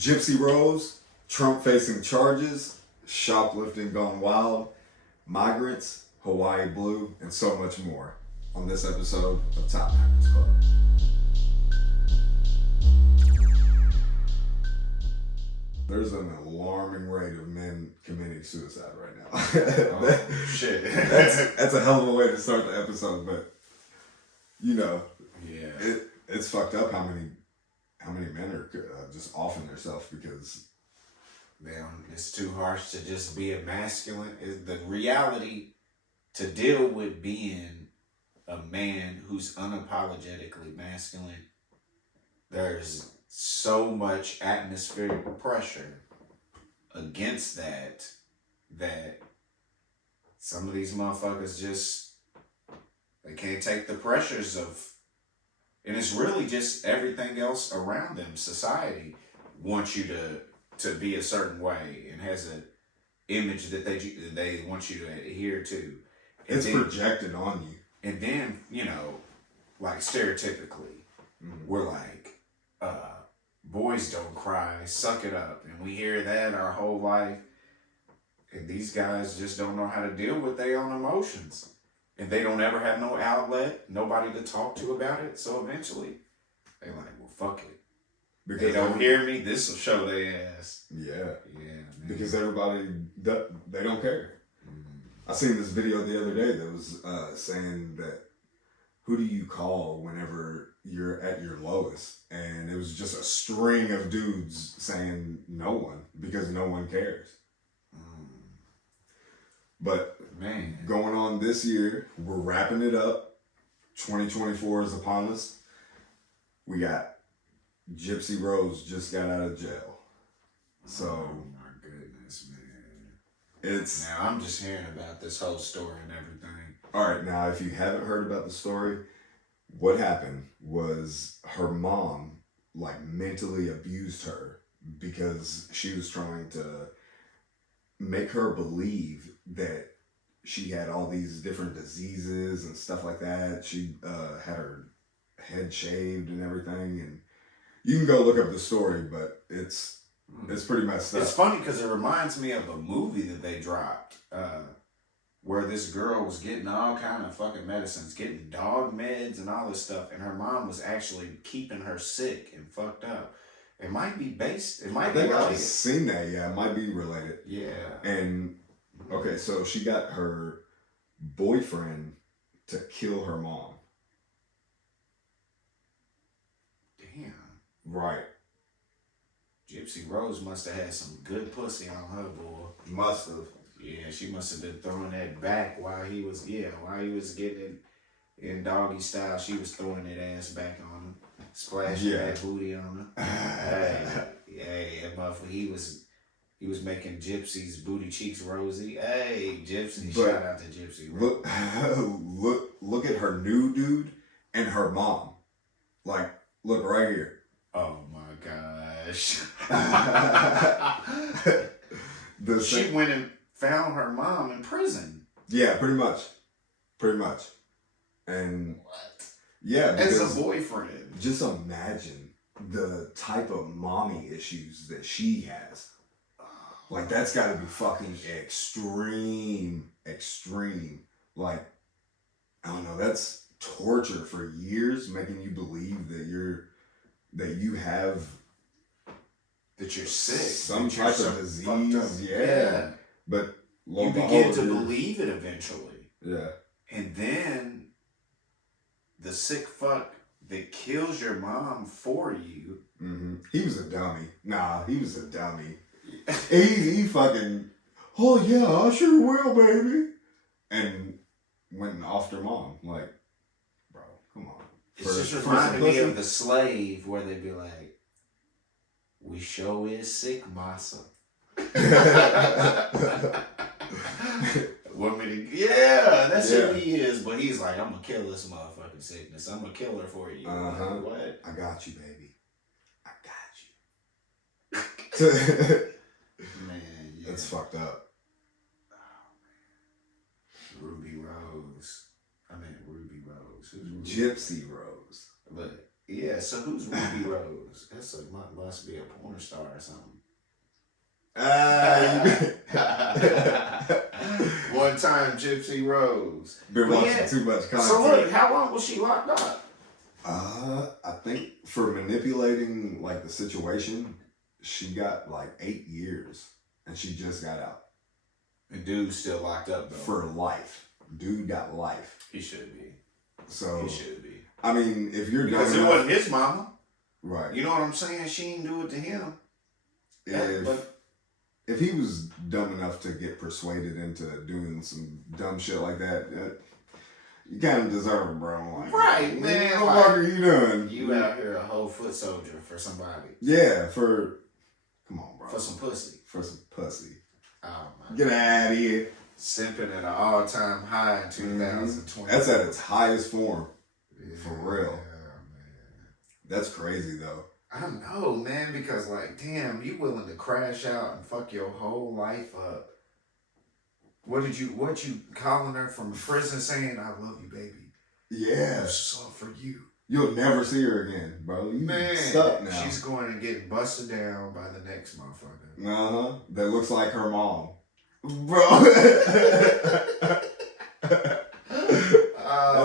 Gypsy Rose, Trump facing charges, shoplifting gone wild, migrants, Hawaii Blue, and so much more on this episode of Top Hackers Club. There's an alarming rate of men committing suicide right now. Oh, shit. That's a hell of a way to start the episode, but you know, yeah, it's fucked up how many men are just offing themselves because it's too harsh to just be a masculine. The reality to deal with being a man who's unapologetically masculine, there's so much atmospheric pressure against that some of these motherfuckers just, they can't take the pressures of, and it's really just everything else around them. Society wants you to be a certain way and has an image that they want you to adhere to. And it's projected on you. And then, like stereotypically, we're like, boys don't cry, suck it up. And we hear that our whole life. And these guys just don't know how to deal with their own emotions. And they don't ever have no outlet, nobody to talk to about it. So eventually, they like, well, fuck it. Because they don't hear me, this will show their ass. Yeah. Yeah, man. Because everybody, they don't care. I seen this video the other day that was saying that who do you call whenever you're at your lowest? And it was just a string of dudes saying no one because no one cares. But man, going on this year, we're wrapping it up. 2024 is upon us. We got Gypsy Rose just got out of jail. So, oh my goodness, man. it's... Now, I'm just hearing about this whole story and everything. All right, now, if you haven't heard about the story, what happened was her mom, mentally abused her because she was trying to make her believe that she had all these different diseases and stuff like that. She had her head shaved and everything, and you can go look up the story, but it's pretty messed up. It's funny because it reminds me of a movie that they dropped where this girl was getting all kind of fucking medicines, getting dog meds and all this stuff, and her mom was actually keeping her sick and fucked up. It might be based, it might be related. I've seen that, yeah, it might be related. Yeah. And, okay, so she got her boyfriend to kill her mom. Damn. Right. Gypsy Rose must have had some good pussy on her, boy. Must have. Yeah, she must have been throwing that back while he was getting it in doggy style. She was throwing that ass back on him, splashing that booty on her. hey, that motherfucker, he was making Gypsy's booty cheeks rosy. Hey, Gypsy, But shout out to Gypsy Rose. Look at her new dude and her mom. Look right here. Oh my gosh. She went and found her mom in prison. Yeah, pretty much. And what? Yeah, as a boyfriend. Just imagine the type of mommy issues that she has. That's got to be fucking extreme. I don't know, that's torture for years, making you believe that you're sick. Some type of disease. Yeah. But you begin to believe it eventually. Yeah. And then the sick fuck that kills your mom for you. Mm-hmm. He was a dummy. Nah, he was a dummy. he fucking, oh yeah, I sure will, baby. And went and offed her mom. Bro, come on. It's just reminded me of The Slave, where they'd be like, we sure is sick, massa. That's who he is. But he's like, I'm gonna kill this motherfucking sickness. I'm gonna kill her for you. Like, what? I got you, baby. I got you. Man, yeah. That's fucked up. Oh, man. Ruby Rose. Who's Ruby? Gypsy Rose. But Yeah, so who's Ruby Rose? Must be a porn star or something. One time, Gypsy Rose. Been But watching yeah, too much content. So look, how long was she locked up? I think for manipulating like the situation, she got like 8 years, and she just got out The dude's still locked up though. for life. Dude got life. He should be. So He should be. I mean, if you're Because dumb it enough, wasn't his mama. right? You know what I'm saying? She didn't do it to him. If he was dumb enough to get persuaded into doing some dumb shit like that, you kind of deserve it, bro. Like, Right, man. What the Like, fuck are you doing? You out here a whole foot soldier for somebody. Yeah, come on, bro. For some pussy. For some pussy. Oh my Get out of here. Simping at an all-time high in 2020. That's at its highest form. Yeah, For real. man. That's crazy, though. I don't know, man, because like, damn, you willing to crash out and fuck your whole life up. What you calling her from prison saying, I love you, baby? Yeah. This is all for you. You'll never see her again, bro. You Man, stuck now. she's going to get busted down by the next motherfucker. Uh-huh. That looks like her mom. Bro.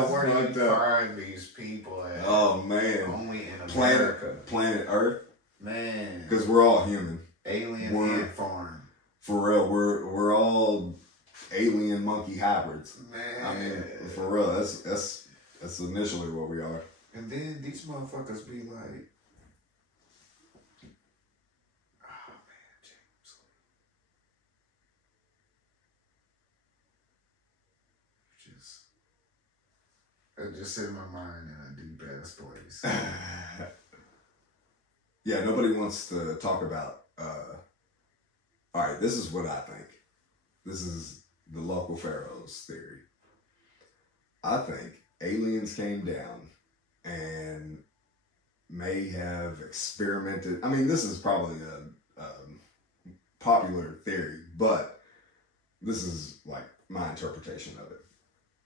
Where do you find these people at? Oh, man. Only in America. Planet Earth. Man. Because we're all human. Alien ant farm. For real, we're all alien monkey hybrids. Man. I mean, for real, that's initially what we are. And then these motherfuckers be like, oh man, James. It just in my mind in a deep ass place. Yeah, nobody wants to talk about. All right, this is what I think. This is the local pharaohs theory. I think aliens came down and may have experimented. I mean, this is probably a popular theory, but this is like my interpretation of it.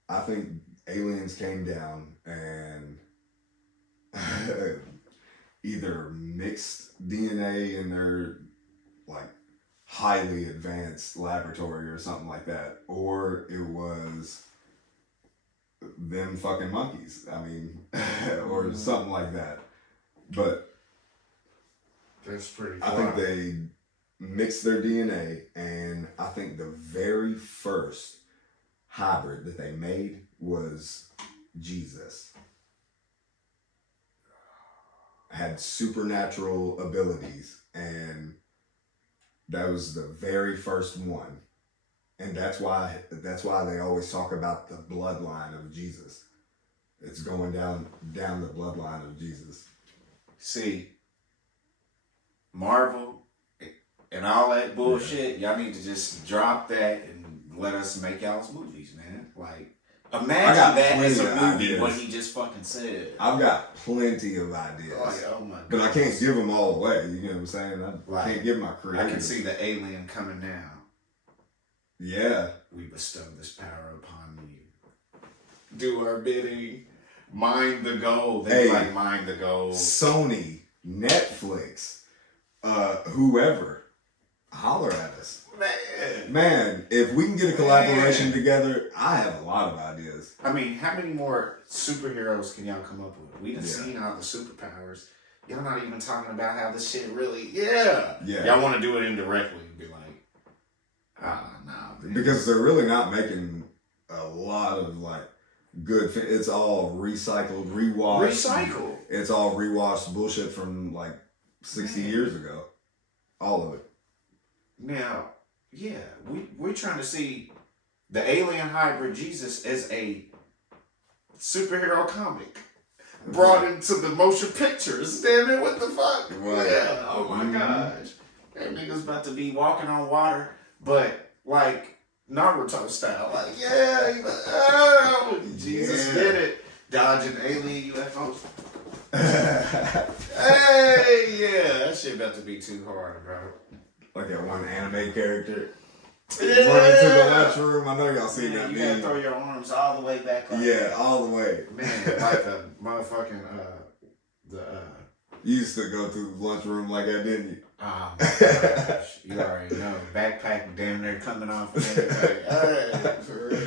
I think aliens came down and either mixed DNA in their like highly advanced laboratory or something like that, or it was them fucking monkeys. I mean, or something like that. But that's pretty. I think they mixed their DNA, and I think the very first hybrid that they made was Jesus. Had supernatural abilities, and that was the very first one. And that's why they always talk about the bloodline of Jesus. It's going down the bloodline of Jesus. See, Marvel and all that bullshit, y'all need to just drop that and let us make y'all's movies, man. Like, imagine that as a movie, ideas. what he just fucking said. I've got plenty of ideas. Oh my god. But I can't give them all away, you know what I'm saying? I can't give my creative. I can see the alien coming down. Yeah. We bestow this power upon you. Do our bidding. Mine the gold. They like mine the gold. Sony, Netflix, whoever, holler at us. Man, if we can get a collaboration together, I have a lot of ideas. I mean, how many more superheroes can y'all come up with? We done seen all the superpowers. Y'all not even talking about how this shit really, Yeah. Y'all want to do it indirectly and be like, nah. Man. Because they're really not making a lot of like good. It's all recycled, rewashed. It's all rewashed bullshit from like 60 years ago. All of it. Now, yeah, we're trying to see the alien hybrid Jesus as a superhero comic brought into the motion pictures. Damn it, what the fuck? Right. Yeah, oh my gosh. That nigga's about to be walking on water, but like Naruto style. Like, Jesus did it. Dodging alien UFOs. Hey, yeah, that shit about to be too hard, bro. Like that one anime character. Yeah. Running to the lunchroom. I know y'all seen that You meme. gotta throw your arms all the way back. Like Yeah, all the way. Man, like a motherfucking The You used to go through the lunchroom like that, didn't you? oh my gosh, you already know. Backpack damn near coming off and everything. Hey, for real.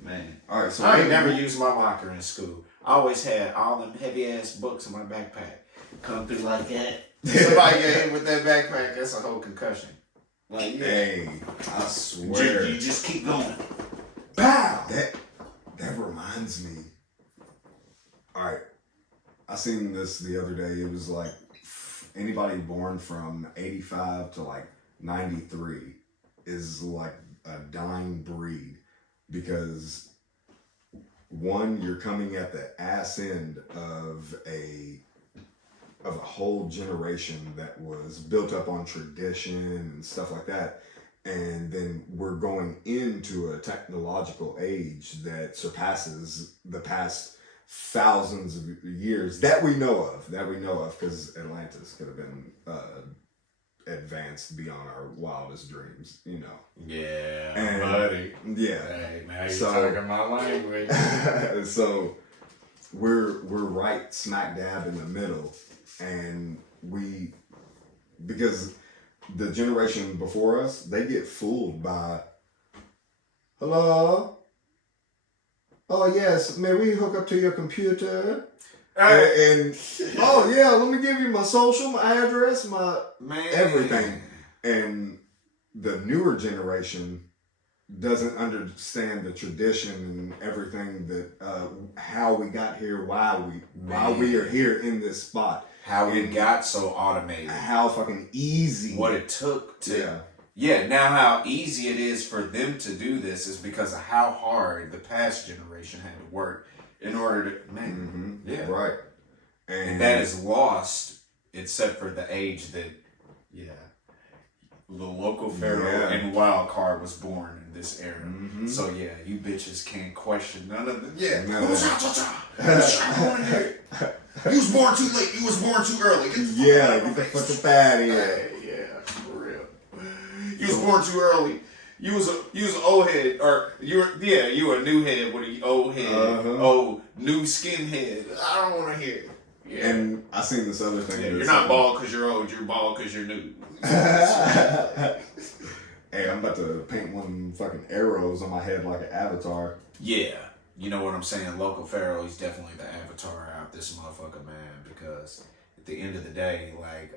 Man. All right, so I ain't never used my locker in school. I always had all them heavy ass books in my backpack. Come through like that. Somebody get hit with that backpack, that's a whole concussion. Like, yeah. Hey, I swear. You just keep going. Pow! That reminds me. All right, I seen this the other day. It was like anybody born from 85 to like 93 is like a dying breed because one, you're coming at the ass end of a whole generation that was built up on tradition and stuff like that. And then we're going into a technological age that surpasses the past thousands of years that we know of, because Atlantis could have been advanced beyond our wildest dreams, you know. Yeah, and, buddy. Yeah. Hey, now you're talking my language. So we're right smack dab in the middle, and because the generation before us, they get fooled by, hello? Oh, yes, may we hook up to your computer? And oh, yeah, let me give you my social, my address, my everything. And the newer generation doesn't understand the tradition and everything that, how we got here, why we are here in this spot. How we got so automated. How fucking easy. What it took to... Yeah, now how easy it is for them to do this is because of how hard the past generation had to work in order to... Man, yeah. Right. And that is lost, except for the age that, the local pharaoh and wild card was born in this era. So yeah, you bitches can't question none of the... Yeah. You was born too late. You was born too early. Get the fuck out of here. Yeah, for real. You was born too early. You was an old head, or you were a new head with an old head, old new skin head. I don't want to hear it. Yeah. And I seen this other thing. Yeah, you're not bald because you're old. You're bald because you're new. Hey, I'm about to paint one of them fucking arrows on my head like an avatar. Yeah. You know what I'm saying? Local Pharaoh, he's definitely the avatar out this motherfucker, man. Because at the end of the day, like,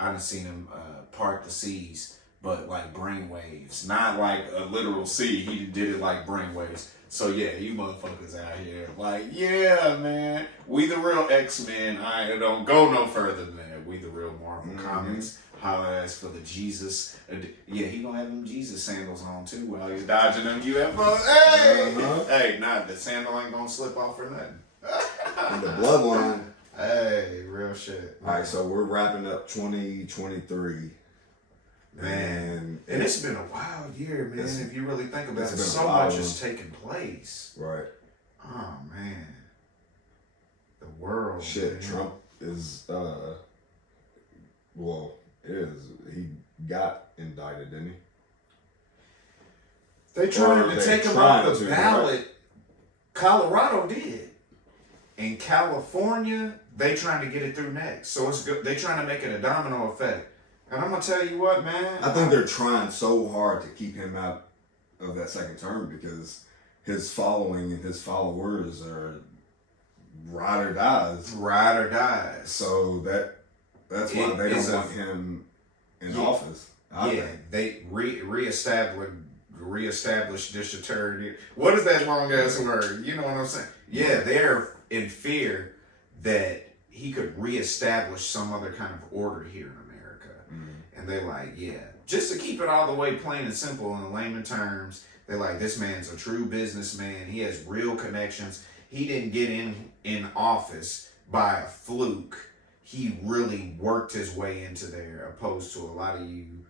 I done seen him part the seas, but like brainwaves. Not like a literal sea. He did it like brainwaves. So yeah, you motherfuckers out here. Like, yeah, man. We the real X-Men. I don't go no further than that. We the real Marvel Comics. Holla ass for the Jesus. Yeah, he gonna have them Jesus sandals on too while he's dodging them UFOs. Hey! Hey, the sandal ain't gonna slip off or nothing. And the bloodline. Hey, real shit. All right, so we're wrapping up 2023. Man. And it's been a wild year, man. If you really think about it, so much has taken place. Right. Oh, man. The world. Shit, man. Trump is, he got indicted, didn't he? They tried to take him off the ballot. Right? Colorado did. In California, they trying to get it through next. So it's good. They trying to make it a domino effect. And I'm going to tell you what, man. I think they're trying so hard to keep him out of that second term because his following and his followers are ride or dies. Ride or dies. So that's why they don't want him in office. They reestablished this attorney. What is that long ass word? You know what I'm saying? Yeah, they're in fear that he could reestablish some other kind of order here in America. And they're like, just to keep it all the way plain and simple in layman terms, they're like, this man's a true businessman. He has real connections. He didn't get in office by a fluke. He really worked his way into there, opposed to a lot of you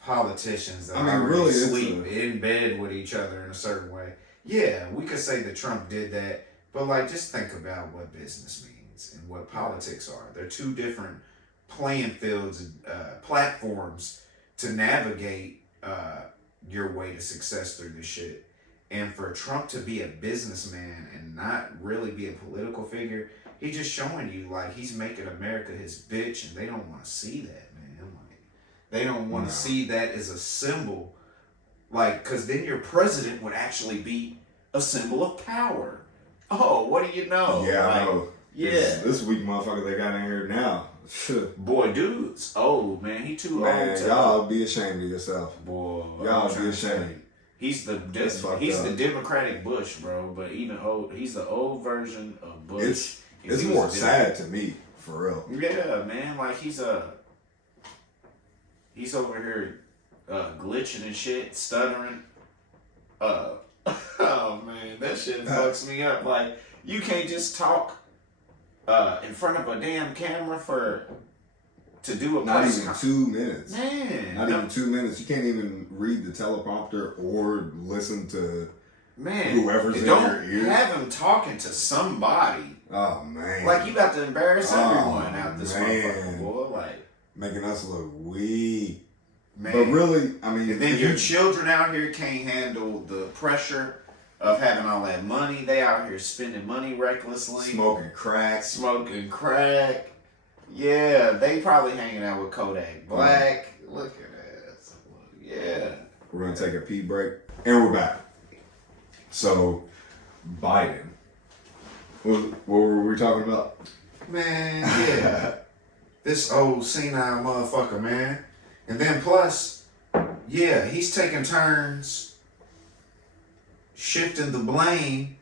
politicians that really sleep in bed with each other in a certain way. Yeah, we could say that Trump did that, but like, just think about what business means and what politics are. They're two different playing fields and platforms to navigate your way to success through this shit. And for Trump to be a businessman and not really be a political figure, He's just showing you like he's making America his bitch, and they don't want to see that, man. Like they don't want to see that as a symbol, like because then your president would actually be a symbol of power. Oh, what do you know? Yeah, like, I know. Yeah, This weak motherfucker they got in here now. boy, dude's old, man. He too Man, old. y'all be ashamed of yourself. Boy, Y'all I'm trying be to tell ashamed. you. He's the fucked he's up. the Democratic Bush, bro. But even old, he's the old version of Bush. It's more sad to me, for real. Yeah, man. Like he's over here glitching and shit, stuttering. Oh man, that shit fucks me up. Like you can't just talk in front of a damn camera to do a Not press even con- 2 minutes. Man, Not even 2 minutes. You can't even read the teleprompter or listen to man, whoever's in don't your ear. have him talking to somebody. Oh man. Like you got to embarrass Oh, everyone out this man. motherfucker, boy. Like, Making us look weak. man. But really, I mean, And then if your you- children out here can't handle the pressure of having all that money. They out here spending money recklessly, smoking crack. smoking crack. Yeah, they probably hanging out with Kodak Black. Look at that. Yeah. We're gonna take a pee break, and we're back. So, Biden. What were we talking about? Man, yeah. This old senile motherfucker, man. And then plus, yeah, he's taking turns shifting the blame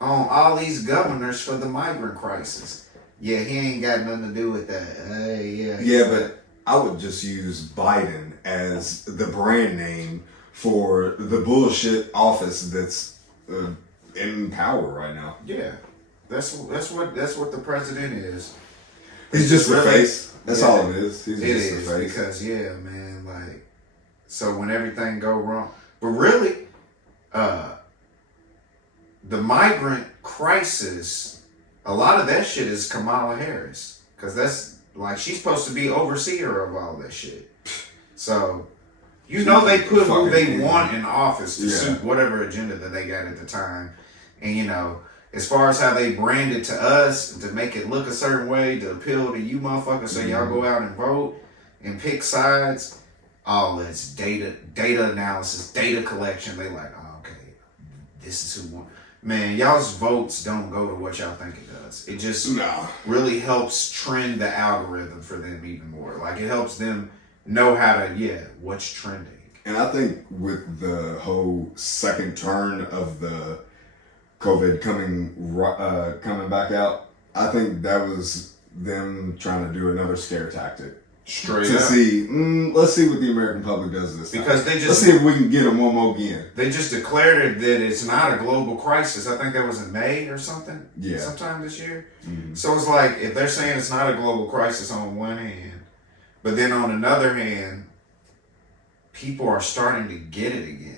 on all these governors for the migrant crisis. Yeah, he ain't got nothing to do with that. Yeah, but I would just use Biden as the brand name for the bullshit office that's in power right now. yeah, that's what the president is. He's just the Really? face. That's Yeah. all it is. He's It just is the face. because yeah, man, like so when everything go wrong, but really, the migrant crisis, a lot of that shit is Kamala Harris because that's like she's supposed to be overseer of all that shit. So you know they put who they Fucking want in office to Yeah. suit whatever agenda that they got at the time, and you know. As far as how they brand it to us, to make it look a certain way, to appeal to you motherfuckers, so y'all go out and vote and pick sides, all that's data analysis, data collection. They like, oh, okay, this is who won. Man, y'all's votes don't go to what y'all think it does. It just No. really helps trend the algorithm for them even more. Like it helps them know how to, what's trending. And I think with the whole second turn of the COVID coming back out, I think that was them trying to do another scare tactic Straight to up. see. Let's see what the American public does this time. Because they let's just see if we can get them one more again. They just declared it that it's not a global crisis. I think that was in May or something. Yeah. Sometime this year. Mhm. So it's like if they're saying it's not a global crisis on one hand, but then on another hand, people are starting to get it again.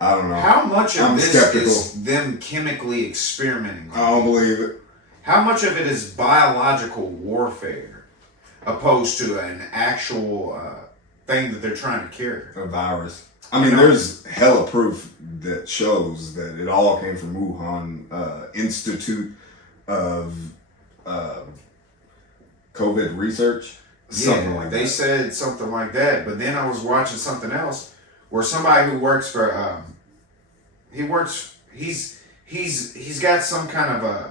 I don't know. How much of I'm this skeptical. is them chemically experimenting on I don't people? believe it. How much of it is biological warfare opposed to an actual thing that they're trying to cure? A virus. I mean, You know? there's hella proof that shows that it all came from Wuhan Institute of COVID Research. Something like they that. said something like that. But then I was watching something else where somebody who works for he's got some kind of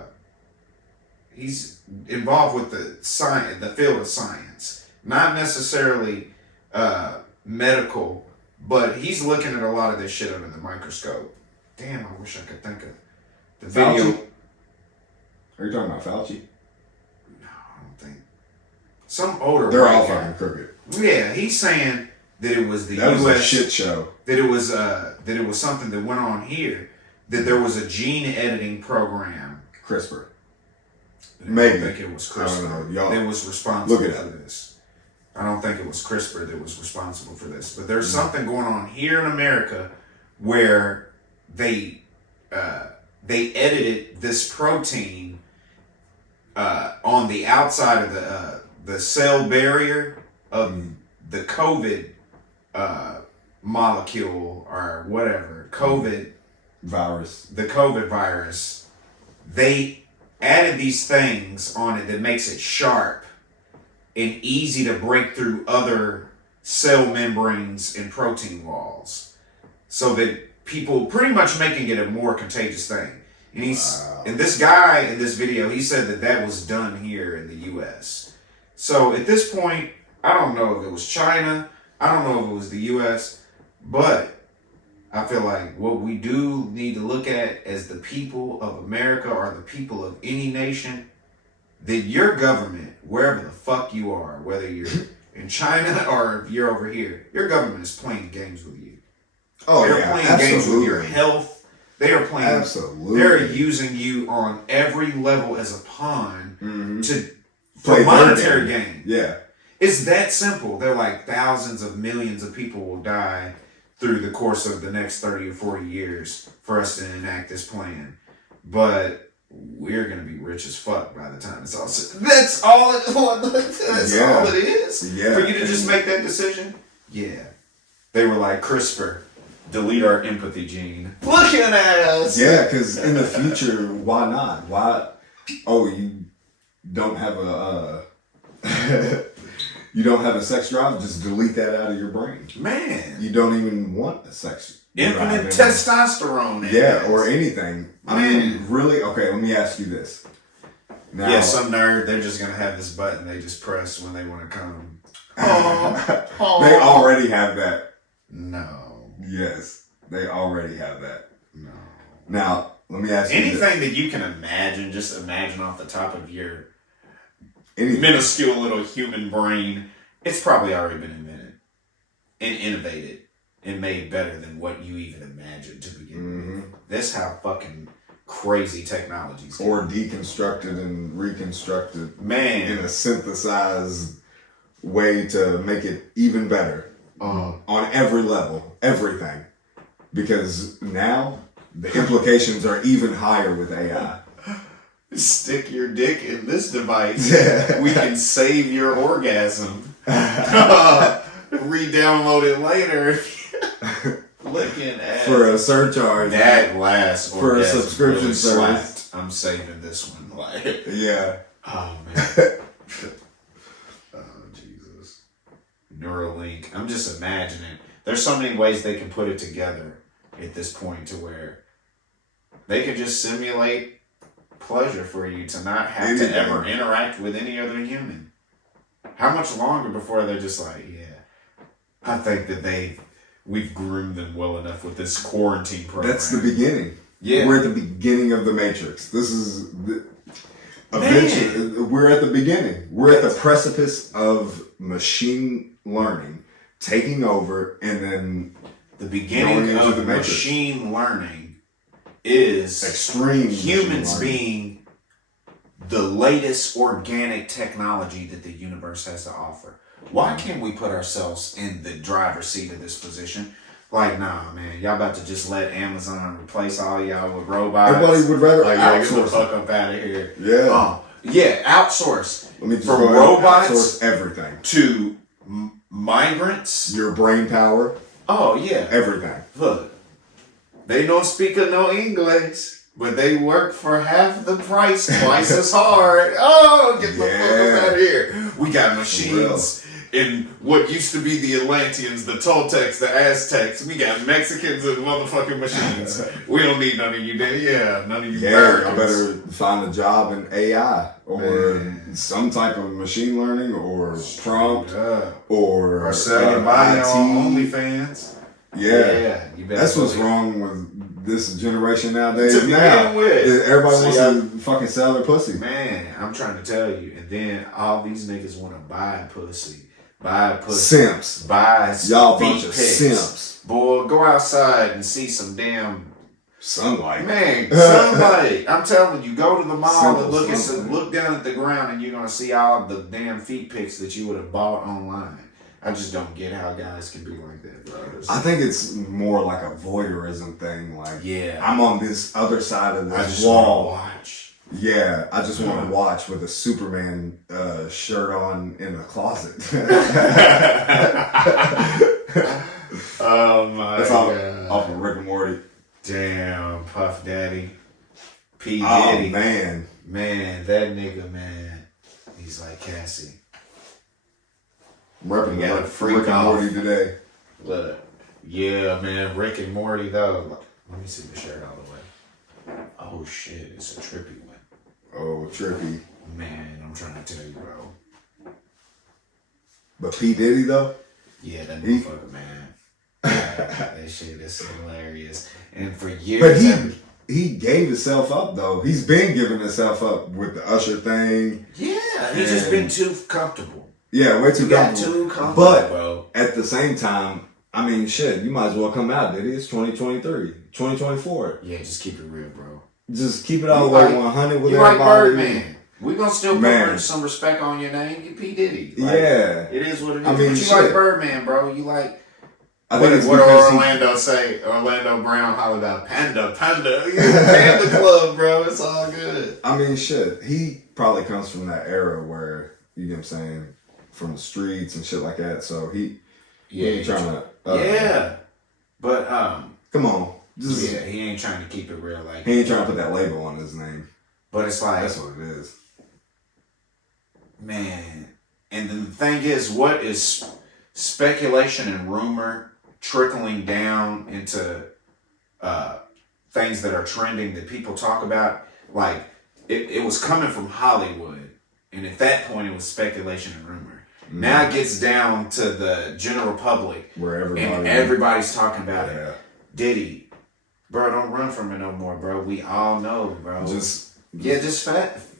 he's involved with the field of science, not necessarily medical, but he's looking at a lot of this shit under the microscope. Damn, I wish I could think of the video. Fauci? Are you talking about Fauci? No, I don't think. Some older They're white all guy. fucking crooked. Yeah, he's saying that it was the That was U.S. a shit show. that it was something that went on here, that there was a gene editing program. CRISPR. I Maybe. don't think it was I don't CRISPR know. Y'all that was responsible look it for up. this. I don't think it was CRISPR that was responsible for this, but there's something going on here in America where they edited this protein on the outside of the cell barrier of the COVID molecule or whatever, the COVID virus, they added these things on it that makes it sharp and easy to break through other cell membranes and protein walls, so that people pretty much making it a more contagious thing. And and this guy in this video, he said that was done here in the U.S. So at this point, I don't know if it was China, I don't know if it was the U.S., but I feel like what we do need to look at as the people of America or the people of any nation, that your government, wherever the fuck you are, whether you're in China or if you're over here, your government is playing games with you. Oh, They're yeah, playing absolutely. games with your health. They are playing. Absolutely. They're using you on every level as a pawn to Play for monetary their gain. Yeah. It's that simple. They're like thousands of millions of people will die through the course of the next 30 or 40 years for us to enact this plan. But we're going to be rich as fuck by the time it's all said. That's all it is. Yeah. For you to just make that decision? Yeah. They were like, CRISPR, delete our empathy gene. Look at us! Yeah, because in the future, why not? Why? Oh, you don't have a you don't have a sex drive? Just delete that out of your brain. Man. You don't even want a sex Infinite drive testosterone. Yeah, or anything. I mean, really? Okay, let me ask you this. Now, Yeah, some nerd, they're just going to have this button they just press when they want to come. They already have that. No. Yes, they already have that. No. Now, let me ask you this. Anything that you can imagine, just imagine off the top of your Anything. minuscule little human brain, it's probably already been invented and innovated and made better than what you even imagined to begin with. That's how fucking crazy technology's Or deconstructed and reconstructed in man. a synthesized way to make it even better on every level, everything. Because now the implications are even higher with AI. Stick your dick in this device. We can save your orgasm. Re-download it later. Looking at For a surcharge. that last For a orgasm subscription really service. slapped. I'm saving this one. Like, Yeah. oh man. Oh Jesus. Neuralink. I'm just imagining. There's so many ways they can put it together at this point to where they could just simulate pleasure for you to not have to ever interact with any other human. How much longer before they're just like, yeah, I think that we've groomed them well enough with this quarantine program. That's the beginning. Yeah. We're at the beginning of the Matrix. This is eventually we're at the beginning. We're at the precipice of machine learning taking over, and then the beginning into of the Matrix. machine learning is extreme humans machine learning. being the latest organic technology that the universe has to offer. Why can't we put ourselves in the driver's seat of this position? Like, nah, man, y'all about to just let Amazon replace all y'all with robots. Everybody would rather like, yeah, get the outsource fuck up out of here. Yeah. Yeah, outsource. Let me just From go ahead and robots outsource everything. to migrants. Your brain power, Oh, yeah. everything. Look, they don't speak no English, but they work for half the price, twice as hard. Oh, get the fuck up out of here. We got machines in what used to be the Atlanteans, the Toltecs, the Aztecs. We got Mexicans and motherfucking machines. We don't need none of you, none of you Yeah, I Americans. better find a job in AI or some type of machine learning or prompt or sell your body IT. on OnlyFans. Yeah. You better That's what's believe it. wrong with this generation nowadays. To begin with. Everybody See, wants to fucking sell their pussy. Man, I'm trying to tell you. And then all these niggas want to buy pussy. Buy pussy. Simps. Buy Y'all feet bunch of pics. simps. Boy, go outside and see some damn Sunlight. man. Somebody, I'm telling you, go to the mall and Simple. look down at the ground, and you're gonna see all the damn feet pics that you would have bought online. I just don't get how guys can be like that, bro. I think it's more like a voyeurism thing. Like, Yeah. I'm on this other side of I this just want to wall. watch. Yeah, I just want to watch with a Superman shirt on in a closet. Oh my That's god. off of Rick and Morty. Damn, Puff Daddy. P. Oh Diddy. man. Man, that nigga, man. He's like Cassie. I'm repping You gotta the freak Rick and off. Morty today. Look. Yeah, man. Rick and Morty, though. Let me see the shirt all the way. Oh, shit. It's a trippy one. Oh, trippy. Man, I'm trying to tell you, bro. But P. Diddy though? Yeah, that He- motherfucker, man. That shit is hilarious. And for years, But he gave himself up though. He's been giving himself up with the Usher thing. yeah, he's just been too comfortable. Yeah, way too He got comfortable. too comfortable, But bro. at the same time, I mean, shit, you might as well come out, Diddy. It's 2023, 2024. Yeah, just keep it real, bro. Just keep it all the You way like- 100 with You like everybody. Birdman. We gonna still Man. put some respect on your name. You P. Diddy. Like, Yeah. It is what it is. I mean, but you shit. like Birdman, bro. You like... I think it's what because he- Orlando say? Orlando Brown hollered out, Panda. Panda Club, bro. It's all good. I mean, shit. He probably comes from that era where, you know what I'm saying, from the streets and shit like that. So he ain't trying to. Yeah. But, Come on. Just, yeah, he ain't trying to keep it real. Like, He ain't trying to put that label on his name. but it's like, That's what it is. man. And then the thing is, what is speculation and rumor trickling down into things that are trending that people talk about? Like, it was coming from Hollywood. And at that point, it was speculation and rumor. Now it gets down to the general public. Where And everybody's talking about it. Yeah. Diddy, bro, don't run from it no more, bro. We all know, bro. Just fess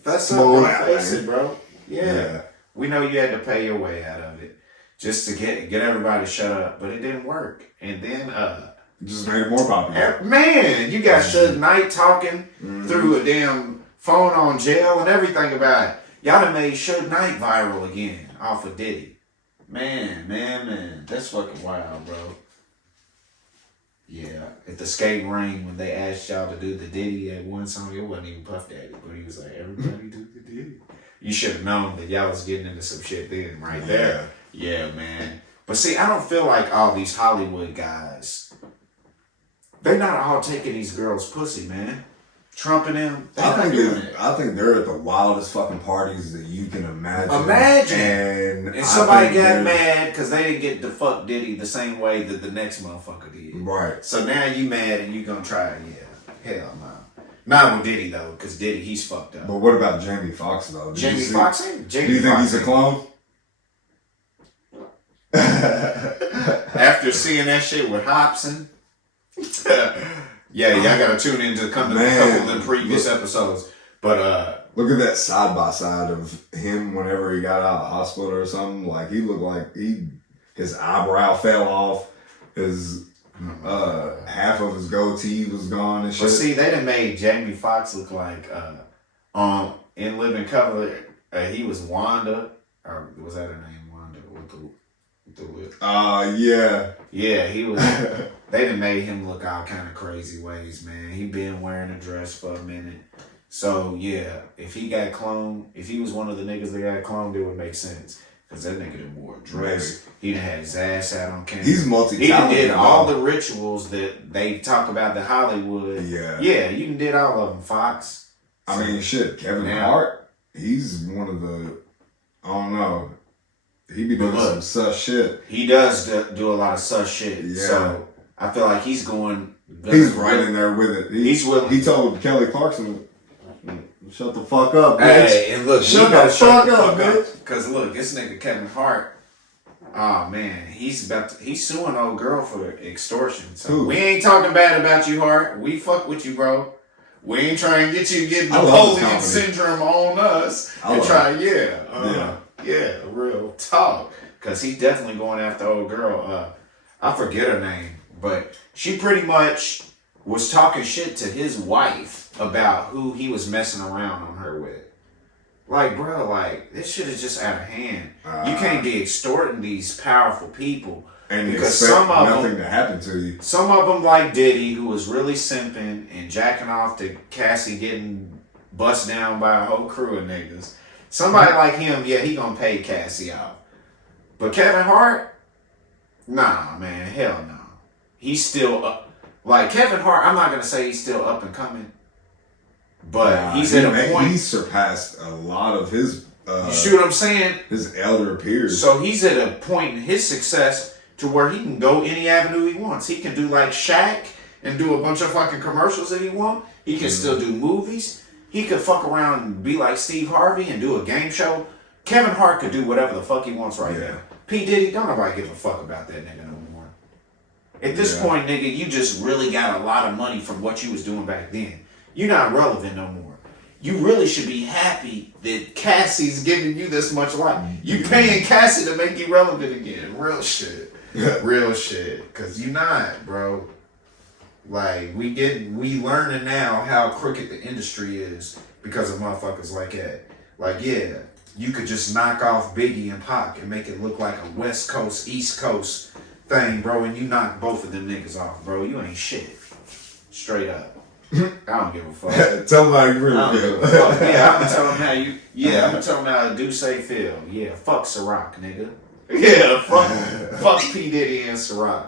up Slow and down, face man. it, bro. Yeah. We know you had to pay your way out of it just to get everybody to shut up, but it didn't work. And then, just made it more popular. man, you got Suge Knight talking through a damn phone on jail and everything about it. Y'all done made Suge Knight viral again off of Diddy. Man. That's fucking wild, bro. Yeah. At the skate ring, when they asked y'all to do the Diddy at one song, it wasn't even Puff Daddy, but he was like, everybody do the Diddy. You should have known that y'all was getting into some shit then, right there. Yeah, man. But see, I don't feel like all these Hollywood guys, they not all taking these girls' pussy, man. Trump and them, they not doing it. I think they're at the wildest fucking parties that you can imagine. And I somebody think got they're- mad because they didn't get to fuck Diddy the same way that the next motherfucker did. Right. So now you mad and you gonna try it. Yeah. Hell no. Not with Diddy though, because Diddy, he's fucked up. But what about Jamie Foxx though? Did you Jamie see- Foxx ain't. Do you think he's a clone? After seeing that shit with Hobson. Yeah, y'all gotta tune in to come to a couple of the previous episodes. But Look at that side by side of him whenever he got out of the hospital or something. Like he looked like his eyebrow fell off. His half of his goatee was gone and shit. but see, they done made Jamie Foxx look like in Living Color. He was Wanda, or was that her name, Wanda with the lip? Yeah. Yeah, he was. They done made him look all kind of crazy ways, man. He been wearing a dress for a minute. So, yeah, if he got cloned, if he was one of the niggas that got cloned, it would make sense. Because that nigga done wore a dress. He done had his ass out on camera. He's He done multi-talented. did all the rituals that they talk about the Hollywood. Yeah. Yeah, you done did all of them, Fox. I mean, shit, Kevin Now- Hart, he's one of the, I don't know, he be doing But look, some sus shit. He does do a lot of such shit. Yeah. So, I feel like he's going... He's right in there with it. He's willing. He told Kelly Clarkson, shut the fuck up, bitch. Hey, and look, Shut the fuck up, bitch. Because look, this nigga Kevin Hart, oh man, he's suing old girl for extortion. So Who? we ain't talking bad about you, Hart. We fuck with you, bro. We ain't trying to get you getting I love Napoleon comedy. syndrome on us. I And love try, yeah, real talk. Because he's definitely going after old girl. I forget her name, but she pretty much was talking shit to his wife about who he was messing around on her with. Like, bro, like, this shit is just out of hand. You can't be extorting these powerful people. And Because expect some of nothing them- to happen to you. Some of them like Diddy, who was really simping and jacking off to Cassie getting bust down by a whole crew of niggas. Somebody like him, yeah, he gonna pay Cassie off. But Kevin Hart, nah, man, hell no. He's still up. Like, Kevin Hart, I'm not gonna say he's still up and coming. But he's at a point. He surpassed a lot of his. You see what I'm saying? His elder peers. So he's at a point in his success to where he can go any avenue he wants. He can do like Shaq and do a bunch of fucking commercials if he wants. He can still do movies. He could fuck around and be like Steve Harvey and do a game show. Kevin Hart could do whatever the fuck he wants right now. P. Diddy, don't nobody give a fuck about that nigga no more. At this point, nigga, you just really got a lot of money from what you was doing back then. You're not relevant no more. You really should be happy that Cassie's giving you this much life. You paying Cassie to make you relevant again. Real shit. Real shit. Cause you not, bro. Like, we learning now how crooked the industry is because of motherfuckers like that. Like, yeah, you could just knock off Biggie and Pac and make it look like a West Coast, East Coast thing, bro, and you knock both of them niggas off, bro. You ain't shit. Straight up. I don't give a fuck. Tell them how you really feel. Yeah, I'm gonna tell them how you. Yeah, I'm gonna tell them how do say feel. Yeah, fuck Ciroc, nigga. Yeah, fuck P Diddy and Ciroc.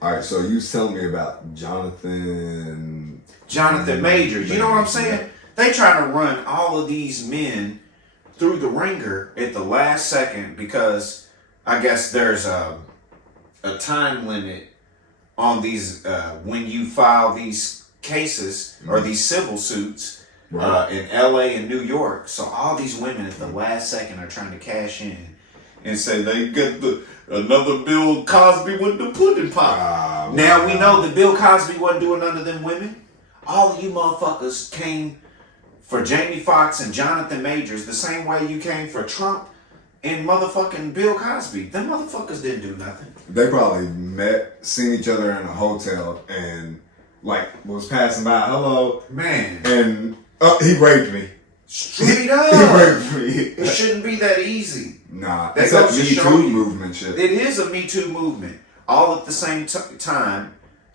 All right, so you was telling me about Jonathan Majors. You know what I'm saying? They trying to run all of these men through the ringer at the last second because I guess there's a time limit on these when you file these cases or these civil suits in LA and New York. So all these women at the last second are trying to cash in and say they get another Bill Cosby with the pudding pop. Now we know that Bill Cosby wasn't doing none of them women. All of you motherfuckers came for Jamie Foxx and Jonathan Majors the same way you came for Trump and motherfucking Bill Cosby. Them motherfuckers didn't do nothing. They probably seen each other in a hotel and like was passing by, hello. Man. And he raped me. Straight up. He raped me. It shouldn't be that easy. Nah, that's a Me Too movement shit. It is a Me Too movement. All at the same time,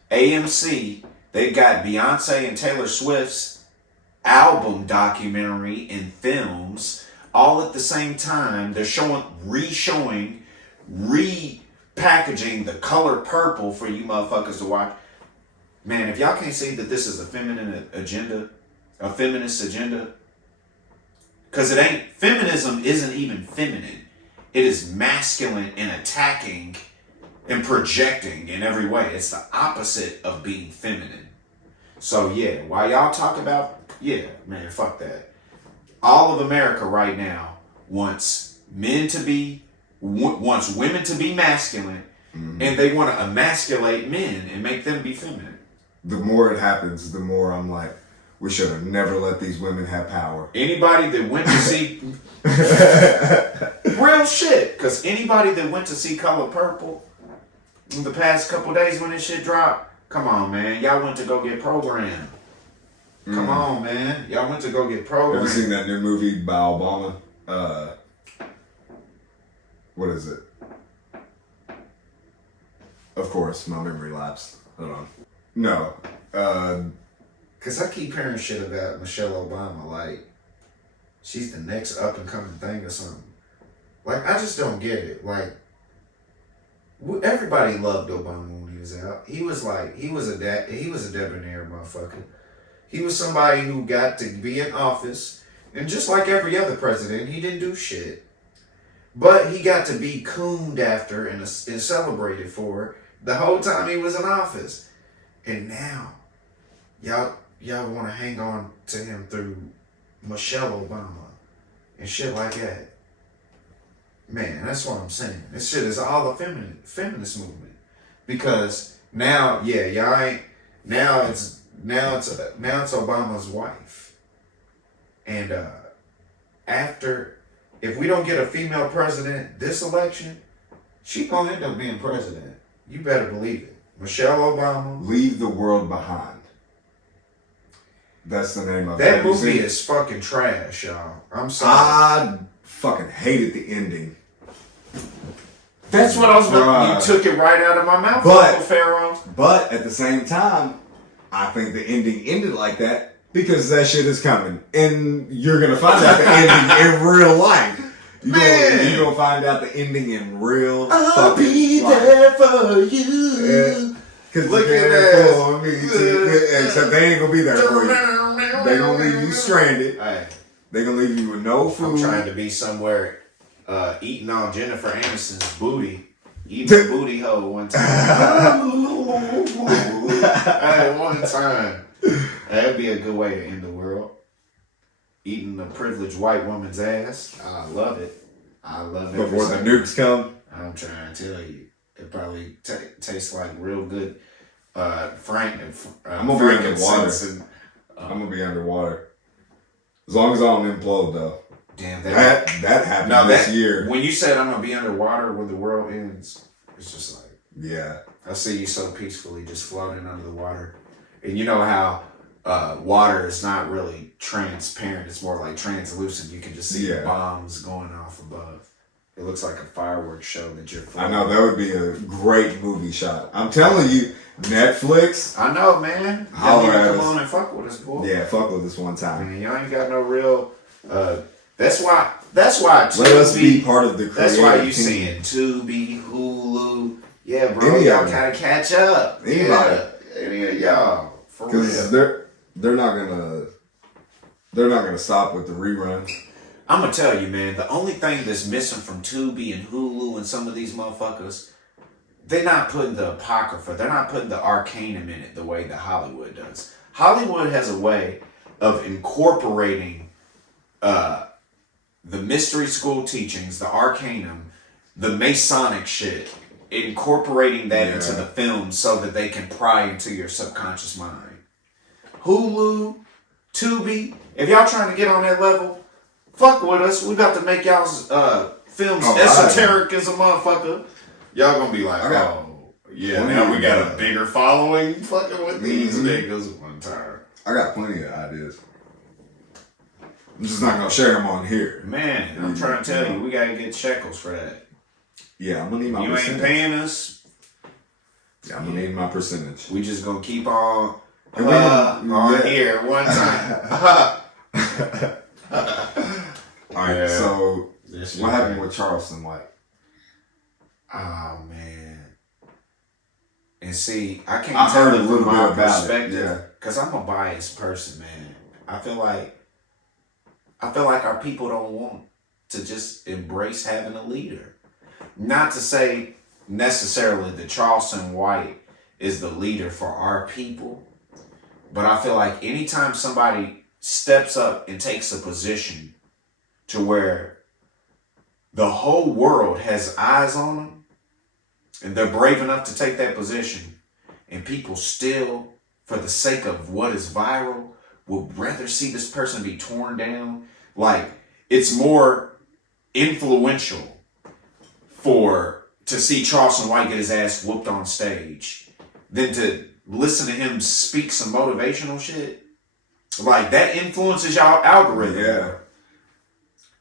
AMC, they got Beyonce and Taylor Swift's album documentary and films. All at the same time, they're repackaging The Color Purple for you motherfuckers to watch. Man, if y'all can't see that this is a feminist agenda, because feminism isn't even feminine. It is masculine and attacking and projecting in every way. It's the opposite of being feminine. So yeah, while y'all talk about, man, fuck that. All of America right now wants women to be masculine, and they want to emasculate men and make them be feminine. The more it happens, the more I'm like, we should have never let these women have power. Anybody that went to see real shit, because anybody that went to see Color Purple in the past couple days when this shit dropped, come on, man, y'all went to go get programmed. Come on, man, y'all went to go get programmed. Have you seen that new movie by Obama? What is it? Of course, my memory lapsed. Hold on. No. Because I keep hearing shit about Michelle Obama, like, she's the next up-and-coming thing or something. Like, I just don't get it. Like, everybody loved Obama when he was out. He was a debonair motherfucker. He was somebody who got to be in office, and just like every other president, he didn't do shit. But he got to be cooned after and celebrated for the whole time he was in office. And now, y'all want to hang on to him through Michelle Obama and shit like that. Man, that's what I'm saying. This shit is all a feminist movement. Because now, y'all ain't. Now it's Obama's wife. And if we don't get a female president this election, she gonna end up being president. You better believe it. Michelle Obama. Leave the World Behind. That's the name of it. That movie is fucking trash, y'all. I'm sorry. I fucking hated the ending. That's what I was You took it right out of my mouth, Pharaoh. But at the same time, I think the ending ended like that because that shit is coming. And you're going to find out the ending in real life. You're going to find out the ending in real I'll be there for you. Because look at that. Except they ain't going to be there for you. They gonna leave you stranded. Hey, They gonna leave you with no food. I'm trying to be somewhere eating on Jennifer Aniston's booty. Eating a booty hole one time. Hey, one time. That'd be a good way to end the world. Eating a privileged white woman's ass. I love it. I love it. Before the nukes come. I'm trying to tell you. It probably tastes like real good I'm gonna be underwater. I'm gonna be underwater. As long as I don't implode, though. Damn, that happened this year. When you said I'm gonna be underwater when the world ends, it's just like, yeah. I see you so peacefully just floating under the water, and you know how water is not really transparent; it's more like translucent. You can just see the bombs going off above. It looks like a fireworks show that you're floating. I know, that would be a great movie shot. I'm telling you, Netflix. I know, man. Holler at us. Come on and fuck with us, boy. Yeah, fuck with us one time. Man, y'all ain't got no real. That's why. Let us be part of the creative That's why you team. seeing Tubi, Hulu. Yeah, bro, y'all gotta catch up. Anybody. Yeah, any of y'all. For real. Because they're not gonna stop with the reruns. I'm gonna tell you, man, the only thing that's missing from Tubi and Hulu and some of these motherfuckers, they're not putting the Apocrypha, they're not putting the Arcanum in it the way that Hollywood does. Hollywood has a way of incorporating the mystery school teachings, the Arcanum, the Masonic shit, incorporating that into the film so that they can pry into your subconscious mind. Hulu, Tubi, if y'all trying to get on that level, fuck with us. We got to make y'all's films esoteric as a motherfucker. Y'all gonna be like, now we got a bigger following fucking with these niggas one time. I got plenty of ideas. I'm just not gonna share them on here. Man, I'm trying to tell you, we gotta get shekels for that. Yeah, I'm gonna need my You percentage. ain't paying us. Yeah, I'm gonna need my percentage. We just gonna keep on here one time. Alright, so what happened with Charleston White? Oh man. And see, I can't I tell heard it a from little my bit about it, perspective because I'm a biased person, man. I feel like our people don't want to just embrace having a leader. Not to say necessarily that Charleston White is the leader for our people, but I feel like anytime somebody steps up and takes a position to where the whole world has eyes on them and they're brave enough to take that position, and people still, for the sake of what is viral, would rather see this person be torn down. Like, it's more influential to see Charleston White get his ass whooped on stage than to listen to him speak some motivational shit. Like, that influences y'all algorithm. Yeah.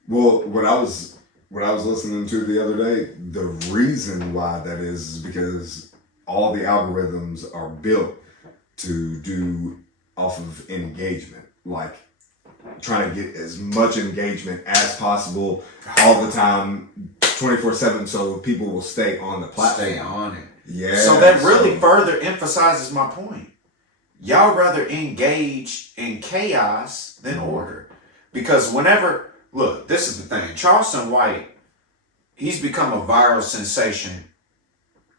Well, what I was listening to the other day, the reason why that is because all the algorithms are built to do off of engagement, like trying to get as much engagement as possible all the time, 24/7, so people will stay on the platform. Stay on it. Yeah. So that really further emphasizes my point. Y'all rather engage in chaos than order. Because look, this is the thing. Charleston White, he's become a viral sensation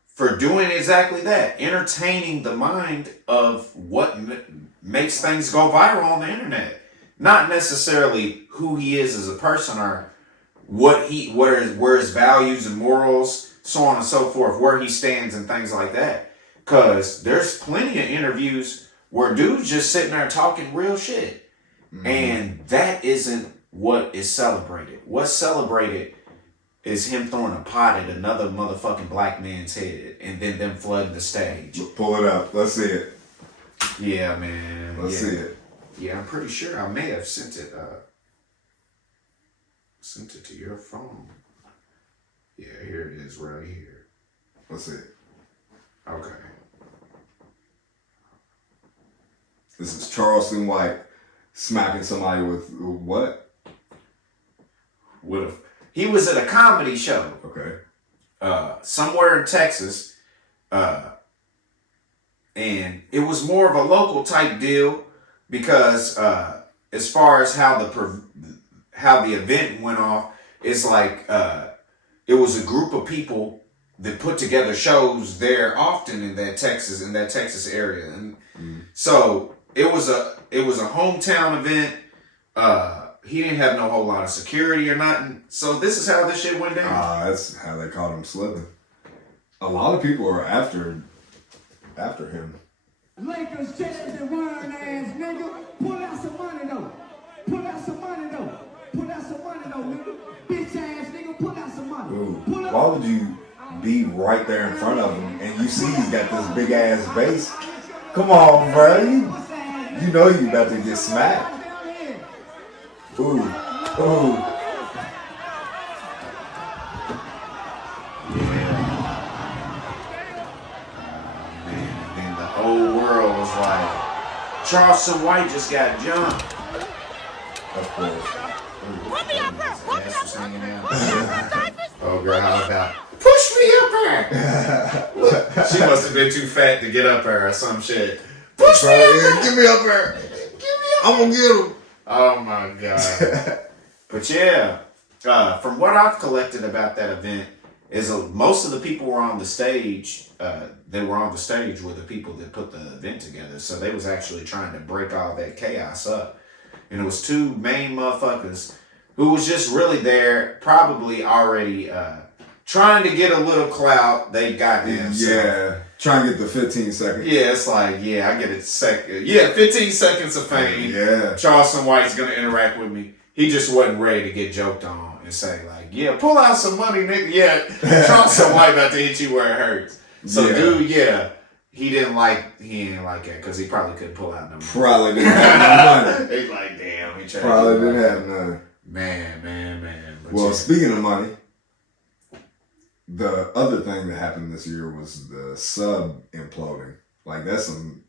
for doing exactly that. Entertaining the mind of what makes things go viral on the internet. Not necessarily who he is as a person or where his values and morals, so on and so forth, where he stands and things like that. Because there's plenty of interviews where dudes just sitting there talking real shit. Mm-hmm. And that isn't what is celebrated. What's celebrated is him throwing a pot at another motherfucking black man's head and then them flooding the stage. Pull it up. Let's see it. Yeah, man. Let's see it. Yeah, I'm pretty sure I may have sent it to your phone. Yeah, here it is right here. Let's see it. Okay. This is Charleston White smacking somebody with what? He was at a comedy show. Okay. Somewhere in Texas. And it was more of a local type deal. because as far as how the event went off, it's like it was a group of people that put together shows there often in that Texas area, and so it was a hometown event. He didn't have no whole lot of security or nothing, so this is how this shit went down. That's how they caught him slipping. A lot of people are after him. Lakers chance and wine ass nigga. Pull out some money though. Pull out some money though. Pull out some money though, nigga. Bitch ass nigga, pull out some money. Ooh, Pull out. why would you be right there in front of him and you see he's got this big ass base? Come on, bro. You know you about to get smacked. Ooh, ooh. And the whole world was like, Charleston White just got jumped. Of course. Put me up there! Put me up there! Put me up there, Davis! Oh, girl, how about push me up there? She must have been too fat to get up there or some shit. Push me up there! Get me up there. I'm gonna get him. Oh my god. But yeah, from what I've collected about that event is most of the people were on the stage. They were on the stage with the people that put the event together. So they was actually trying to break all that chaos up. And it was two main motherfuckers who was just really there, probably already trying to get a little clout. They got them. Yeah. Trying to get the 15 seconds. Yeah, it's like, yeah, I get it. 15 seconds of fame. Yeah. Charleston White's gonna interact with me. He just wasn't ready to get joked on and say like, yeah, pull out some money, nigga. Yeah, Charleston White about to hit you where it hurts. So, dude, he didn't like that because he probably couldn't pull out no money. Probably didn't have no money. He's like, damn, he tried. Probably didn't have none. Man. But Well, yeah. speaking of money, the other thing that happened this year was the sub imploding. Like that's some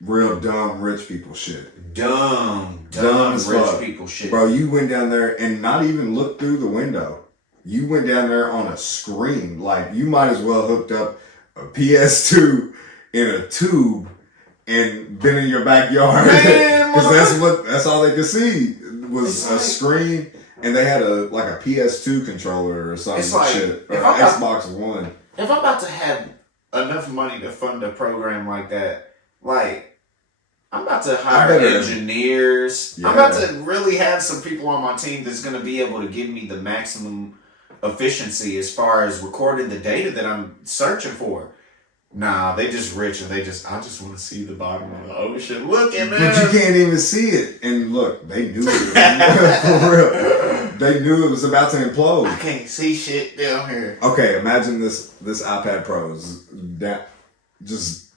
real dumb rich people shit. Dumb as rich fuck. people shit. Bro, you went down there and not even looked through the window. You went down there on a screen. Like you might as well hooked up a PS2 in a tube and been in your backyard. Man, Because that's all they could see was a screen, and they had a PS2 controller or something It's like, shit. Or if I'm not- Xbox One. If I'm about to have enough money to fund a program like that, like, I'm about to hire better- engineers. Yeah. I'm about to really have some people on my team that's going to be able to give me the maximum efficiency as far as recording the data that I'm searching for. Nah, they just rich and I just want to see the bottom of the ocean. Look at But you can't even see it. And look, they knew it. For real. They knew it was about to I implode. can't see shit down here. Okay, imagine this iPad Pro's that just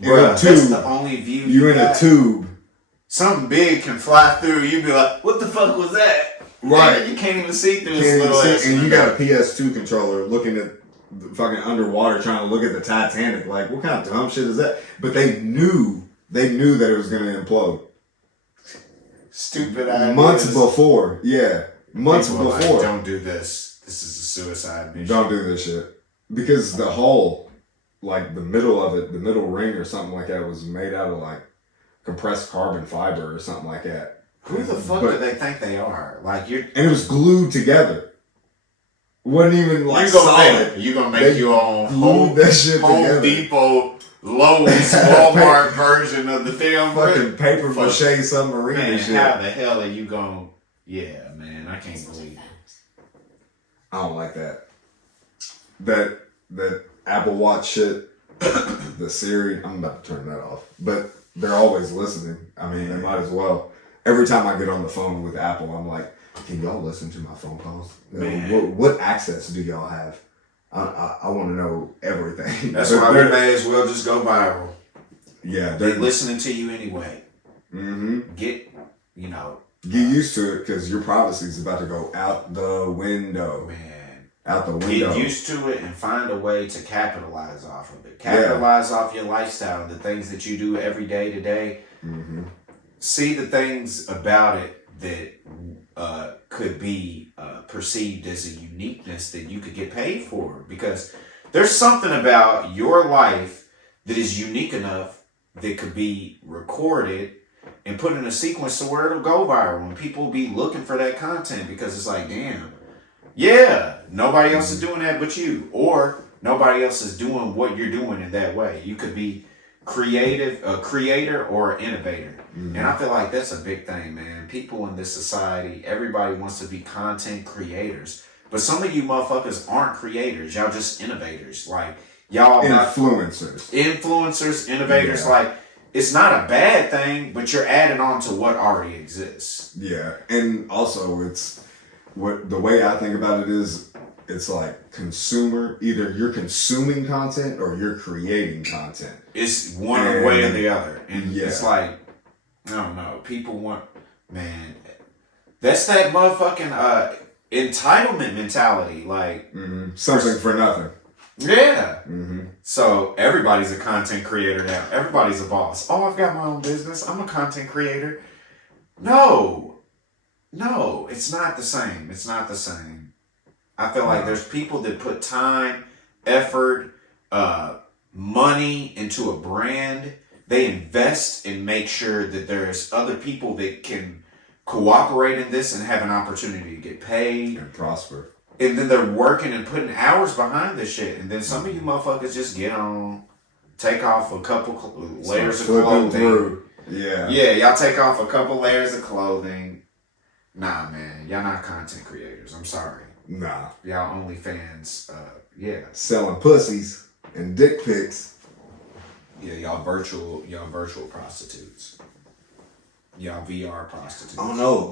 in Bruh, a that's tube. the only view You in a got. tube. Something big can fly through. You be like, what the fuck was that? Right. Nigga, you can't even see through Can't this even little see- ass. and you got a PS2 controller looking at the fucking underwater trying to look at the Titanic. Like, what kind of dumb shit is that? But they knew that it was going to implode. Stupid ideas. Months before. Yeah. Months People are before. like, don't do this. This is a suicide mission. Don't do this shit. Because the whole, like the middle of it, the middle ring or something like that was made out of like compressed carbon fiber or something like that. Who the fuck But- do they think they are? Like you're And it was glued together. Wasn't even like you gonna solid. make, you gonna make They your own glued that shit Home together. Depot, Lowe's, Walmart version of the damn Fucking brick. paper mache submarine Man, and shit. how the hell are you gonna? Yeah, man, I can't believe it. I don't like that. That Apple Watch shit, the Siri, I'm about to turn that off. But they're always listening. I mean, they might as well. Every time I get on the phone with Apple, I'm like, can y'all listen to my phone calls? Man. What access do y'all have? I want to know everything. That's why we may as well just go viral. Yeah, They're they're listening to you anyway. Mm-hmm. Get Get used to it because your privacy is about to go out the window. man. Out the window. Get used to it and find a way to capitalize off of it. Capitalize off your lifestyle, the things that you do every day to day. Mm-hmm. See the things about it that could be perceived as a uniqueness that you could get paid for. Because there's something about your life that is unique enough that could be recorded and put in a sequence to where it'll go viral and people will be looking for that content because it's like, damn, yeah, nobody else is doing that but you, or nobody else is doing what you're doing in that way. You could be a creator or an innovator. And I feel like that's a big thing, man. People in this society, everybody wants to be content creators. But some of you motherfuckers aren't creators. Y'all just innovators. Like, y'all Influencers. Influencers, innovators. Yeah. Like, it's not a bad thing, but you're adding on to what already exists. Yeah. And also, the way I think about it is, it's like consumer, either you're consuming content or you're creating content. It's one way or the other. And yeah. it's like, I don't know. People want, man, that's that motherfucking entitlement mentality. Like, something for nothing. Yeah. So everybody's a content creator now. Everybody's a boss. Oh, I've got my own business. I'm a content creator. No, it's not the same. It's not the same. I feel like there's people that put time, effort, money into a brand. They invest and make sure that there's other people that can cooperate in this and have an opportunity to get paid. And prosper. And then they're working and putting hours behind this shit. And then some of you motherfuckers just get on, take off a couple layers of clothing. Through. Yeah. Yeah, y'all take off a couple layers of clothing. Nah, man. Y'all not content creators. I'm sorry. Nah. Y'all only fans. Yeah. Selling pussies and dick pics. Yeah, y'all virtual prostitutes. Y'all VR prostitutes. Oh no!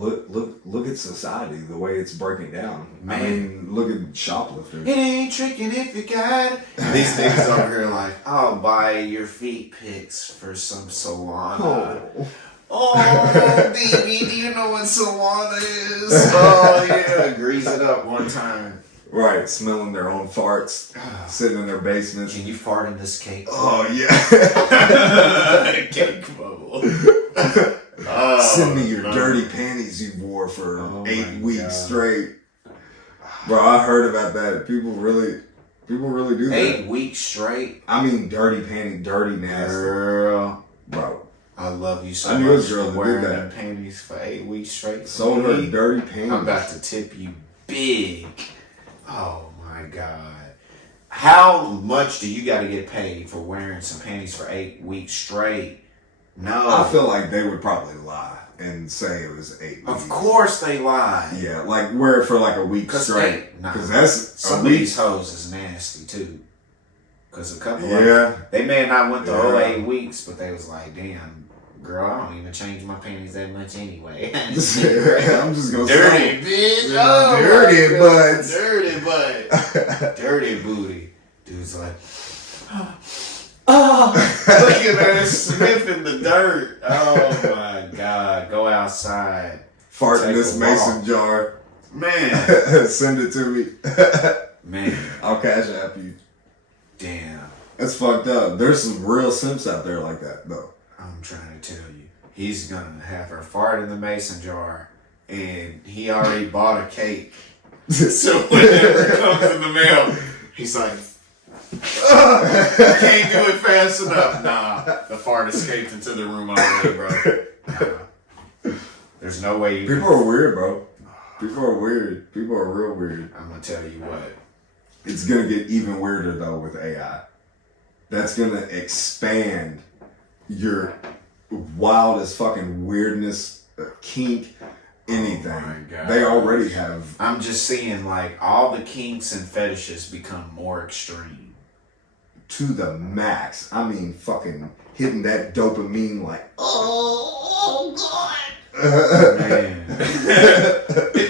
Look at society, the way it's breaking down. Man. I mean, look at shoplifters. It ain't tricking if you got it. These niggas over here like, I'll buy your feet pics for some Solana. Oh, baby, do you know what Solana is? Oh yeah, grease it up one time. Right, smelling their own farts, sitting in their basements. Can you fart in this cake? Oh yeah. Cake bubble. Send me your dirty panties you wore for 8 weeks God. straight. Bro, I heard about that. People really do that. 8 weeks straight? I mean, dirty panty, dirty nasty. Girl. Bro. I love you so I knew a much girl for that wearing did them that. panties for 8 weeks straight. Sold her dirty panties. I'm about to tip you big. Oh my God. How much do you got to get paid for wearing some panties for 8 weeks straight? No. I feel like they would probably lie and say it was 8 weeks. Of course they lie. Yeah, like wear it for like a week straight. Because that's some a of week. these hoes is nasty too. Because a couple of Yeah. them, they may have not went the Yeah. whole 8 weeks, but they was like, damn, girl, I don't even change my panties that much anyway. I'm just gonna Dirty say bitch. Yeah, Oh, dirty my butts. God. Dirty butt. Dirty booty. Dude's like, oh, look at her sniffing the dirt. Oh my God. Go outside. fart in Take this a mason walk. jar. Man. Send it to me. Man. I'll cash app you. Damn. That's fucked up. There's some real simps out there like that though. I'm trying to tell you. He's gonna have her fart in the mason jar, and he already bought a cake. So whenever it comes in the mail, he's like, I can't do it fast enough. Nah, the fart escaped into the room already, bro. Nah. There's no way you People are weird, bro. People are weird. People are real weird. I'm gonna tell you what. It's gonna get even weirder though with AI. That's gonna expand your wildest fucking weirdness, kink, anything. Oh my God. They already have. I'm just seeing like all the kinks and fetishes become more extreme. To the max. I mean, fucking hitting that dopamine like, oh God. Man.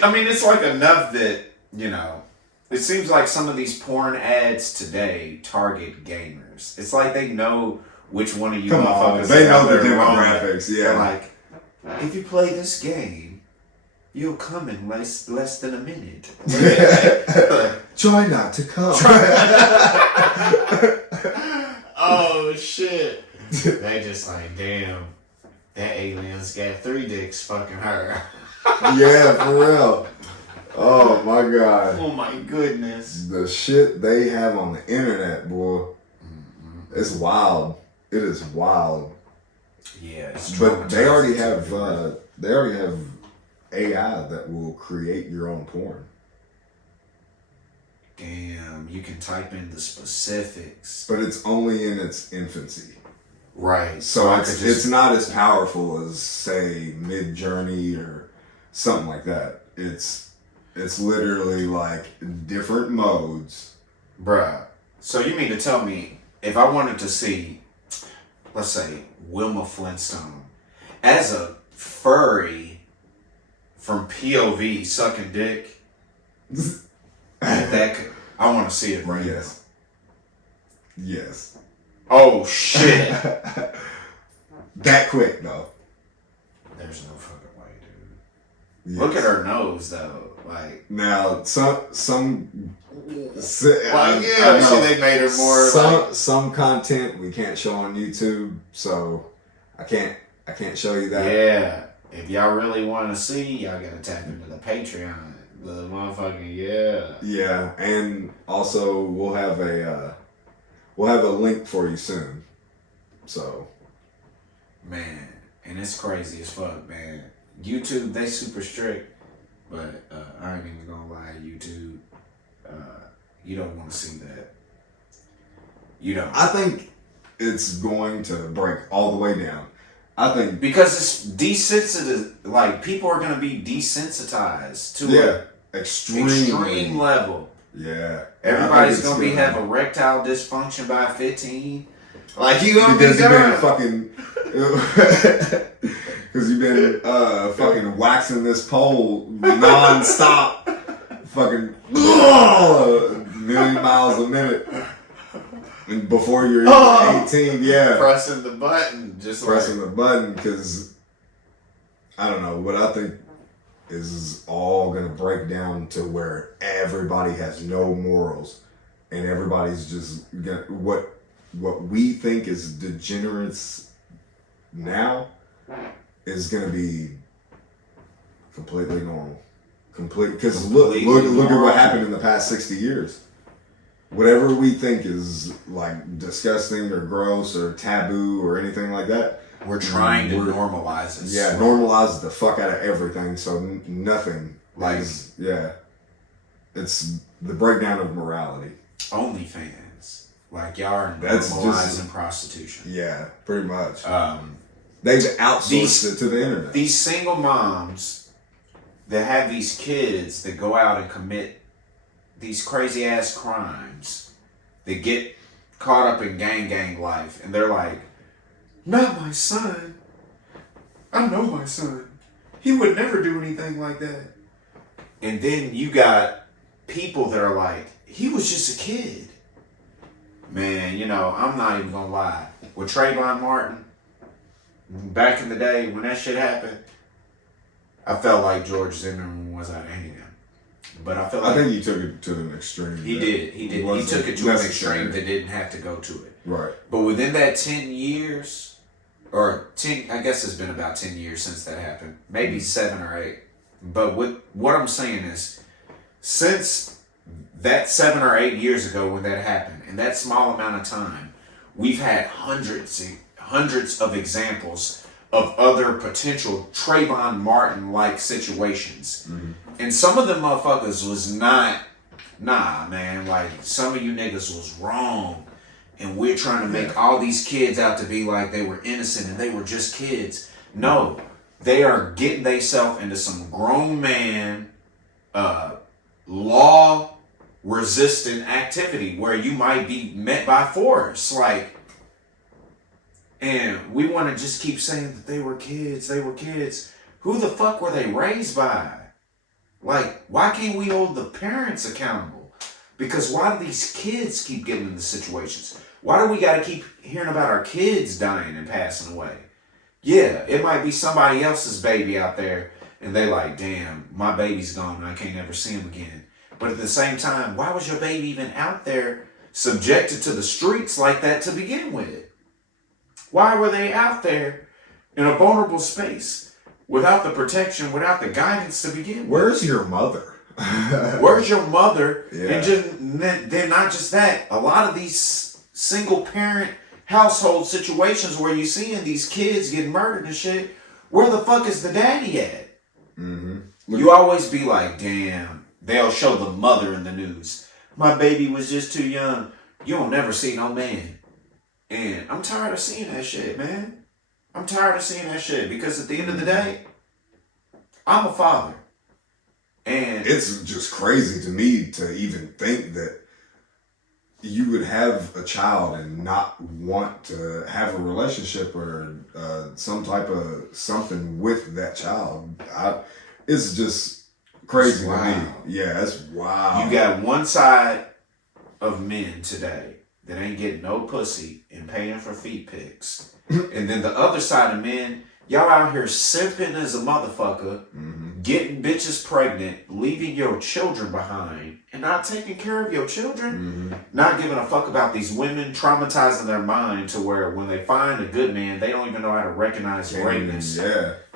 I mean, it's like enough that, you know, it seems like some of these porn ads today target gamers. It's like they know which one of you Come on, motherfuckers they is know out the there wrong. demographics, yeah. They're like, if you play this game, you'll come in less than a minute. Try not to come. Oh, shit. They just like, damn, that alien's got 3 dicks fucking her. Yeah, for real. Oh my God. Oh my goodness. The shit they have on the internet, boy. It's wild. It is wild. Yeah, it's But they already traumatizing. have AI that will create your own porn. Damn, you can type in the specifics. But it's only in its infancy. Right. So I it's could just, it's not as powerful as say Mid Journey or something like that. It's literally like different modes. bruh. So you mean to tell me if I wanted to see, let's say, Wilma Flintstone as a furry from POV sucking dick, that could, I want to see it right Yes. Yes. now. Oh shit. That quick though. There's no fucking way, dude. Yes. Look at her nose though. Like, Now some well, yeah, see, they made her more like, some content we can't show on YouTube, so I can't show you that. yeah. If y'all really want to see, y'all gotta tap into the Patreon. The motherfucking yeah. Yeah, and also we'll have a link for you soon. So Man, and it's crazy as fuck, man. YouTube, they super strict, but I ain't even gonna lie, YouTube, you don't want to see that. You don't. I think it's going to break all the way down. I think Because it's desensitive, like, people are gonna be desensitized to extreme level. Yeah. Everybody's I think gonna be it's have erectile dysfunction by 15. Like, you gonna because be you've been done. fucking because you've been fucking waxing this pole non-stop fucking million miles a minute and before you're even 18 yeah Pressing the button, just pressing like, the button because I don't know what I think is all gonna break down to where everybody has no morals and everybody's just gonna what we think is degenerates now is gonna be completely normal. Because look at what happened in the past 60 years. Whatever we think is like disgusting or gross or taboo or anything like that, we're trying to normalize it. yeah, normalize the fuck out of everything. So nothing Like- is, yeah. It's the breakdown of morality. OnlyFans. Like, y'all are That's normalizing just- prostitution. Yeah, pretty much. Um, They've outsourced it to the internet. these single moms that have these kids that go out and commit these crazy ass crimes, that get caught up in gang life, and they're like, not my son. I know my son. He would never do anything like that. And then you got people that are like, he was just a kid. Man, you know, I'm not even gonna lie. With Trayvon Martin, back in the day when that shit happened, I felt like George Zimmerman was out of hand. But I felt I like think you took it to an extreme. he did. He wasn't took it to an necessary. extreme that didn't have to go to it. Right. But within that 10 years, or 10, I guess it's been about 10 years since that happened. Maybe 7 or 8. But what I'm saying is, since that 7 or 8 years ago when that happened, in that small amount of time, we've had hundreds of examples of other potential Trayvon Martin-like situations. Mm-hmm. And some of them motherfuckers was not, nah, man, like, some of you niggas was wrong. And we're trying to make all these kids out to be like they were innocent and they were just kids. No, they are getting themselves into some grown man, law resistant activity where you might be met by force. Like, and we want to just keep saying that they were kids. Who the fuck were they raised by? Like, why can't we hold the parents accountable? Because why do these kids keep getting into situations? Why do we got to keep hearing about our kids dying and passing away? Yeah, it might be somebody else's baby out there, and they like, damn, my baby's gone, and I can't ever see him again. But at the same time, why was your baby even out there subjected to the streets like that to begin with? Why were they out there in a vulnerable space without the protection, without the guidance to begin with? Where's your mother? Where's your mother? Yeah. And just then, not just that. A lot of these single parent household situations where you're seeing these kids get murdered and shit, where the fuck is the daddy at? You always be like, damn, they'll show the mother in the news. My baby was just too young. You don't never see no man. And I'm tired of seeing that shit, man. I'm tired of seeing that shit because at the end of the day, I'm a father. And it's just crazy to me to even think that you would have a child and not want to have a relationship or some type of something with that child. It's just crazy to me. Yeah, that's wow. You got one side of men today that ain't getting no pussy and paying for feet pics. And then the other side of men, y'all out here simping as a motherfucker, getting bitches pregnant, leaving your children behind, and not taking care of your children, not giving a fuck about these women, traumatizing their mind to where when they find a good man, they don't even know how to recognize greatness.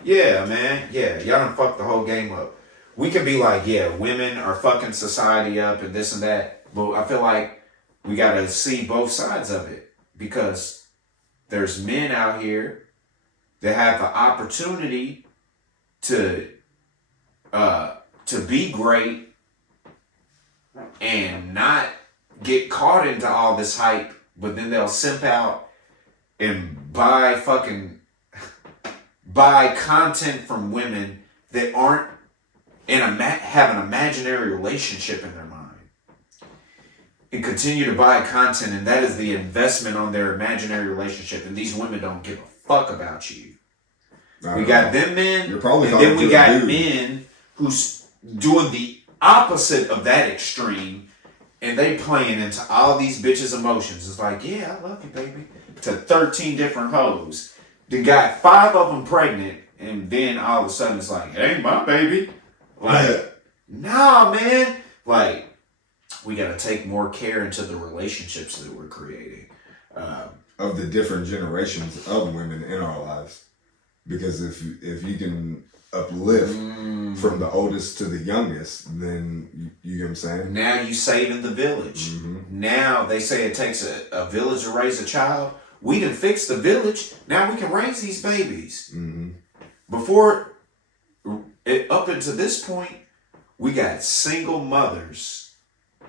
Yeah, man. Yeah, y'all done fucked the whole game up. We can be like, yeah, women are fucking society up and this and that, but I feel like we gotta see both sides of it because there's men out here that have the opportunity to be great and not get caught into all this hype, but then they'll simp out and buy content from women that aren't have an imaginary relationship in their mind. And continue to buy content, and that is the investment on their imaginary relationship. And these women don't give a fuck about you. We got them men, You're probably and then we got dude. men who's doing the opposite of that extreme, and they playing into all these bitches' emotions. It's like, yeah, I love you, baby, to 13 different hoes. They got 5 of them pregnant, and then all of a sudden it's like, it ain't my baby. Like, nah, man. Like, we got to take more care into the relationships that we're creating. Of the different generations of women in our lives. Because if you can uplift from the oldest to the youngest, then you get what I'm saying? Now you saving the village. Now they say it takes a village to raise a child. We done fixed the village. Now we can raise these babies. Before, up until this point, we got single mothers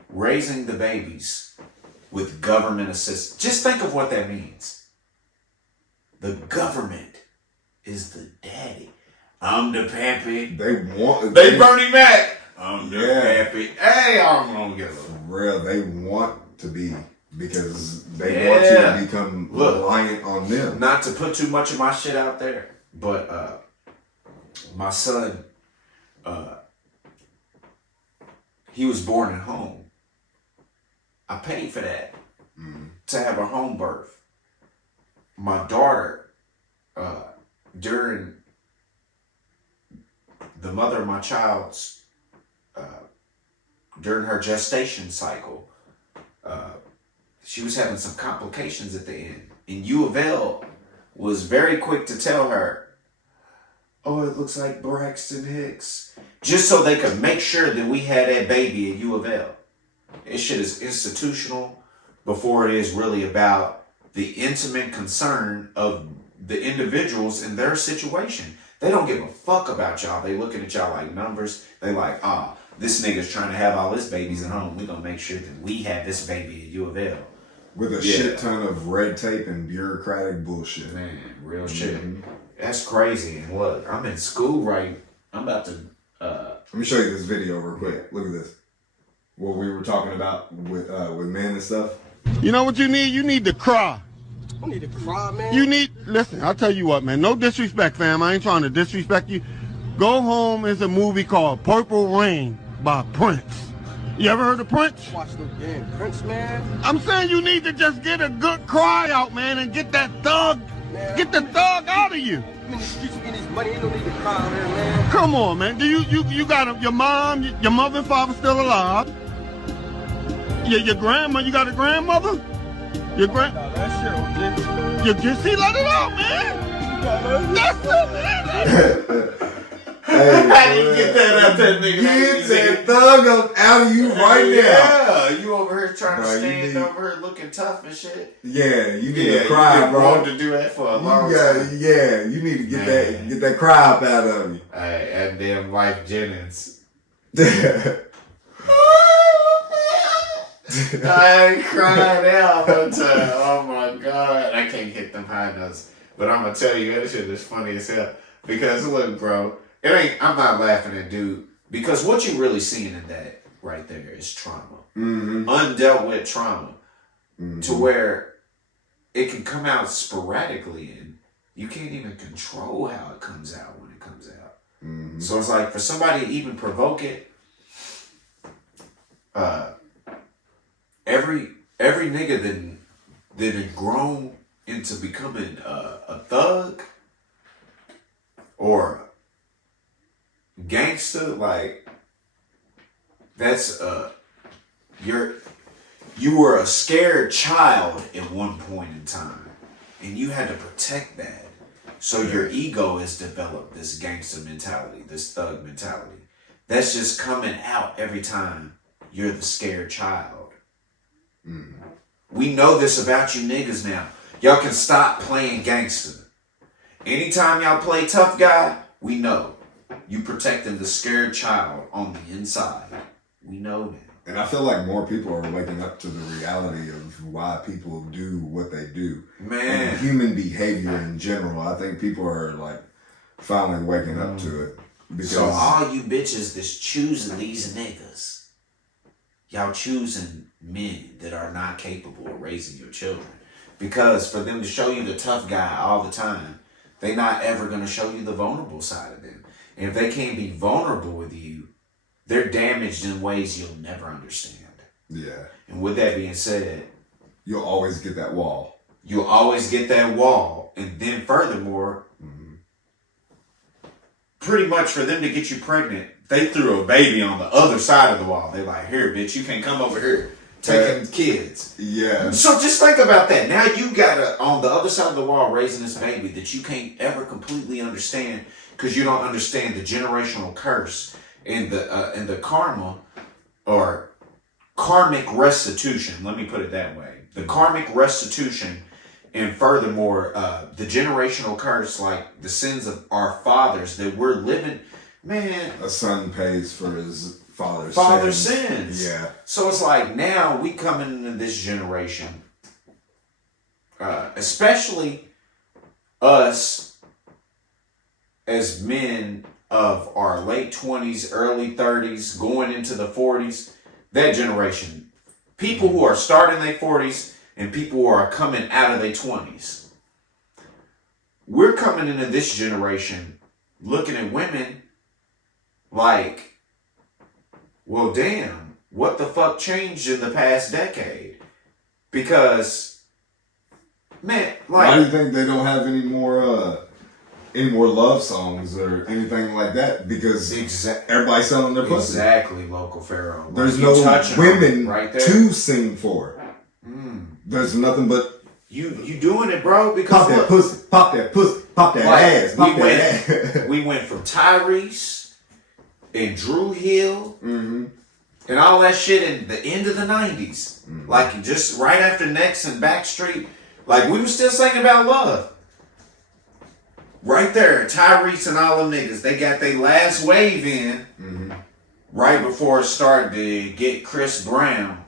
raising the babies with government assistance. Just think of what that means. The government is the daddy. I'm the pappy. They Bernie Mac. I'm the pappy. Hey, I'm gonna get them. Real, they want to be because they want you to become reliant on them. Not to put too much of my shit out there, but my son, he was born at home. I paid for that to have a home birth. My daughter, during the mother of my child's, during her gestation cycle, she was having some complications at the end. And U of L was very quick to tell her, oh, it looks like Braxton Hicks. Just so they could make sure that we had that baby at U of L. This shit is institutional before it is really about the intimate concern of the individuals in their situation. They don't give a fuck about y'all. They looking at y'all like numbers. They like, this nigga's trying to have all his babies at home. We're going to make sure that we have this baby at U of L. With a shit ton of red tape and bureaucratic bullshit. Man, real shit. That's crazy. And look, I'm in school I'm about to... Let me show you this video real quick. Look at this. What we were talking about with men and stuff. You know what you need? You need to cry. I need to cry, man. Listen, I'll tell you what, man. No disrespect, fam. I ain't trying to disrespect you. Go Home is a movie called Purple Rain by Prince. You ever heard of Prince? Watch the damn Prince, man. I'm saying you need to just get a good cry out, man, and get that thug, get the thug out of you. I'm in the streets getting this money. You don't need to cry out there, man. Come on, man. You got your mom, your mother and father still alive? Your grandma, you got a grandmother? You just let it out, man. That's it, man. Hey, How do you get that out that nigga? Get that thug up out of you right now. Yeah, you over here trying Bro, to you stand need- over here looking tough and shit. Yeah, you need Yeah, to cry, you been bro. wanting to do that for a You long got, time. yeah, you need to Man. get that cry up out of you. Hey, and then Mike Jennings. I ain't crying out one time. Oh my god, I can't get them high notes. But I'm gonna tell you, that shit is funny as hell. Because look, bro, it ain't. I'm not laughing at dude. Because what you really seeing in that right there is trauma, undealt with trauma, to where it can come out sporadically, and you can't even control how it comes out when it comes out. So it's like for somebody to even provoke it. Every nigga that had grown into becoming a thug or gangster, like that's you were a scared child at one point in time, and you had to protect that. So your ego has developed this gangster mentality, this thug mentality. That's just coming out every time you're the scared child. We know this about you niggas now. Y'all can stop playing gangster. Anytime y'all play tough guy, we know you protecting the scared child on the inside. We know now. And I feel like more people are waking up to the reality of why people do what they do. Man. And human behavior in general. I think people are like finally waking up to it. Because So all you bitches that's choosing these niggas, y'all choosing men that are not capable of raising your children. Because for them to show you the tough guy all the time, they not ever going to show you the vulnerable side of them. And if they can't be vulnerable with you, they're damaged in ways you'll never understand. yeah, And with that being said, you'll always get that wall. you'll always get that wall. And then furthermore, pretty much for them to get you pregnant, they threw a baby on the other side of the wall. They're like, here, bitch, you can't come over here taking kids. Yeah. So just think about that. Now you got on the other side of the wall raising this baby that you can't ever completely understand because you don't understand the generational curse and the karma or karmic restitution. Let me put it that way. The karmic restitution, and furthermore, the generational curse, like the sins of our fathers that we're living. Man, A son pays for his father's sins. Yeah. So it's like now we coming into this generation, especially us as men of our late 20s, early 30s, going into the 40s, that generation, people who are starting their 40s and people who are coming out of their 20s. We're coming into this generation looking at women like, well, damn, what the fuck changed in the past decade? Because, man, Why do you like, think they don't have any more love songs or anything like that? Because everybody's selling their pussy. exactly, Local Pharaoh. There's Like, you no touching women on it right there. to sing for. There's nothing but You doing it, bro? Because pop that look, pussy, pop that pussy, pop that like, ass, pop that ass. we went from Tyrese and Drew Hill and all that shit in the end of the 90s. Like just right after Next and Backstreet. Like we were still singing about love. Right there, Tyrese and all them niggas, they got their last wave in right before it started to get Chris Brown.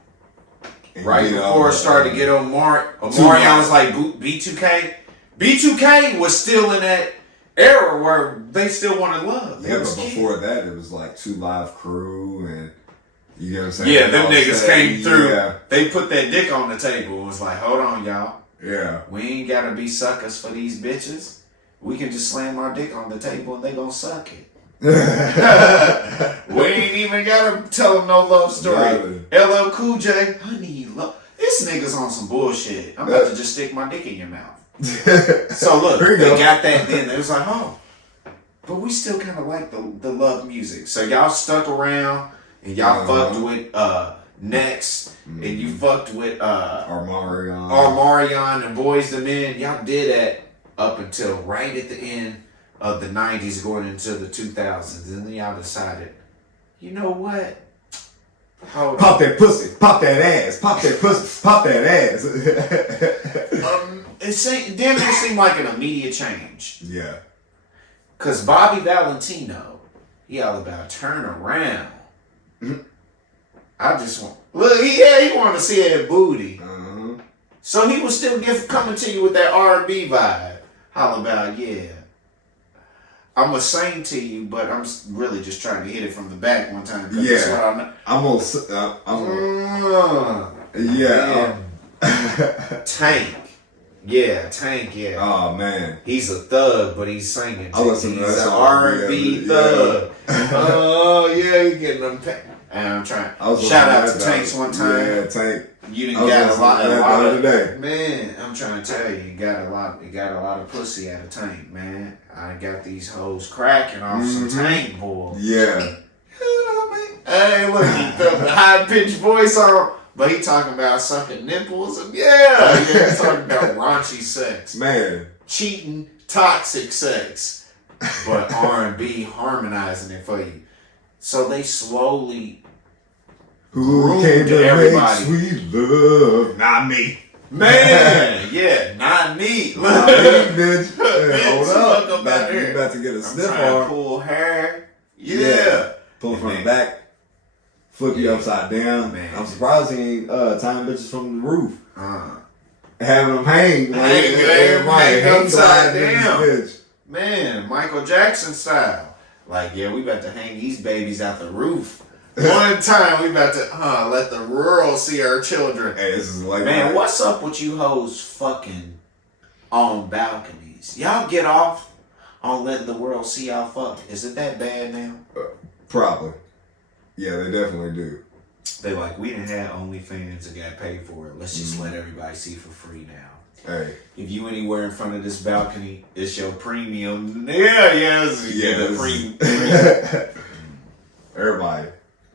Right before it started to get Omarion was like B2K. B2K was still in that era where they still wanted love. They Yeah, was but kids. before that, it was like 2 Live Crew and you get what I'm saying? Yeah, them All niggas that. came through. Yeah, They put that dick on the table and was like, hold on, y'all. yeah. We ain't gotta be suckers for these bitches. We can just slam our dick on the table and they gonna suck it. We ain't even gotta tell them no love story. Right. LL Cool J, honey, love. This nigga's on some bullshit. I'm about to just stick my dick in your mouth. So look, There you they go. got that then. They was like, oh. But we still kind of like the love music. So y'all stuck around and y'all fucked with Next and you fucked with Armarion. Armarion and Boys the Men. Y'all did that up until right at the end of the 90s going into the 2000s. And then y'all decided, you know what? Hold Pop on. that pussy, pop that ass, pop that pussy, pop that ass. It damn near seemed like an immediate change. Yeah. Because Bobby Valentino, he all about turn around. I just want, look, he wanted to see that booty. So he was still coming to you with that R&B vibe. How about, yeah, I'm going to sing to you, but I'm really just trying to hit it from the back one time. Yeah. That's what Tank. Yeah, Tank, yeah. Oh, man. He's a thug, but he's singing. I listen to that He's an song, R&B yeah. thug. Oh, yeah, he getting them. And I'm trying. Shout out to Tanks one time. Yeah, Tank. You I was done got a lot the other day. man. I'm trying to tell you, you got a lot of pussy out of Tank, man. I got these hoes cracking off some Tank, boy. Yeah. Hey, look, he threw the high pitched voice on, but he talking about sucking nipples and yeah, he talking about raunchy sex, Man. cheating, toxic sex, but R&B harmonizing it for you. So they slowly. Who Groomed came to everybody. make sweet love? Not me. Man, yeah, not me. Not me, bitch. Hey, Bitch, hold fuck up. up out You here. about to get a I'm sniff trying to on. pull hair. Yeah. Yeah. Pull it from the Man. back. Flip you Yeah. upside down. Man. I'm surprised he ain't tying bitches from the roof. Uh, Having them hang. Hang upside down. Bitch. man, Michael Jackson style. Like, yeah, we about to hang these babies out the roof. One time we about to let the world see our children. Hey, this is like Man, what's up with you hoes fucking on balconies? Y'all get off on letting the world see y'all fuck. Is it that bad now? Probably. Yeah, they definitely do. They like, we didn't have OnlyFans and got paid for it. Let's just let everybody see for free now. Hey. If you anywhere in front of this balcony, it's your premium. Yes. The premium.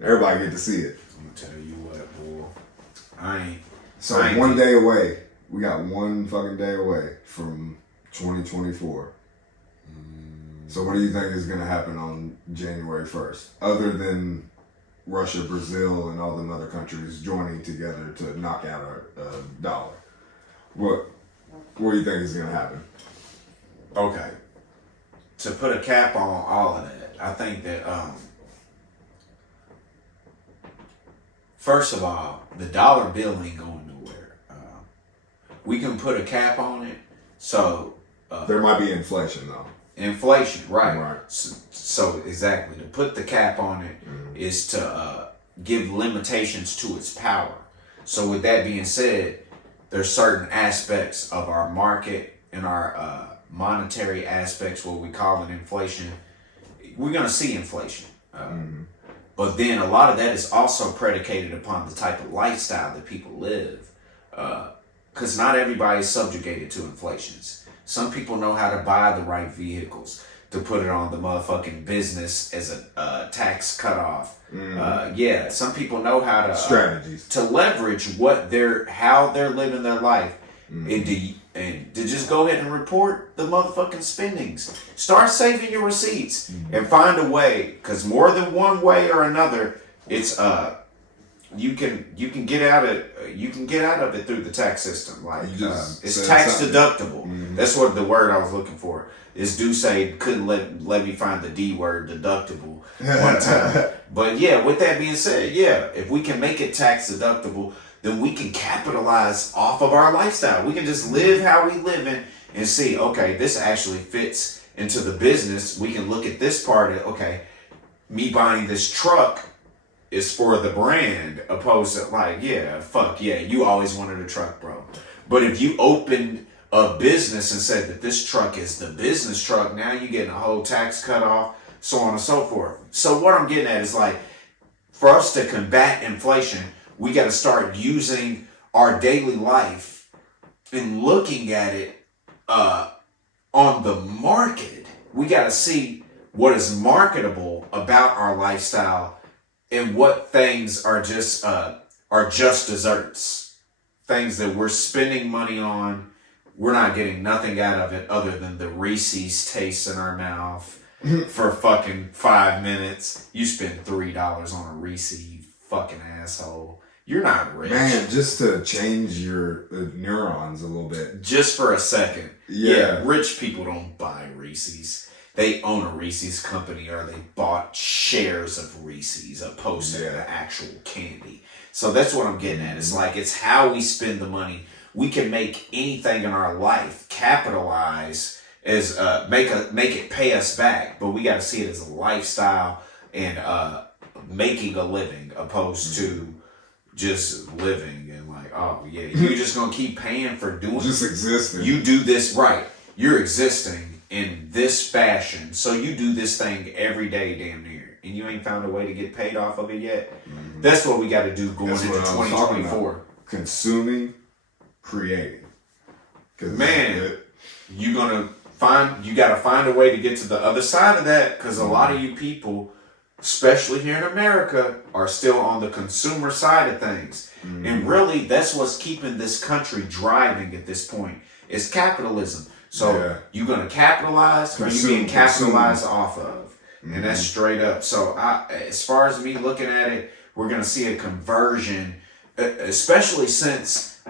Everybody get to see it. I'm gonna tell you what, boy. I ain't. So I ain't one day away. We got one fucking day away from 2024. So what do you think is going to happen on January 1st? Other than Russia, Brazil, and all them other countries joining together to knock out a dollar. What do you think is going to happen? Okay. To put a cap on all of that, I think that first of all, the dollar bill ain't going nowhere. We can put a cap on it, so There might be inflation though. inflation, right? Right. So exactly, to put the cap on it is to give limitations to its power. So with that being said, there's certain aspects of our market and our monetary aspects, what we call it inflation. We're gonna see inflation, but then a lot of that is also predicated upon the type of lifestyle that people live, because not everybody is subjugated to inflations. Some people know how to buy the right vehicles to put it on the motherfucking business as a tax cutoff. Yeah, some people know how to Strategies. to leverage how they're living their life, and to just go ahead and report the motherfucking spendings. Start saving your receipts and find a way, because more than one way or another, it's you can get out of it through the tax system. Like You just it's said tax something. deductible. That's what the word I was looking for. Is do say couldn't let me find the D word deductible one time. But yeah, with that being said, yeah, if we can make it tax deductible, then we can capitalize off of our lifestyle. We can just live how we live in and see, okay, this actually fits into the business. We can look at this part of, okay, me buying this truck is for the brand, opposed to like, yeah, fuck yeah, you always wanted a truck, bro. But if you opened a business and said that this truck is the business truck, now you're getting a whole tax cut off, so on and so forth. So what I'm getting at is like, for us to combat inflation, we got to start using our daily life and looking at it on the market. We got to see what is marketable about our lifestyle and what things are just desserts, things that we're spending money on we're not getting nothing out of it other than the Reese's taste in our mouth for fucking 5 minutes. You spend $3 on a Reese, you fucking asshole. You're not rich. Man, just to change your neurons a little bit. Just for a second. Yeah. Rich people don't buy Reese's. They own a Reese's company or they bought shares of Reese's opposed to the actual candy. So that's what I'm getting at. It's like, it's how we spend the money. We can make anything in our life capitalize as make it pay us back, but we got to see it as a lifestyle and making a living opposed to just living and like, oh yeah, you're just gonna keep paying for doing just existing. You do this right. You're existing in this fashion, so you do this thing every day, damn near, and you ain't found a way to get paid off of it yet. That's what we got to do going into 2024. Consuming, creating. Man, you gotta find a way to get to the other side of that, because a lot of you people, especially here in America, are still on the consumer side of things. And really, that's what's keeping this country driving at this point, is capitalism. So you're going to capitalize or you're being capitalized off of. And that's straight up. So as far as me looking at it, we're going to see a conversion, especially since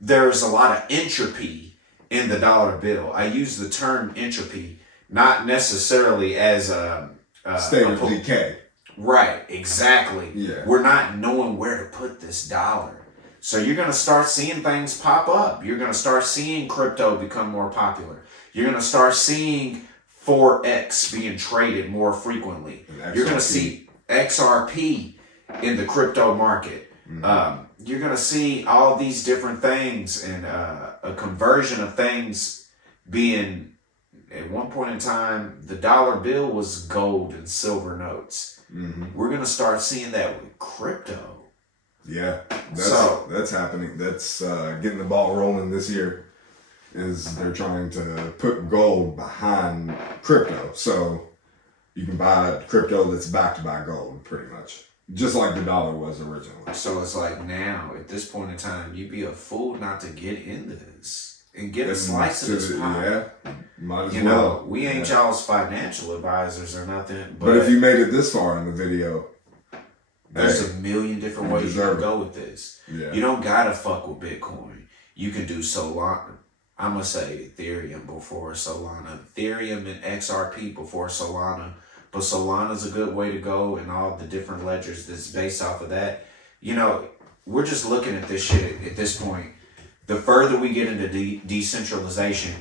there's a lot of entropy in the dollar bill. I use the term entropy, not necessarily as a state of decay. Right, exactly. Yeah. We're not knowing where to put this dollar. So you're going to start seeing things pop up. You're going to start seeing crypto become more popular. You're going to start seeing Forex being traded more frequently. You're going to see XRP in the crypto market. You're going to see all these different things and a conversion of things being, at one point in time, the dollar bill was gold and silver notes. We're going to start seeing that with crypto. Yeah, that's happening. That's getting the ball rolling this year. Is they're trying to put gold behind crypto, so you can buy crypto that's backed by gold, pretty much, just like the dollar was originally. So it's like now, at this point in time, you'd be a fool not to get into this and get a slice of this pie. Yeah, might as well. You know, we ain't y'all's financial advisors or nothing, but if you made it this far in the video, there's a million different ways you can go with this. Yeah. You don't gotta fuck with Bitcoin. You can do Solana. I'm gonna say Ethereum before Solana. Ethereum and XRP before Solana. But Solana's a good way to go, and all the different ledgers that's based off of that. You know, we're just looking at this shit at this point. The further we get into decentralization,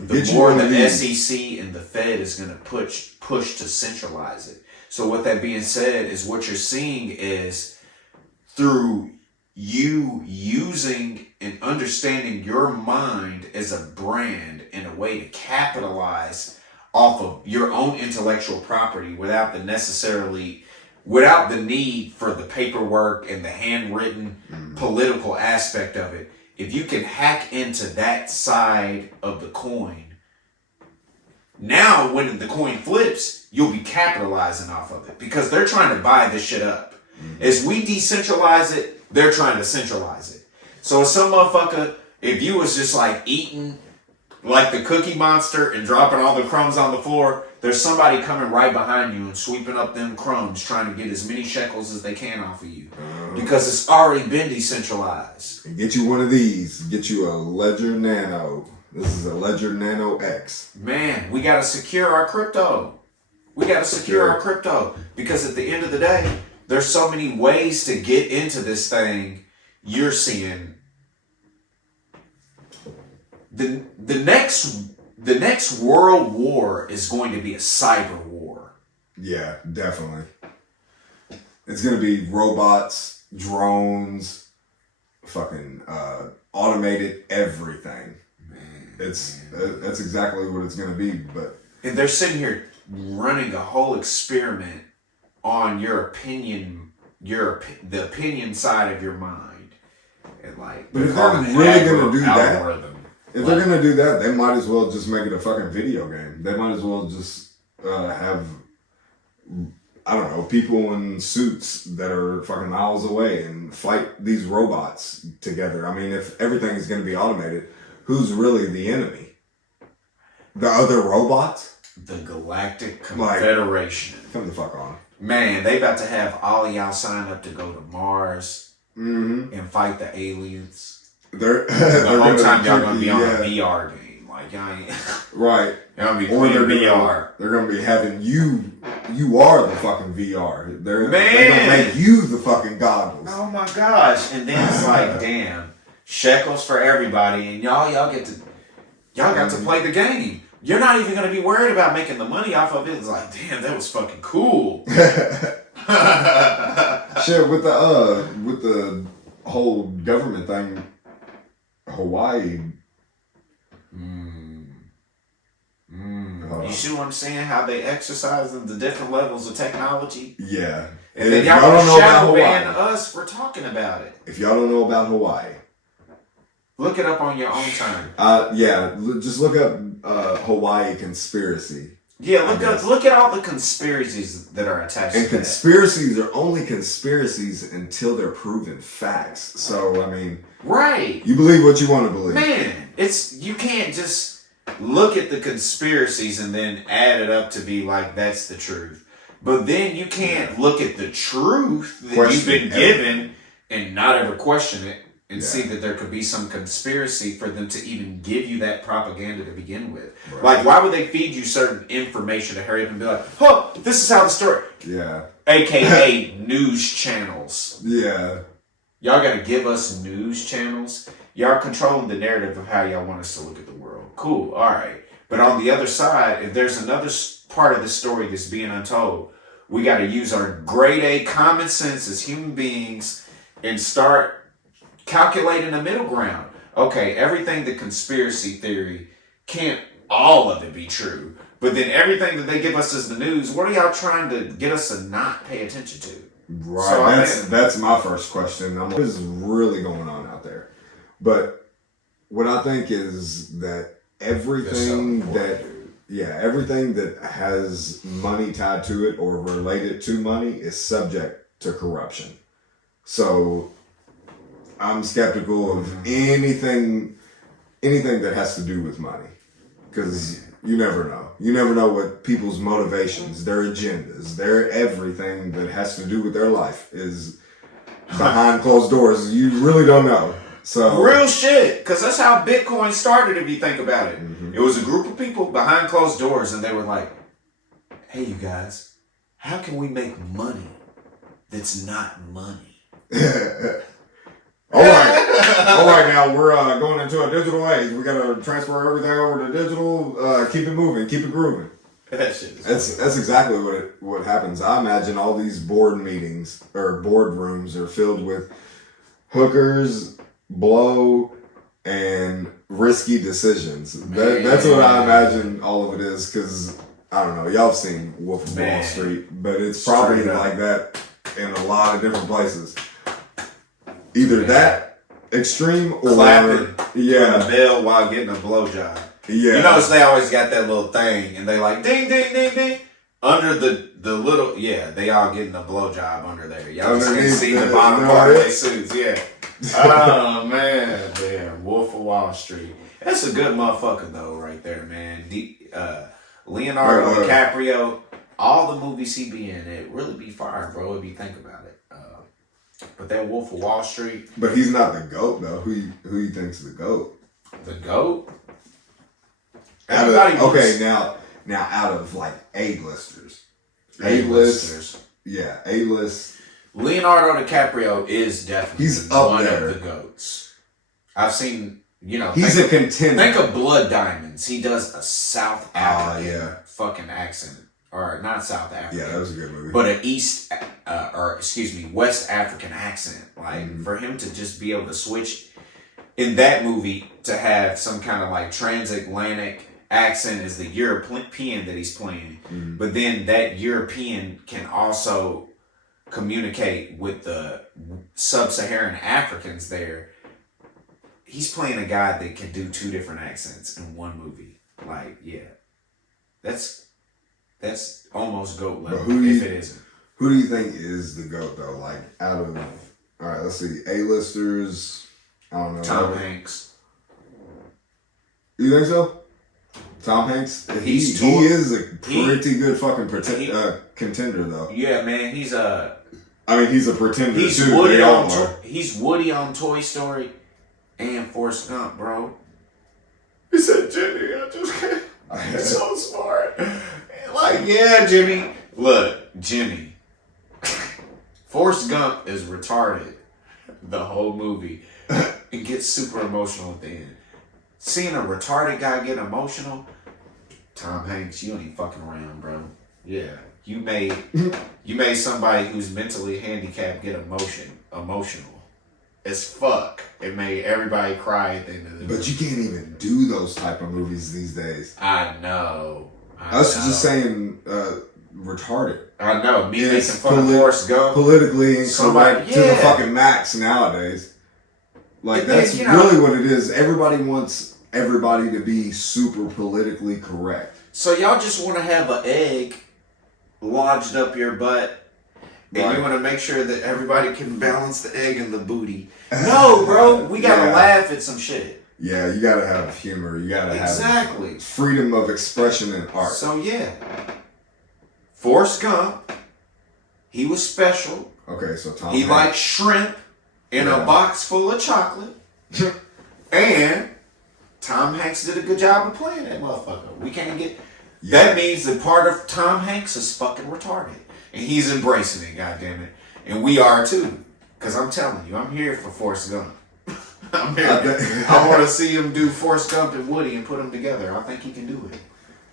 the more the SEC and the Fed is gonna push to centralize it. So with that being said, is what you're seeing is through you using and understanding your mind as a brand in a way to capitalize off of your own intellectual property without the need for the paperwork and the handwritten political aspect of it. If you can hack into that side of the coin, now when the coin flips, you'll be capitalizing off of it because they're trying to buy this shit up. As we decentralize it, they're trying to centralize it. So some motherfucker, if you was just like eating like the Cookie Monster and dropping all the crumbs on the floor, there's somebody coming right behind you and sweeping up them crumbs, trying to get as many shekels as they can off of you because it's already been decentralized. Get you one of these. Get you a Ledger Nano. This is a Ledger Nano X. Man, we got to secure our crypto. We got to secure our crypto because at the end of the day, there's so many ways to get into this thing. You're seeing the next world war is going to be a cyber war. Yeah, definitely. It's gonna be robots, drones, fucking automated everything. That's exactly what it's gonna be. But and they're sitting here running a whole experiment on your opinion, the opinion side of your mind, and like. But if they're really gonna do that, if they're gonna do that, they might as well just make it a fucking video game. They might as well just have, I don't know, people in suits that are fucking miles away and fight these robots together. I mean, if everything is gonna be automated, who's really the enemy? The other robots? The Galactic Confederation. Come the fuck on. Man, they about to have all of y'all sign up to go to Mars and fight the aliens. The whole time y'all gonna be on a VR game. Like, y'all ain't... Right. Y'all gonna be Or playing VR. They're gonna be having you are the fucking VR. They're gonna Man. make you the fucking goggles. Oh my gosh. And then it's like, damn, shekels for everybody, and y'all got to play the game. You're not even gonna be worried about making the money off of it. It's like, damn, that was fucking cool. Shit, with the whole government thing, Hawaii. You see what I'm saying? How they exercise the different levels of technology? Yeah. And then if y'all don't gonna know about shadow Hawaii, ban us for talking about it. if y'all don't know about Hawaii, Look it up on your own time. just look up Hawaii conspiracy. Yeah, look at all the conspiracies that are attached And to that. conspiracies are only conspiracies until they're proven facts. So, I mean, Right. you believe what you want to believe. Man, you can't just look at the conspiracies and then add it up to be like that's the truth. But then you can't look at the truth that you've been given and not ever question it and see that there could be some conspiracy for them to even give you that propaganda to begin with. Right. Like, why would they feed you certain information to hurry up and be like, oh, this is how the story... Yeah. AKA news channels. Yeah. Y'all gotta give us news channels. Y'all controlling the narrative of how y'all want us to look at the world. Cool, alright. But on the other side, if there's another part of the story that's being untold, we gotta use our grade A common sense as human beings and start calculating a middle ground. Okay, everything the conspiracy theory, can't all of it be true. But then everything that they give us as the news, what are y'all trying to get us to not pay attention to? Right, so that's my first question. I'm like, what is really going on out there? But what I think is that everything that has money tied to it or related to money is subject to corruption. So I'm skeptical of anything that has to do with money, because you never know. You never know what people's motivations, their agendas, their everything that has to do with their life is behind closed doors. You really don't know. So real shit, because that's how Bitcoin started. If you think about it, it was a group of people behind closed doors, and they were like, "Hey, you guys, how can we make money that's not money?" All right. Now we're going into a digital age. We gotta transfer everything over to digital. Keep it moving. Keep it grooving. That shit is that's exactly what happens. I imagine all these board meetings or boardrooms are filled with hookers, blow, and risky decisions. That's what I imagine all of it is. Because I don't know. Y'all have seen Wolf of Wall Street, but it's probably like that in a lot of different places. Either that extreme or clapping the bell while getting a blowjob. Yeah. You notice they always got that little thing, and they like ding ding ding ding under the little they all getting a blowjob under there. Y'all just can see the bottom part of their suits. Yeah. Oh man, Wolf of Wall Street. That's a good motherfucker though, right there, man. Leonardo DiCaprio, all the movies he be in, it really be fire, bro. If you think about it. But that Wolf of Wall Street. But he's not the GOAT though. Who you think's the GOAT? The GOAT? Now out of like A-listers. A-list. Yeah, A-list. Leonardo DiCaprio is definitely one of the GOATs. I've seen, he's a contender. Think of Blood Diamonds. He does a South African fucking accent. Or not South African. Yeah, that was a good movie. But an West African accent. Like, for him to just be able to switch in that movie to have some kind of like transatlantic accent is the European that he's playing. But then that European can also communicate with the sub-Saharan Africans there. He's playing a guy that can do two different accents in one movie. Like, that's almost GOAT level, if it isn't. Who do you think is the GOAT, though? Like, out of... All right, let's see. A-listers... I don't know. Tom Hanks. You think so? Tom Hanks, he is a pretty good fucking contender though. Yeah, man, he's a. I mean, he's a pretender He's too. Woody They all on. are. He's Woody on Toy Story, and Forrest Gump, bro. He said, "Jimmy, I just can't. He's so smart." Like, yeah, Jimmy. Look, Jimmy. Forrest Gump is retarded the whole movie and gets super emotional at the end. Seeing a retarded guy get emotional, Tom Hanks, you ain't fucking around, bro. Yeah, you made somebody who's mentally handicapped get emotional as fuck. It made everybody cry at the end of the movie. But you can't even do those type of movies these days. I know. Us just saying retarded. I know. Me It's making fun of Forrest Gump. politically incorrect Somebody- to the yeah. fucking max nowadays. Like And then, that's you know- really what it is. Everybody wants everybody to be super politically correct. So y'all just want to have an egg lodged up your butt, and Right. you want to make sure that everybody can balance the egg and the booty. No, bro, we gotta Yeah. laugh at some shit. Yeah, you gotta have humor. You gotta have Exactly. freedom of expression and art. So yeah, Forrest Gump, he was special. Okay, so Tom He Hanks. liked shrimp in Yeah. a box full of chocolate, and Tom Hanks did a good job of playing that motherfucker. We can't get. Yeah. That means that part of Tom Hanks is fucking retarded. And he's embracing it, goddammit. And we are too. Because I'm telling you, I'm here for Forrest Gump. I'm here. I want to see him do Forrest Gump and Woody and put them together. I think he can do it.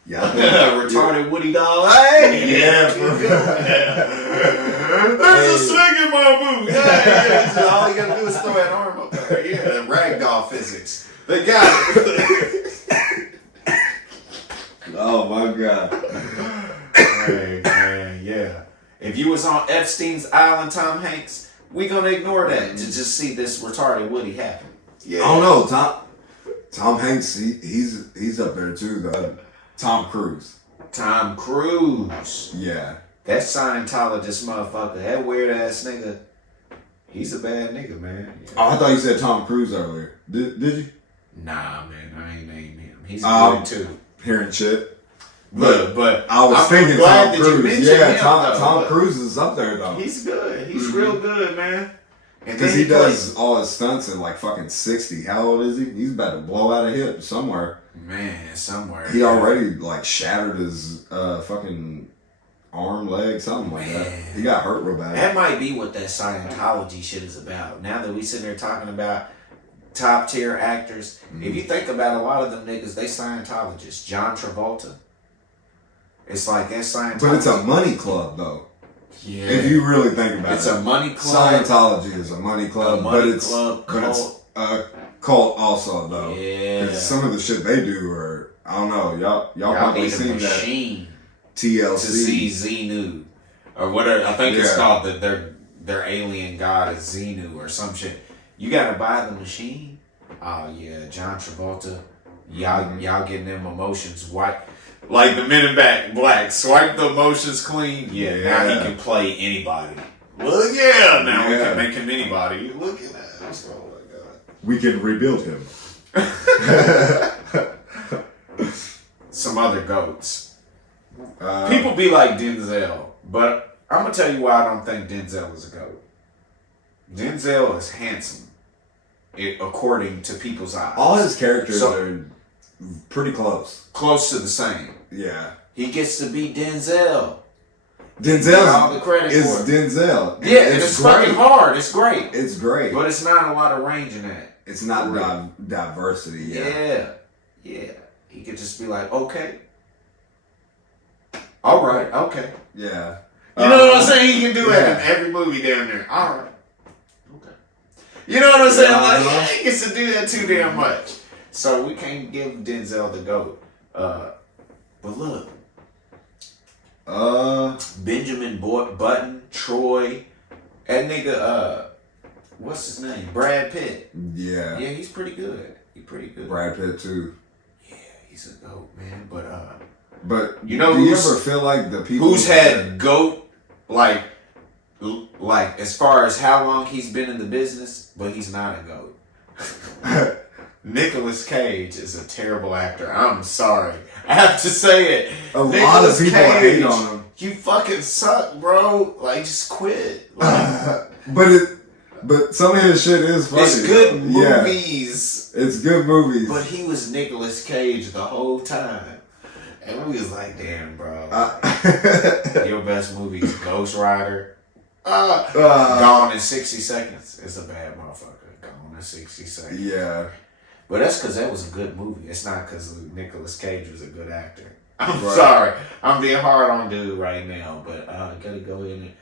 Yeah, Retarded Woody dog. Hey! Yeah, for There's a swing in my boot. Yeah. So all you gotta do is throw that arm up there. Yeah, ragdoll physics. They got it. Oh my god. Hey, man, yeah. If you was on Epstein's Island, Tom Hanks, we gonna ignore that to just see this retarded Woody happen. Yeah. I don't know, Tom Hanks, he's up there too though. Tom Cruise. Tom Cruise. Yeah. That Scientologist motherfucker, that weird ass nigga, he's a bad nigga, man. Yeah. Oh, I thought you said Tom Cruise earlier. Did you? Nah, man, I ain't named him. He's Um, good too. Hearing shit. But I was I'm thinking glad Tom that you Cruise. mentioned Yeah, him, Tom though. Cruise is up there though. He's good. He's real good, man. And Because then he does plays- all his stunts at like fucking 60. How old is he? He's about to blow out a hip somewhere. Man, somewhere. He already like shattered his fucking arm, leg, something like that. Man. He got hurt real bad. That might be what that Scientology shit is about. Now that we sitting there talking about top tier actors, if you think about a lot of them niggas, they Scientologists. John Travolta. It's like that Scientology. But it's a money club though. Yeah. If you really think about It's it. a money club. Scientology is a money club, A money but it's club but it's cult. a cult also though. Yeah. 'Cause some of the shit they do are I don't know. Y'all Y'all probably need a seen that machine to see TLC. Xenu. Or whatever. I think it's Yeah. called that their alien god is Xenu or some shit. You gotta buy the machine. Oh yeah, John Travolta. Y'all getting them emotions white. Like the Men in Black. Swipe the emotions clean. Yeah, now he Yeah. can play anybody. Well, yeah, now we Yeah. can make him anybody. Look at that. Oh my god. We can rebuild him. Some other goats. Uh, People be like Denzel, but I'm gonna tell you why I don't think Denzel is a goat. Denzel is handsome, according to people's eyes. all his characters So- are pretty close. Close to the same. Yeah. He gets to be Denzel. Denzel All the credit is for it. Denzel. Yeah, and it's fucking hard. It's great, It's great. but it's not a lot of range in that. It's not Right. diversity. Yeah. Yeah. He could just be like, okay, all right, okay. Yeah. You know what I'm saying? He can do it yeah. in every movie down there. All right. Okay. You know what I'm saying? Like, Uh-huh. he gets to do that too damn much. So we can't give Denzel the GOAT. But look, Benjamin Button, Troy, that nigga, what's his name? Brad Pitt. Yeah. Yeah, he's pretty good. He's pretty good. Brad Pitt too. Yeah, he's a GOAT, man. But But You know do you who's- ever feel like the people who's had GOAT, like as far as how long he's been in the business, but he's not a GOAT. Nicolas Cage is a terrible actor. I'm sorry. I have to say it. A lot of people hate on him. You fucking suck, bro. Like, just quit. Like, but some of his shit is funny. it's good Yeah. movies. It's good movies. But he was Nicolas Cage the whole time. And we was like, damn, bro. Your best movie is Ghost Rider. Gone in 60 Seconds. It's a bad motherfucker. Gone in 60 Seconds. Yeah. But that's because that was a good movie. It's not because Nicolas Cage was a good actor. I'm Right. sorry. I'm being hard on dude right now. But I gotta go in and...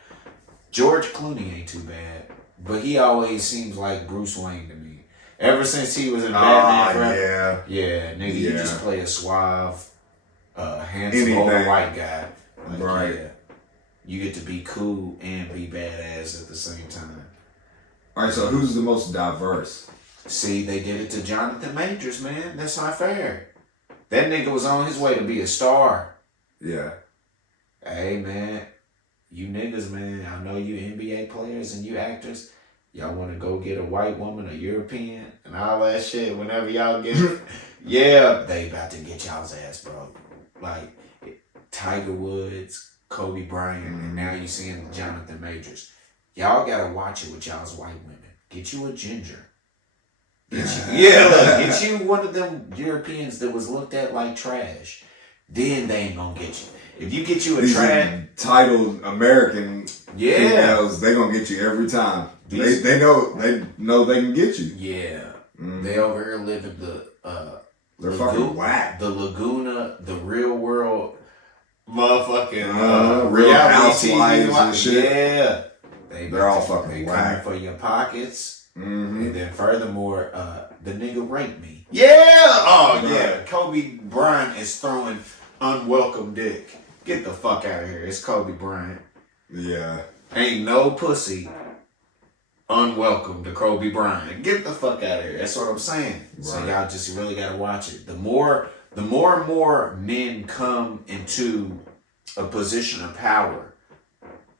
George Clooney ain't too bad. But he always seems like Bruce Wayne to me. Ever since he was in Batman Forever. Yeah. Yeah, nigga, you Yeah. just play a suave, handsome Anything. older white guy. Like, Right. Yeah, you get to be cool and be badass at the same time. All right, so who's the most diverse? See, they did it to Jonathan Majors, man. That's not fair. That nigga was on his way to be a star. Yeah. Hey, man, you niggas, man, I know you NBA players and you actors. Y'all want to go get a white woman, a European, and all that shit whenever y'all get it. Yeah, they about to get y'all's ass, bro. Like, Tiger Woods, Kobe Bryant, and now you seeing Jonathan Majors. Y'all got to watch it with y'all's white women. Get you a ginger. Get you one of them Europeans that was looked at like trash. Then they ain't gonna get you. If you get you a These trash, entitled American yeah, females, they gonna get you every time. These- They know they can get you. yeah, Mhm. they over here living the They're fucking whack. the Laguna, the real world, motherfucking Real reality Housewives TV and shit. Yeah, They're all fucking they whack. coming for your pockets. Mm-hmm. And then furthermore, the nigga raped me. Yeah! Oh, yeah. Kobe Bryant is throwing unwelcome dick. Get the fuck out of here. It's Kobe Bryant. Yeah. Ain't no pussy unwelcome to Kobe Bryant. Get the fuck out of here. That's what I'm saying. So Right. y'all just really gotta watch it. The more and more men come into a position of power,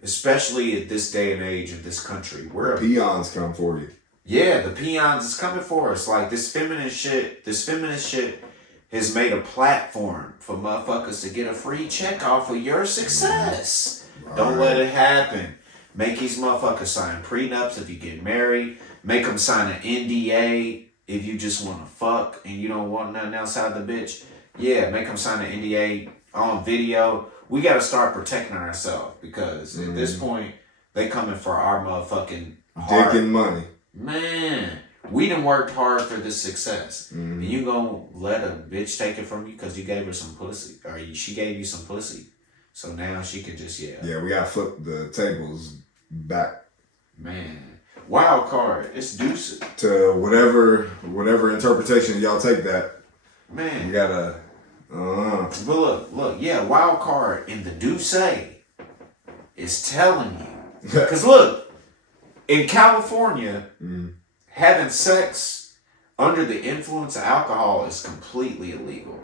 especially at this day and age of this country, we're Peons come for you. yeah, the peons is coming for us. Like this feminist shit has made a platform for motherfuckers to get a free check off of your success. Don't let it happen. Make these motherfuckers sign prenups if you get married. Make them sign an NDA if you just want to fuck and you don't want nothing outside the bitch. Yeah, make them sign an NDA on video. We got to start protecting ourselves because at this point, they coming for our motherfucking heart. Dick and money. Man, we done worked hard for this success. Mhm. And you gonna let a bitch take it from you because you gave her some pussy. Or she gave you some pussy. So now she can just, Yeah, we gotta flip the tables back Man. Wild card. It's deuce. to whatever interpretation y'all take that. Man. You gotta. But look, yeah, wild card in the Deuce is telling you. Because look, in California, having sex under the influence of alcohol is completely illegal.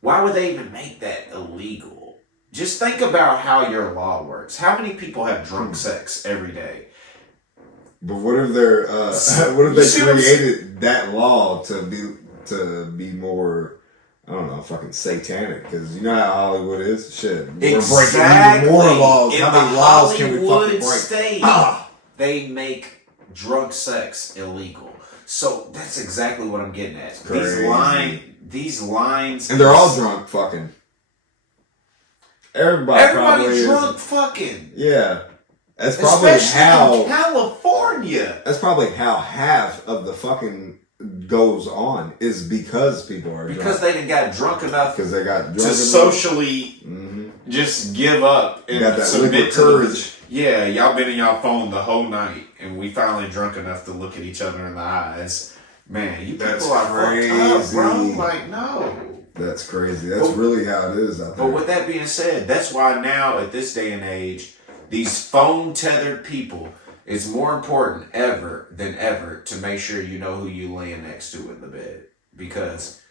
Why would they even make that illegal? Just think about how your law works. How many people have drunk sex every day? But what if they're what if You see they what I'm created that law to be more, I don't know, fucking satanic? Because you know how Hollywood is. Shit, we're breaking even more laws. In How the many laws can we Hollywood fucking break? state, Ah! they make drunk sex illegal. So that's exactly what I'm getting at. Crazy. These lines, And they're all drunk, fucking. Everybody probably drunk is. fucking. Yeah, that's probably Especially in how. California. That's probably how half of the fucking goes on is because people are Because drunk. they done got drunk enough Because they got drunk to enough. socially Mm-hmm. just give up and Got that submit liquid to the- courage. Yeah, y'all been in y'all phone the whole night, and we finally drunk enough to look at each other in the eyes. Man, you That's people are fucked up, bro. crazy. Like, no. That's crazy. That's really how it is out there. But with that being said, that's why now at this day and age, these phone tethered people, it's more important than ever to make sure you know who you laying next to in the bed, because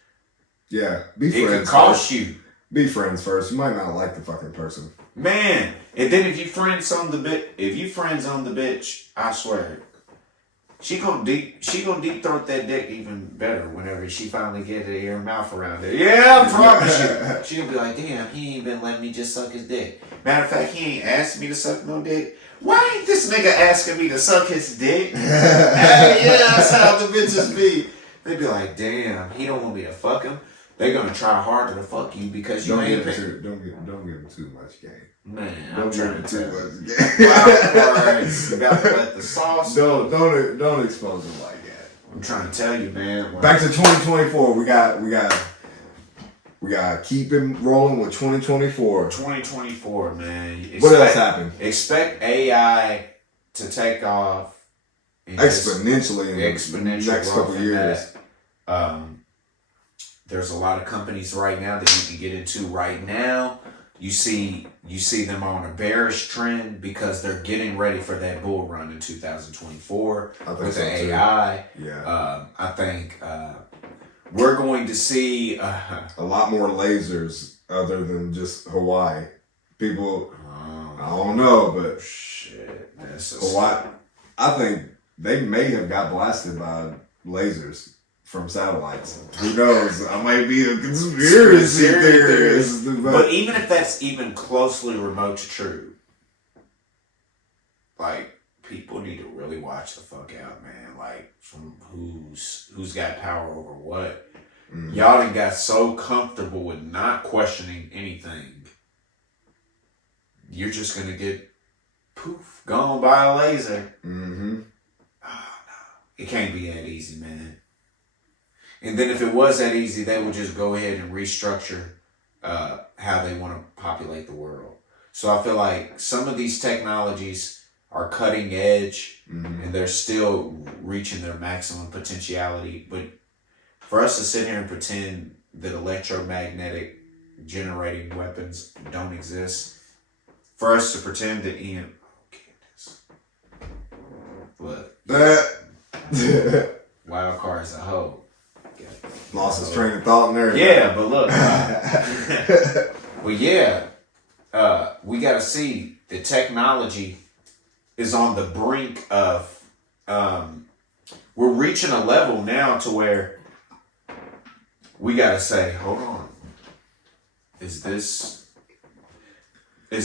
Yeah, be it friends could cost first. you. Be friends first. You might not like the fucking person. Man, and then if you friends on the bitch, I swear, She gonna deep throat that dick even better whenever she finally get her mouth around it. Yeah, I promise you. She gonna be like, damn, he ain't been letting me just suck his dick. Matter of fact, he ain't asked me to suck no dick. Why ain't this nigga asking me to suck his dick? Hey, yeah, that's how the bitches be. They be like, damn, he don't want me to fuck him. They gonna try harder to fuck you because you ain't paying. Don't give him too much game. Man, Don't I'm give trying him to too tell much you. game. Wow, about to let the sauce. Don't expose him like that. I'm trying to tell you, man. Back to 2024. We got keep it rolling with 2024. 2024, man. What else happened? Expect AI to take off Exponentially in exponential the next couple growth in years. that. There's a lot of companies right now that you can get into right now. You see them on a bearish trend because they're getting ready for that bull run in 2024 with the AI. Yeah. I think we're going to see a lot more lasers other than just Hawaii. People, I don't know, but shit. Hawaii, I think they may have got blasted by lasers from satellites. Who knows? I might be a conspiracy theorist. But even if that's even closely remote to true, like, people need to really watch the fuck out, man. Like, from who's got power over what. Mm-hmm. Y'all done got so comfortable with not questioning anything. You're just gonna get poof, gone by a laser. Mm-hmm. Oh, no. It can't be that easy, man. And then if it was that easy, they would just go ahead and restructure how they want to populate the world. So I feel like some of these technologies are cutting edge, and they're still reaching their maximum potentiality. But for us to sit here and pretend that electromagnetic generating weapons don't exist, for us to pretend that Ian, look, wild card's a hoe. Lost his train of thought and everything. Yeah, but look, well, yeah, we got to see the technology is on the brink of. We're reaching a level now to where we got to say, hold on, is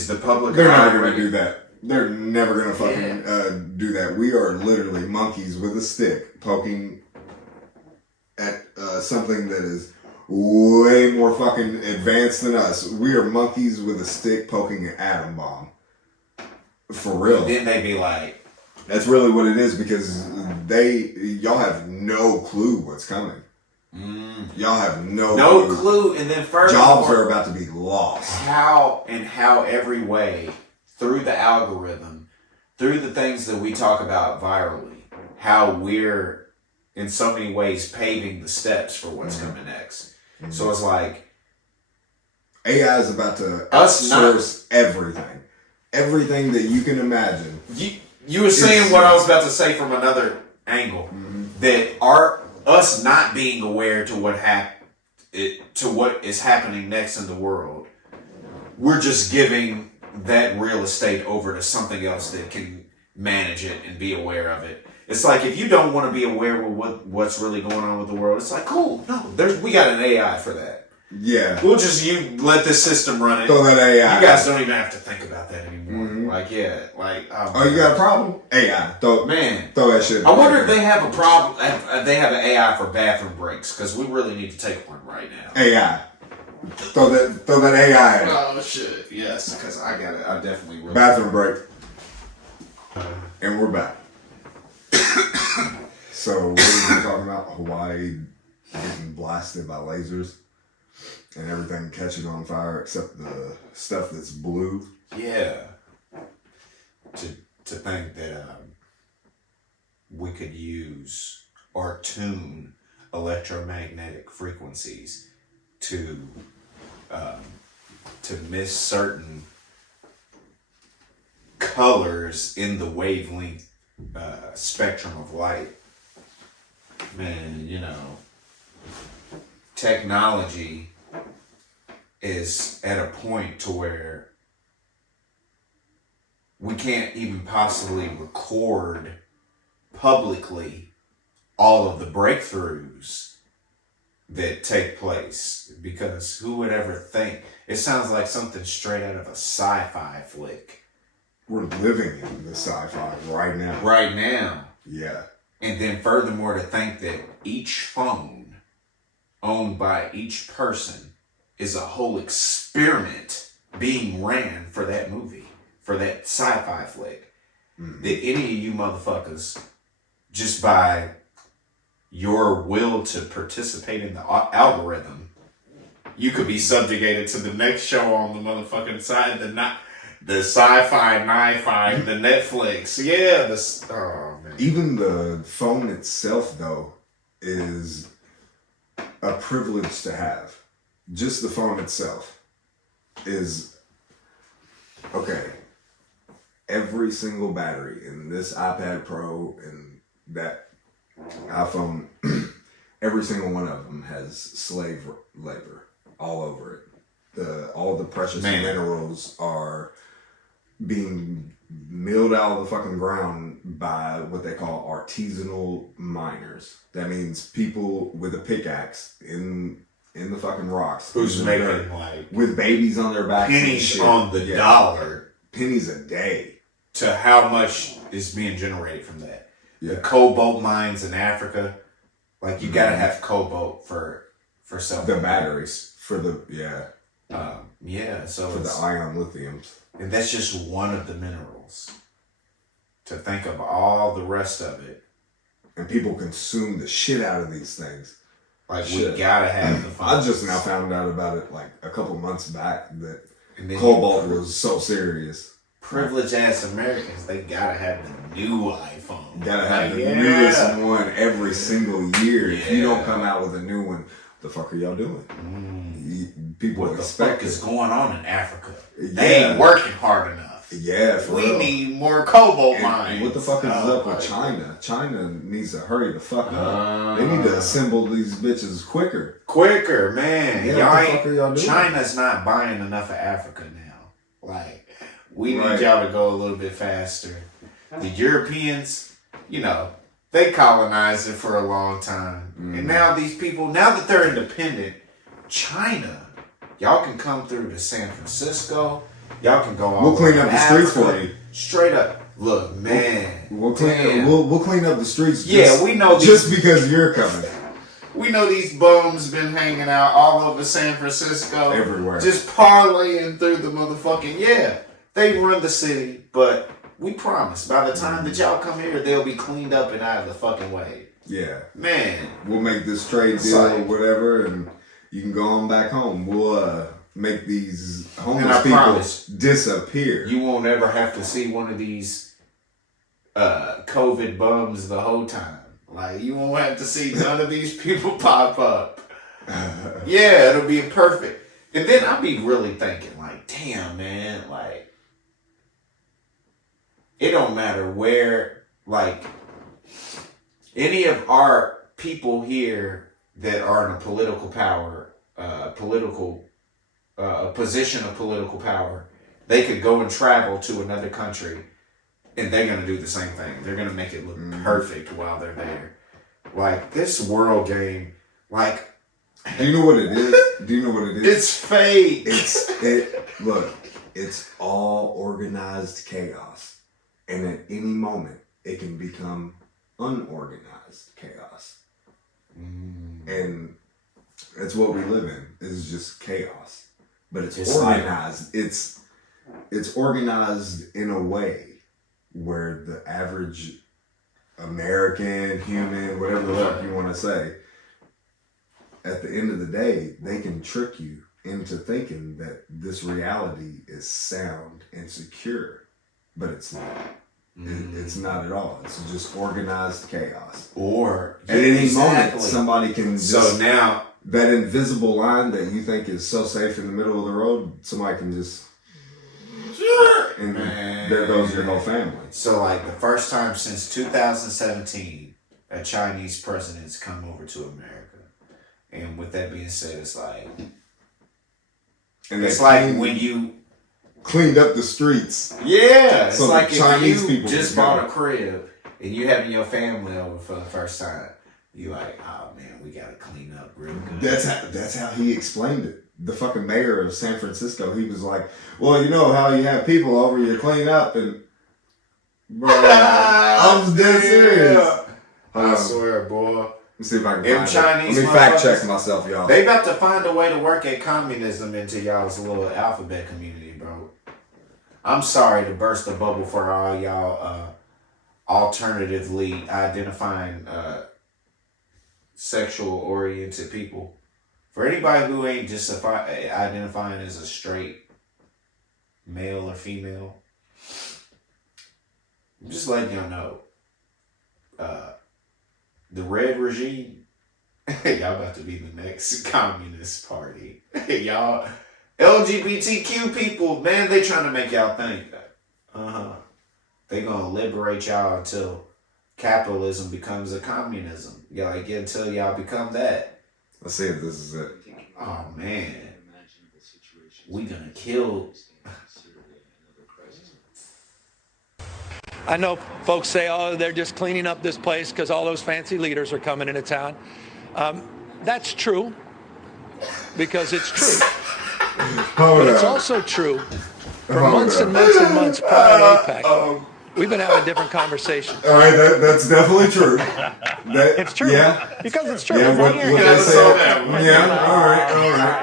the public? They're never gonna do that. They're never gonna fucking do that. We are literally monkeys with a stick poking at something that is way more fucking advanced than us. We are monkeys with a stick poking an atom bomb. For real. Then they be like, that's really what it is, because y'all have no clue what's coming. Y'all have no clue. And then further, jobs are about to be lost. How every way, through the algorithm, through the things that we talk about virally, how we're in so many ways paving the steps for what's coming next. So it's like AI is about to outsource everything. Everything that you can imagine. You were saying what I was about to say from another angle. That us not being aware to what is happening next in the world, we're just giving that real estate over to something else that can manage it and be aware of it. It's like, if you don't want to be aware of what's really going on with the world, it's like, cool, no, we got an AI for that. Yeah. We'll just let this system run it. Throw that AI. You guys don't even have to think about that anymore. Like, yeah, like. Oh, you got a problem? AI. Throw that shit. I wonder if they have a problem. They have an AI for bathroom breaks, because we really need to take one right now. AI. Throw that AI in. Oh shit! Yes, because I definitely really. Bathroom break. And we're back. So what are we talking about? Hawaii getting blasted by lasers and everything catching on fire except the stuff that's blue. Yeah. To think that we could use or tune electromagnetic frequencies to miss certain colors in the wavelength spectrum of light. Man, technology is at a point to where we can't even possibly record publicly all of the breakthroughs that take place, because who would ever think? It sounds like something straight out of a sci-fi flick. We're living in the sci-fi right now. Right now. Yeah. And then furthermore, to think that each phone owned by each person is a whole experiment being ran for that movie, for that sci-fi flick. Mm-hmm. That any of you motherfuckers, just by your will to participate in the algorithm, you could be subjugated to the next show on the motherfucking side, the sci-fi, ni-fi, the Netflix. Yeah, oh man. Even the phone itself, though, is a privilege to have. Just the phone itself is, okay, every single battery in this iPad Pro and that iPhone, every single one of them has slave labor all over it. All the precious minerals are being milled out of the fucking ground by what they call artisanal miners. That means people with a pickaxe in the fucking rocks. Who's in the making dirt, like with babies on their backs. and pennies shit. on the dollar Pennies a day. to how much is being generated from that. Yeah. The cobalt mines in Africa, like you gotta have cobalt for cell The phone batteries for the so for the it's, ion lithiums. and that's just one of the minerals. To think of all the rest of it, And people consume the shit out of these things. like Shit. we gotta have the I funds. just now found out about it like a couple months back that And then cobalt was so serious. privileged ass Americans, they gotta have the new iPhone. You gotta have the Like, newest one every single year. If you don't Yeah. come out with a new one, the fuck are y'all doing? People What the expect fuck is it. going on in Africa? Yeah. They ain't working hard enough. Yeah, for We real. need more cobalt And mines. what the fuck is Oh, up with my- China? China needs to hurry the fuck up. They need to assemble these bitches quicker. Quicker, man. Yeah, y'all what the ain't, fuck are y'all doing? China's not buying enough of Africa now. Like, we Right. need y'all to go a little bit faster. The Europeans, they colonized it for a long time. Mm. And now these people, now that they're independent, China, y'all can come through to San Francisco. Y'all can go all We'll clean over up the streets Africa. for you. Straight up. Look, man. We'll clean Damn. we'll clean up the streets. Yeah, just, we know just because you're coming. We know these bums been hanging out all over San Francisco. Everywhere. Just parlaying through the motherfucking, they run the city, but we promise by the time that y'all come here, they'll be cleaned up and out of the fucking way. Yeah. Man. We'll make this trade deal or whatever, and you can go on back home. We'll make these And I homeless people promise, disappear. you won't ever have to see one of these COVID bums the whole time. Like, you won't have to see none of these people pop up. Yeah, it'll be perfect. And then I'll be really thinking, like, damn, man, like, it don't matter where, like, any of our people here that are in a political power, a position of political power, they could go and travel to another country and they're going to do the same thing. They're going to make it look perfect while they're there. Like, this world game, like... Do you know what it is? Do you know what it is? It's fake. Look, it's all organized chaos. And at any moment, it can become unorganized chaos. And that's what we live in. It's just chaos. But it's organized. It's organized in a way where the average American, human, whatever the fuck you want to say, at the end of the day, they can trick you into thinking that this reality is sound and secure, but it's not. It's not at all. It's just organized chaos. Or At any moment, somebody can just... So now... That invisible line that you think is so safe in the middle of the road, somebody can just... And there goes your whole family. So, like, the first time since 2017, a Chinese president's come over to America. And with that being said, it's like... And It's like when you... cleaned up the streets. Yeah, it's So like Chinese if you people just can bought go. a crib and you having your family over for the first time, you like, oh man, we gotta clean up real good. That's how he explained it. The fucking mayor of San Francisco, he was like, well, you know how you have people over, you clean up, and bro, I'm dead serious. I swear, boy. Let me see if I can Them find Chinese it. Let me fact motherfuckers, check myself, y'all. They about to find a way to work at communism into y'all's little alphabet community, bro. I'm sorry to burst the bubble for all y'all alternatively identifying sexual oriented people. For anybody who ain't just identifying as a straight male or female, I'm just letting y'all know. The red regime, y'all about to be the next communist party. Y'all, LGBTQ people, man, they trying to make y'all think that. They gonna liberate y'all until capitalism becomes a communism. Until y'all become that. Let's see if this is it. Oh man, we gonna kill. I know folks say, oh, they're just cleaning up this place because all those fancy leaders are coming into town. That's true, because it's true. But it's also true for months and months and months prior to APEC. We've been having different conversations. All right, that's definitely true. It's true. Yeah. Because it's true. Yeah, what they say. Yeah, all right.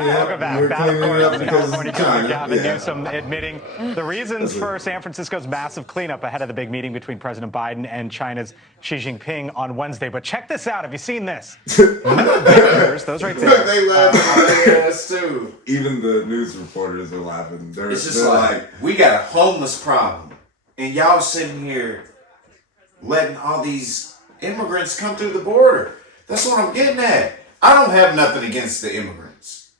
Yeah, Welcome back. we're That, of cleaning it course, up is because California of Governor China. Gavin Yeah. Newsom admitting the reasons for San Francisco's massive cleanup ahead of the big meeting between President Biden and China's Xi Jinping on Wednesday. But check this out. Have you seen this? Those right there. They laughing at their ass too. Even the news reporters are laughing. It's just like, we got a homeless problem, and y'all sitting here letting all these immigrants come through the border. That's what I'm getting at. I don't have nothing against the immigrants,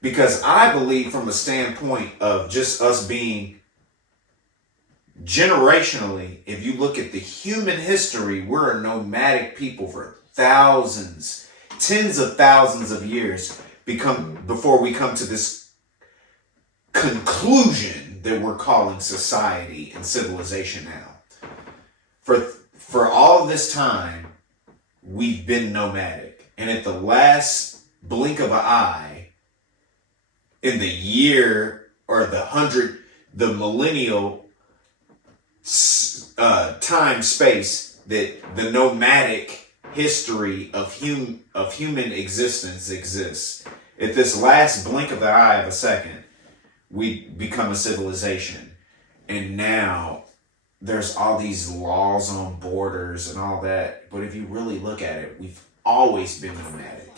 because I believe from a standpoint of just us being generationally, if you look at the human history, we're a nomadic people for thousands, tens of thousands of years before we come to this conclusion that we're calling society and civilization now. For all this time, we've been nomadic. And at the last blink of an eye, in the year or the millennial time space that the nomadic history of human existence exists, at this last blink of the eye of a second, we become a civilization. And now there's all these laws on borders and all that. But if you really look at it, we've always been nomadic.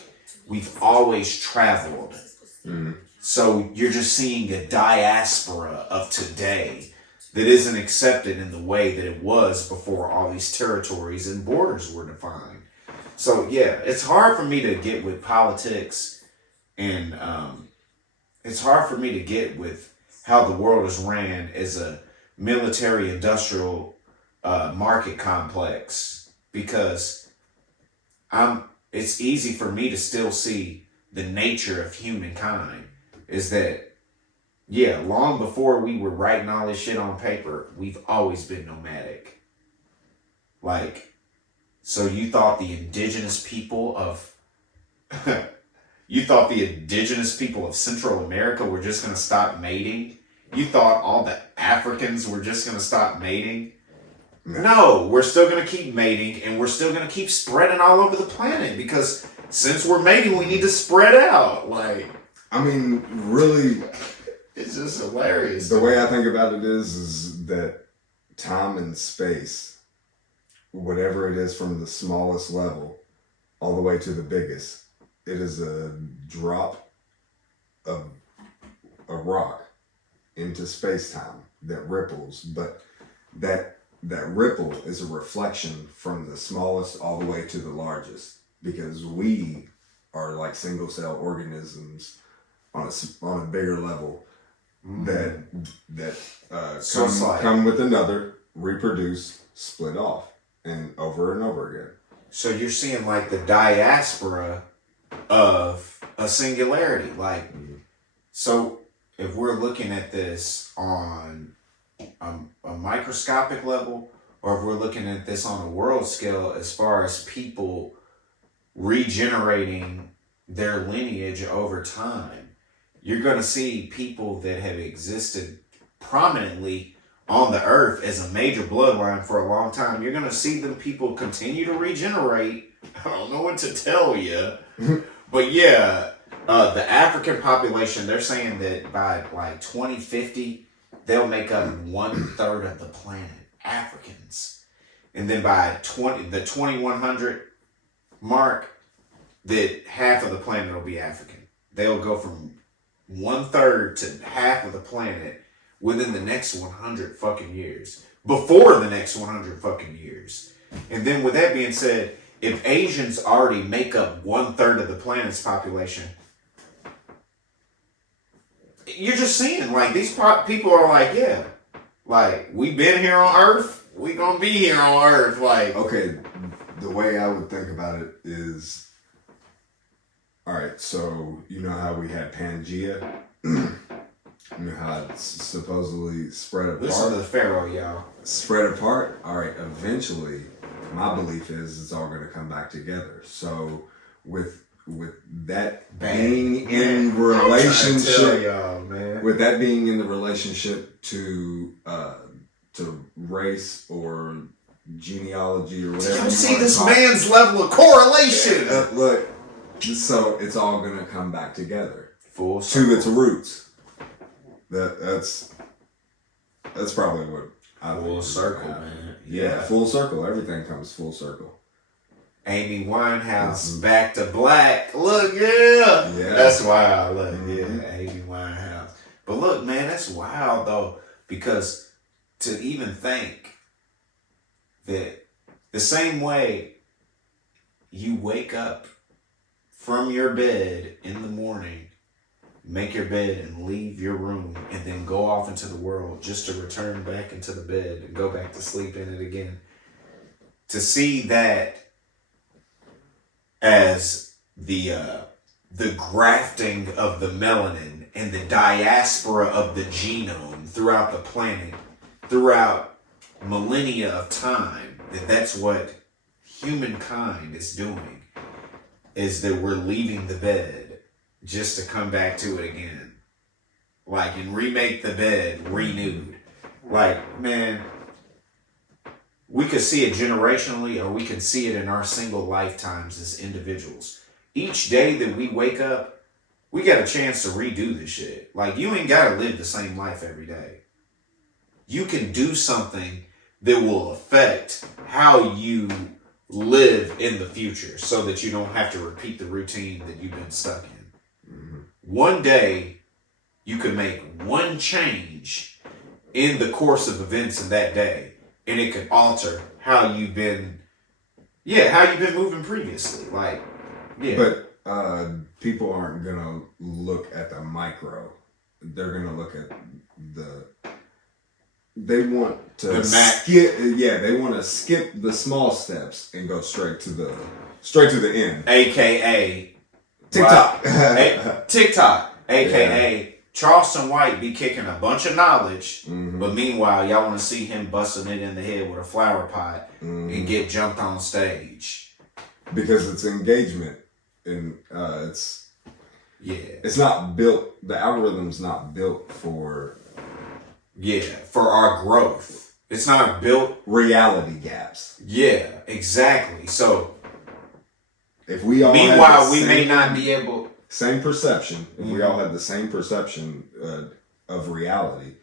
We've always traveled. Mm-hmm. So you're just seeing a diaspora of today that isn't accepted in the way that it was before all these territories and borders were defined. So yeah, it's hard for me to get with politics, and it's hard for me to get with how the world is ran as a military industrial market complex, because it's easy for me to still see the nature of humankind is that, yeah, long before we were writing all this shit on paper, we've always been nomadic. Like, so you thought the indigenous people of Central America were just going to stop mating? You thought all the Africans were just going to stop mating? No, we're still going to keep mating, and we're still going to keep spreading all over the planet, because since we're mating, we need to spread out. Like, I mean, really, it's just hilarious. the way I think about it is that time and space, whatever it is from the smallest level all the way to the biggest, it is a drop of a rock into space-time that ripples, but that ripple is a reflection from the smallest all the way to the largest, because we are like single-cell organisms on a bigger level that come with another, reproduce, split off, and over again. So you're seeing like the diaspora of a singularity. Like, so if we're looking at this on a microscopic level, or if we're looking at this on a world scale as far as people regenerating their lineage over time, you're going to see people that have existed prominently on the earth as a major bloodline for a long time. You're going to see them people continue to regenerate. I don't know what to tell you. But yeah, the African population, they're saying that by like 2050, they'll make up 1/3 of the planet, Africans. And then by the 2100 mark, that half of the planet will be African. They'll go from 1/3 to half of the planet within the next 100 fucking years. Before the next 100 fucking years. And then with that being said, if Asians already make up 1/3 of the planet's population, you're just seeing, like, these people are like, yeah, like, we've been here on Earth, we gonna be here on Earth, like. Okay, the way I would think about it is, all right, so you know how we had Pangea? You know how it's supposedly spread apart? Listen to the Pharaoh, y'all. Spread apart? All right, eventually, my belief is it's all going to come back together. So with that being in relationship, y'all, man. with that being in the relationship to race or genealogy or whatever. You see this man's level of correlation. Look, so it's all going to come back together. Full circle. To its roots. That's probably what I think. Full circle, man. Yeah, full circle. Everything comes full circle. Amy Winehouse, Back to Black. Look, yeah. That's wild. Look, yeah, Amy Winehouse. But look, man, that's wild, though, because to even think that the same way you wake up from your bed in the morning, make your bed and leave your room, and then go off into the world just to return back into the bed and go back to sleep in it again. To see that as the grafting of the melanin and the diaspora of the genome throughout the planet, throughout millennia of time, that's what humankind is doing, is that we're leaving the bed just to come back to it again. Like, and remake the bed renewed. Like, man, we could see it generationally, or we can see it in our single lifetimes as individuals. Each day that we wake up, we got a chance to redo this shit. Like, you ain't got to live the same life every day. You can do something that will affect how you live in the future so that you don't have to repeat the routine that you've been stuck in. One day, you can make one change in the course of events in that day, and it could alter how you've been moving previously. Like, yeah. But people aren't gonna look at the micro. They're gonna look at they want to skip. Yeah, they want to skip the small steps and go straight to the end. AKA TikTok. TikTok. AKA Charleston White be kicking a bunch of knowledge, but meanwhile, y'all want to see him busting it in the head with a flower pot and get jumped on stage. Because it's engagement, and it's not built. The algorithm's not built for our growth. It's not built reality gaps. Yeah, exactly. So if we all meanwhile we may not be able. Same perception. If we all had the same perception of reality,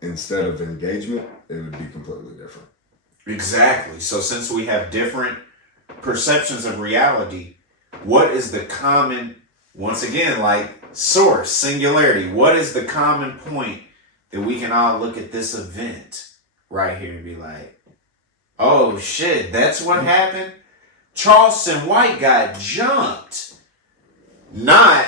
instead of engagement, it would be completely different. Exactly. So since we have different perceptions of reality, what is the common, once again, like source, singularity, what is the common point that we can all look at this event right here and be like, oh shit, that's what happened? Charleston White got jumped. Not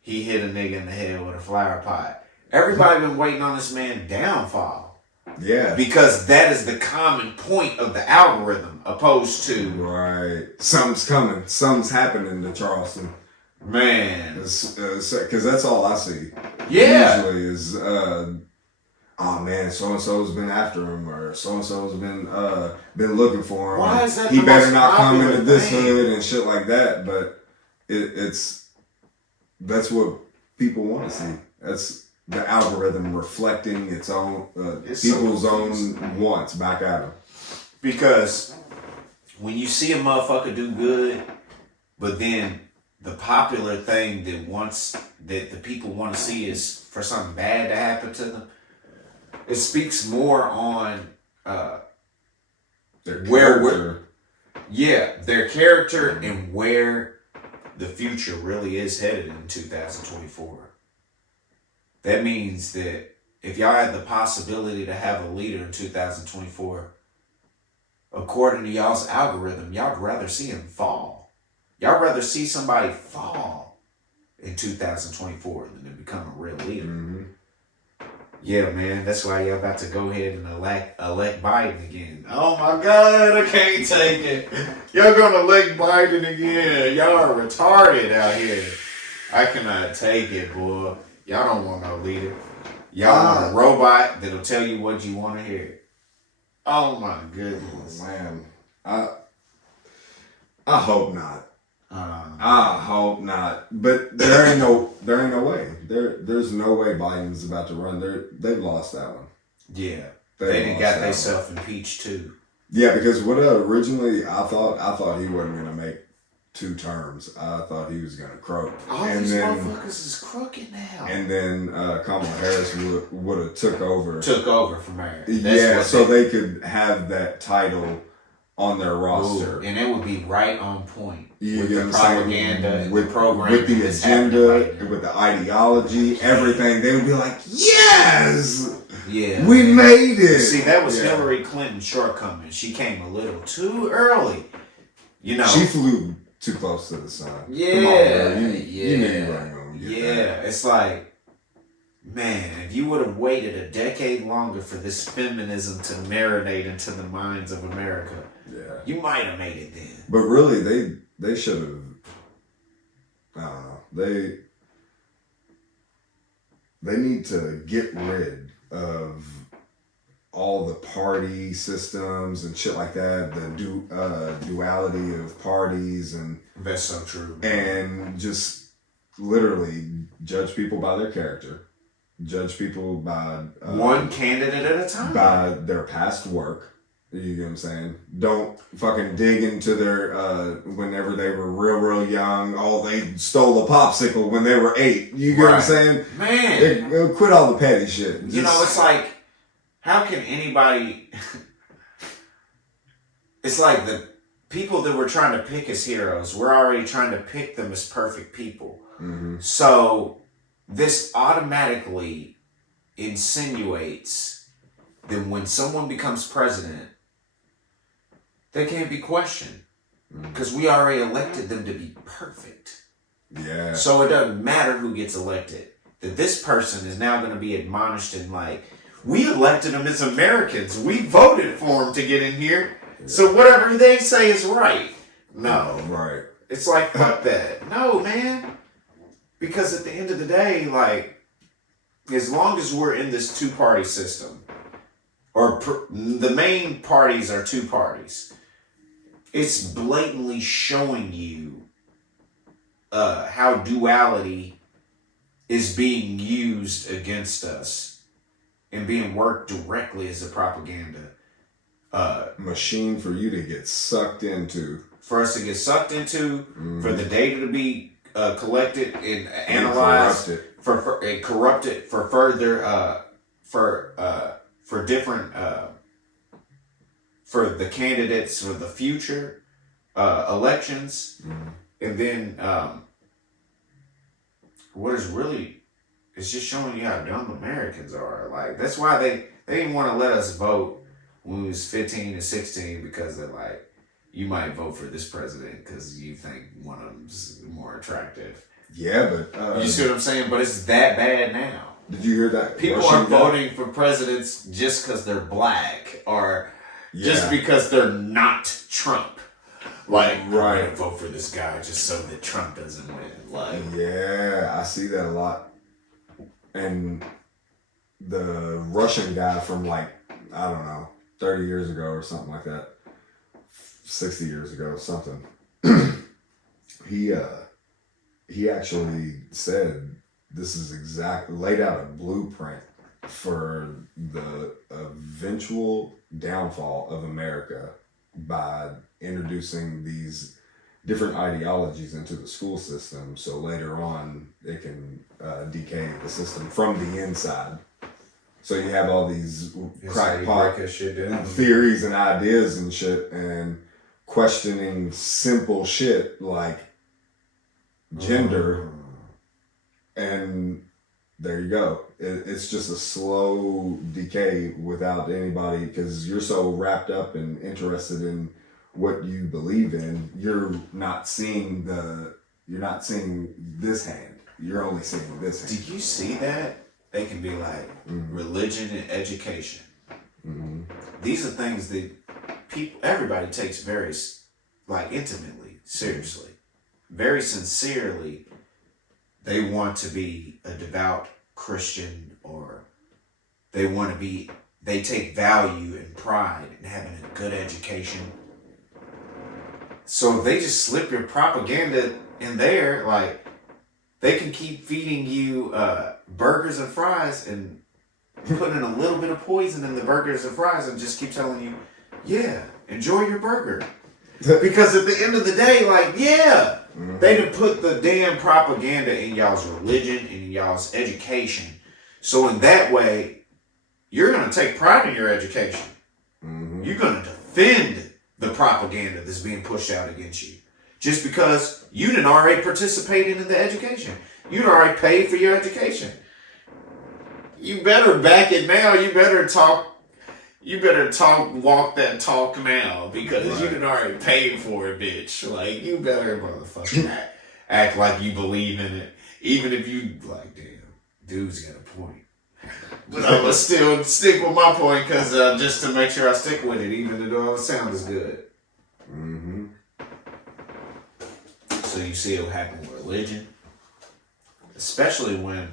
he hit a nigga in the head with a flower pot. Everybody been waiting on this man's downfall. Yeah. Because that is the common point of the algorithm, opposed to right. Something's coming. Something's happening to Charleston. Man. Because that's all I see. Yeah. Usually is oh man, so and so's been after him, or so and so's been looking for him. Why is that He the better most not come popular into this thing? hood and shit like that. But that's what people want to see. That's the algorithm reflecting its own It's people's so own wants back at them. Because when you see a motherfucker do good, but then the popular thing that the people want to see is for something bad to happen to them, it speaks more on Their Where character. their character and where the future really is headed in 2024. That means that if y'all had the possibility to have a leader in 2024, according to y'all's algorithm, y'all would rather see him fall. Y'all would rather see somebody fall in 2024 than to become a real leader. Mm-hmm. Yeah, man, that's why y'all about to go ahead and elect Biden again. Oh my God, I can't take it. Y'all gonna elect Biden again. Y'all are retarded out here. I cannot take it, boy. Y'all don't want no leader. Y'all want a robot that'll tell you what you want to hear. Oh my goodness. Man, I hope not. I hope not. But there ain't no way. There's no way Biden's about to run. They've lost that one. Yeah. They They done lost got that themselves impeached too. Yeah, because what originally I thought he wasn't gonna make 2 terms. I thought he was gonna croak. All and these then motherfuckers is crooked now. and then Kamala Harris would have took over. Took over from her. Yeah, so they could have that title on their roster. Ooh, and it would be right on point You with get the what I'm saying? propaganda and with the program, with the agenda, right with the ideology, everything. They would be like, yes, yeah, we man. made it. See, that was Yeah. Hillary Clinton's shortcoming. She came a little too early. You know, She flew too close to the sun. yeah, Come on, bro. You yeah, knew you weren't gonna get yeah. that. It's like, man, if you would have waited a decade longer for this feminism to marinate into the minds of America, Yeah. you might have made it then. But really, they should have. I don't know. They need to get rid of all the party systems and shit like that. The duality of parties That's so true. and just literally judge people by their character, judge people by One candidate at a time. by their past work. You get what I'm saying? Don't fucking dig into their whenever they were real young. Oh, they stole a popsicle when they were 8. You get what I'm Right. saying? Man, Quit all the petty shit. you know, it's like, how can anybody? It's like the people that we're trying to pick as heroes, we're already trying to pick them as perfect people. Mm-hmm. So this automatically insinuates that when someone becomes president, they can't be questioned because we already elected them to be perfect. Yeah. So it doesn't matter who gets elected. That this person is now going to be admonished and like, we elected him as Americans. We voted for him to get in here. So whatever they say is right. No. Right. It's like, fuck that. No, man. Because at the end of the day, like, as long as we're in this 2-party system, or the main parties are 2 parties, it's blatantly showing you how duality is being used against us and being worked directly as a propaganda Machine for you to get sucked into. for us to get sucked into, for the data to be collected and And analyzed, corrupted. and corrupted for further for different for the candidates for the future elections, and then what is really, it's just showing you how dumb Americans are. Like, that's why they didn't want to let us vote when we was 15 and 16, because they're like, you might vote for this president because you think one of them's more attractive. Yeah, but You see what I'm saying? But it's that bad now. did you hear that? People Russian are guy? voting for presidents just because they're black or just Yeah. because they're not Trump. Like, Right. I'm gonna vote for this guy just so that Trump doesn't win. Like, Yeah, I see that a lot. And the Russian guy from like, I don't know, 30 years ago or something like that, 60 years ago, something. He actually said this is laid out a blueprint for the eventual downfall of America by introducing these different ideologies into the school system, so later on it can decay the system from the inside. So you have all these crackpot theories and ideas and shit, and questioning simple shit like gender, and there you go. It's just a slow decay without anybody, because you're so wrapped up and interested in what you believe in. You're not seeing this hand. You're only seeing this hand. Do you see that? They can be like religion and education. Mm-hmm. These are things that everybody takes very intimately, seriously, very sincerely. They want to be a devout Christian, or they take value and pride in having a good education. So if they just slip your propaganda in there, like, they can keep feeding you burgers and fries and putting in a little bit of poison in the burgers and fries and just keep telling you, yeah, enjoy your burger. Because at the end of the day, like, yeah, they done put the damn propaganda in y'all's religion and in y'all's education. So in that way, you're going to take pride in your education. Mm-hmm. You're going to defend the propaganda that's being pushed out against you. Just because you didn't already participated in the education. You done already paid for your education. You better back it now. You better walk that talk now, because you done already paid for it, bitch. Like, you better motherfucking act like you believe in it. Even if you, like, damn, dude's got a point. But I'm gonna still stick with my point, because just to make sure I stick with it, even though it don't sound as good. Mm-hmm. So you see it happen with religion, especially when,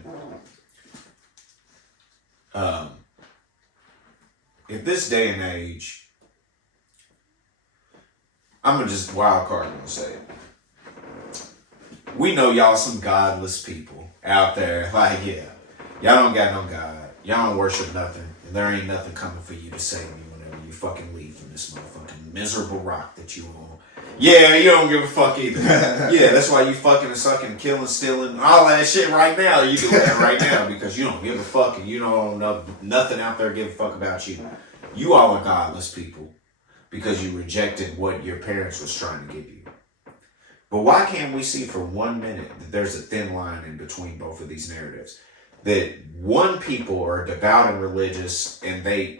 in this day and age, I'm gonna just wild card and say it. We know y'all some godless people out there. Like, yeah, y'all don't got no God. Y'all don't worship nothing. And there ain't nothing coming for you to save you whenever you fucking leave from this motherfucking miserable rock that you on. Yeah, you don't give a fuck either. Yeah, that's why you fucking and sucking, killing, stealing, all that shit right now. You do that right now because you don't give a fuck, and you don't know nothing out there give a fuck about you. You all are godless people because you rejected what your parents was trying to give you. But why can't we see for 1 minute that there's a thin line in between both of these narratives? That one people are devout and religious, and they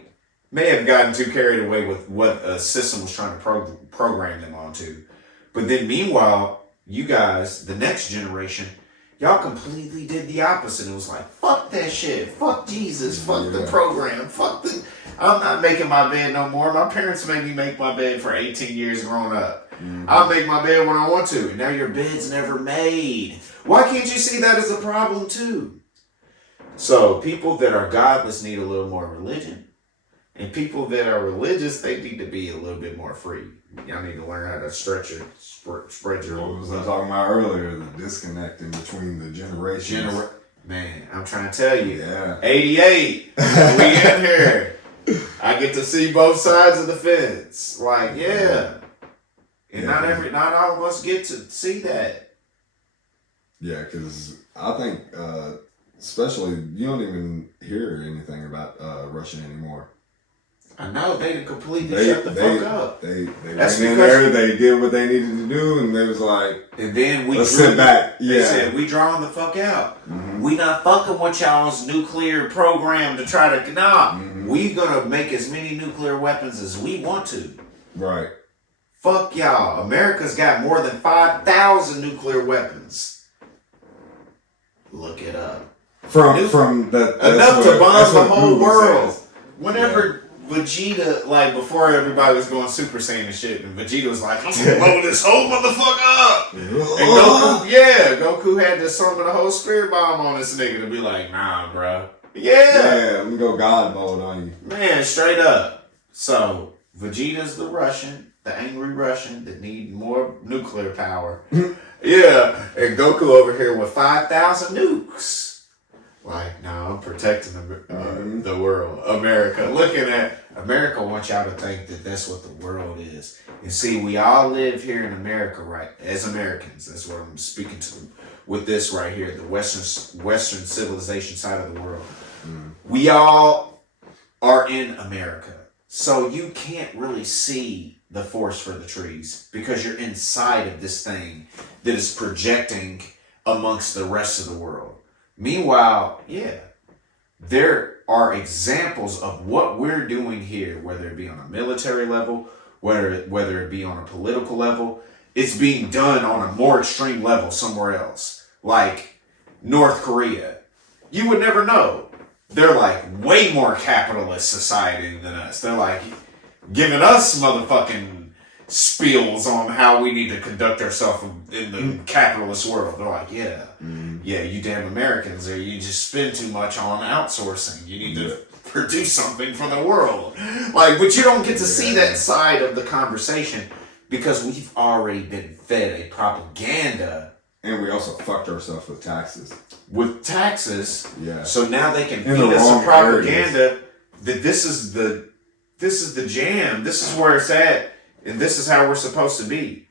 may have gotten too carried away with what a system was trying to program them onto. But then meanwhile, you guys, the next generation, y'all completely did the opposite. It was like, fuck that shit. Fuck Jesus. Fuck the program. I'm not making my bed no more. My parents made me make my bed for 18 years growing up. I'll make my bed when I want to. And now your bed's never made. Why can't you see that as a problem too? So people that are godless need a little more religion. And people that are religious, they need to be a little bit more free. Y'all need to learn how to spread your What was I talking about earlier? The disconnect in between the generations. Man, I'm trying to tell you. Yeah. 88. We in here. I get to see both sides of the fence. Like, yeah. And not all of us get to see that. Yeah, because I think, especially, you don't even hear anything about Russia anymore. I know, they completely shut the fuck up. They went in there, they did what they needed to do, and they was like, and then let's sit back. They said, we drawing the fuck out. We not fucking with y'all's nuclear program to try to, we gonna make as many nuclear weapons as we want to. Right. Fuck y'all. America's got more than 5,000 nuclear weapons. Look it up. From that. Enough to bomb the whole world. Whenever Vegeta, like, before everybody was going Super Saiyan and shit, and Vegeta was like, I'm gonna blow this whole motherfucker up. And Goku had to summon a whole spirit bomb on this nigga to be like, nah, bro. Yeah, let me go God mode on you. Man, straight up. So, Vegeta's the Russian, the angry Russian that need more nuclear power. Yeah, and Goku over here with 5,000 nukes. Like, no, I'm protecting the world. America. Looking at America wants y'all to think that that's what the world is. And see, we all live here in America, right? As Americans. That's what I'm speaking to with this right here, the Western civilization side of the world. We all are in America. So you can't really see the forest for the trees because you're inside of this thing that is projecting amongst the rest of the world. Meanwhile, yeah, there are examples of what we're doing here, whether it be on a military level, whether it be on a political level. It's being done on a more extreme level somewhere else, like North Korea. You would never know. They're like way more capitalist society than us. They're like giving us motherfucking spiels on how we need to conduct ourselves in the capitalist world. They're like, yeah, you damn Americans, or you just spend too much on outsourcing. You need to produce something for the world. Like, but you don't get to see that side of the conversation because we've already been fed a propaganda. And we also fucked ourselves with taxes. Yeah. So now they can feed us a propaganda that this is the jam. This is where it's at. And this is how we're supposed to be.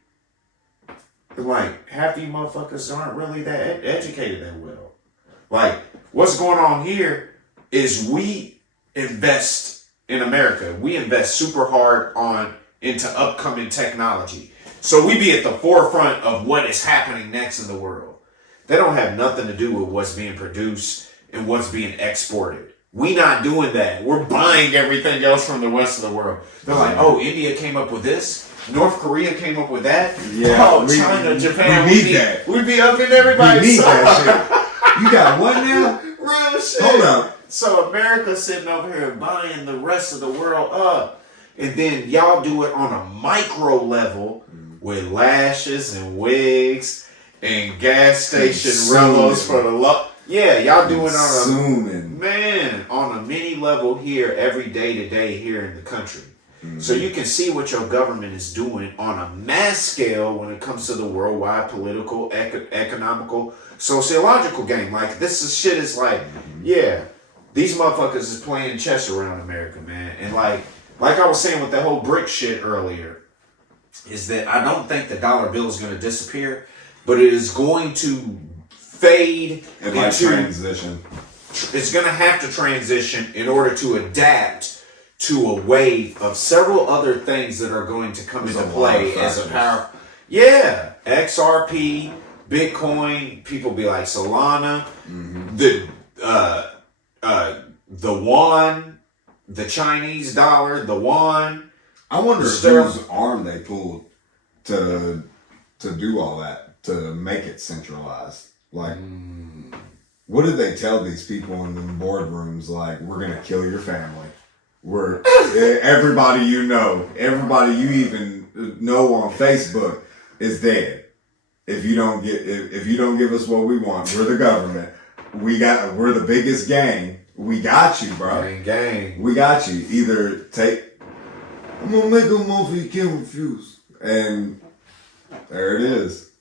Like, half you motherfuckers aren't really that educated that well. Like, what's going on here is we invest in America. We invest super hard into upcoming technology. So we be at the forefront of what is happening next in the world. They don't have nothing to do with what's being produced and what's being exported. We not doing that. We're buying everything else from the rest of the world. They're like, oh, India came up with this. North Korea came up with that. Yeah, oh, China, Japan. We need that. We'd be up in everybody's We need that shit. You got what now? Real shit. Hold up. So America's sitting over here buying the rest of the world up. And then y'all do it on a micro level with lashes and wigs and gas station relos for the Yeah, y'all doing on a mini level here every day to day here in the country. So you can see what your government is doing on a mass scale when it comes to the worldwide political, economical, sociological game. Like shit is like, yeah, these motherfuckers is playing chess around America, man. And like I was saying with the whole brick shit earlier, is that I don't think the dollar bill is going to disappear, but it is going to fade and transition. It's going to have to transition in order to adapt to a wave of several other things that are going to come into play as a power. Yeah, XRP, Bitcoin. People be like Solana, the yuan, the Chinese dollar, the yuan. I wonder whose arm they pulled to do all that, to make it centralized. Like, what did they tell these people in the boardrooms? Like, we're gonna kill your family. We're everybody you even know on Facebook is dead. If you don't give us what we want, we're the government. We're the biggest gang. We got you, bro. Gang. We got you. Either I'm gonna make a movie you can't refuse. And there it is.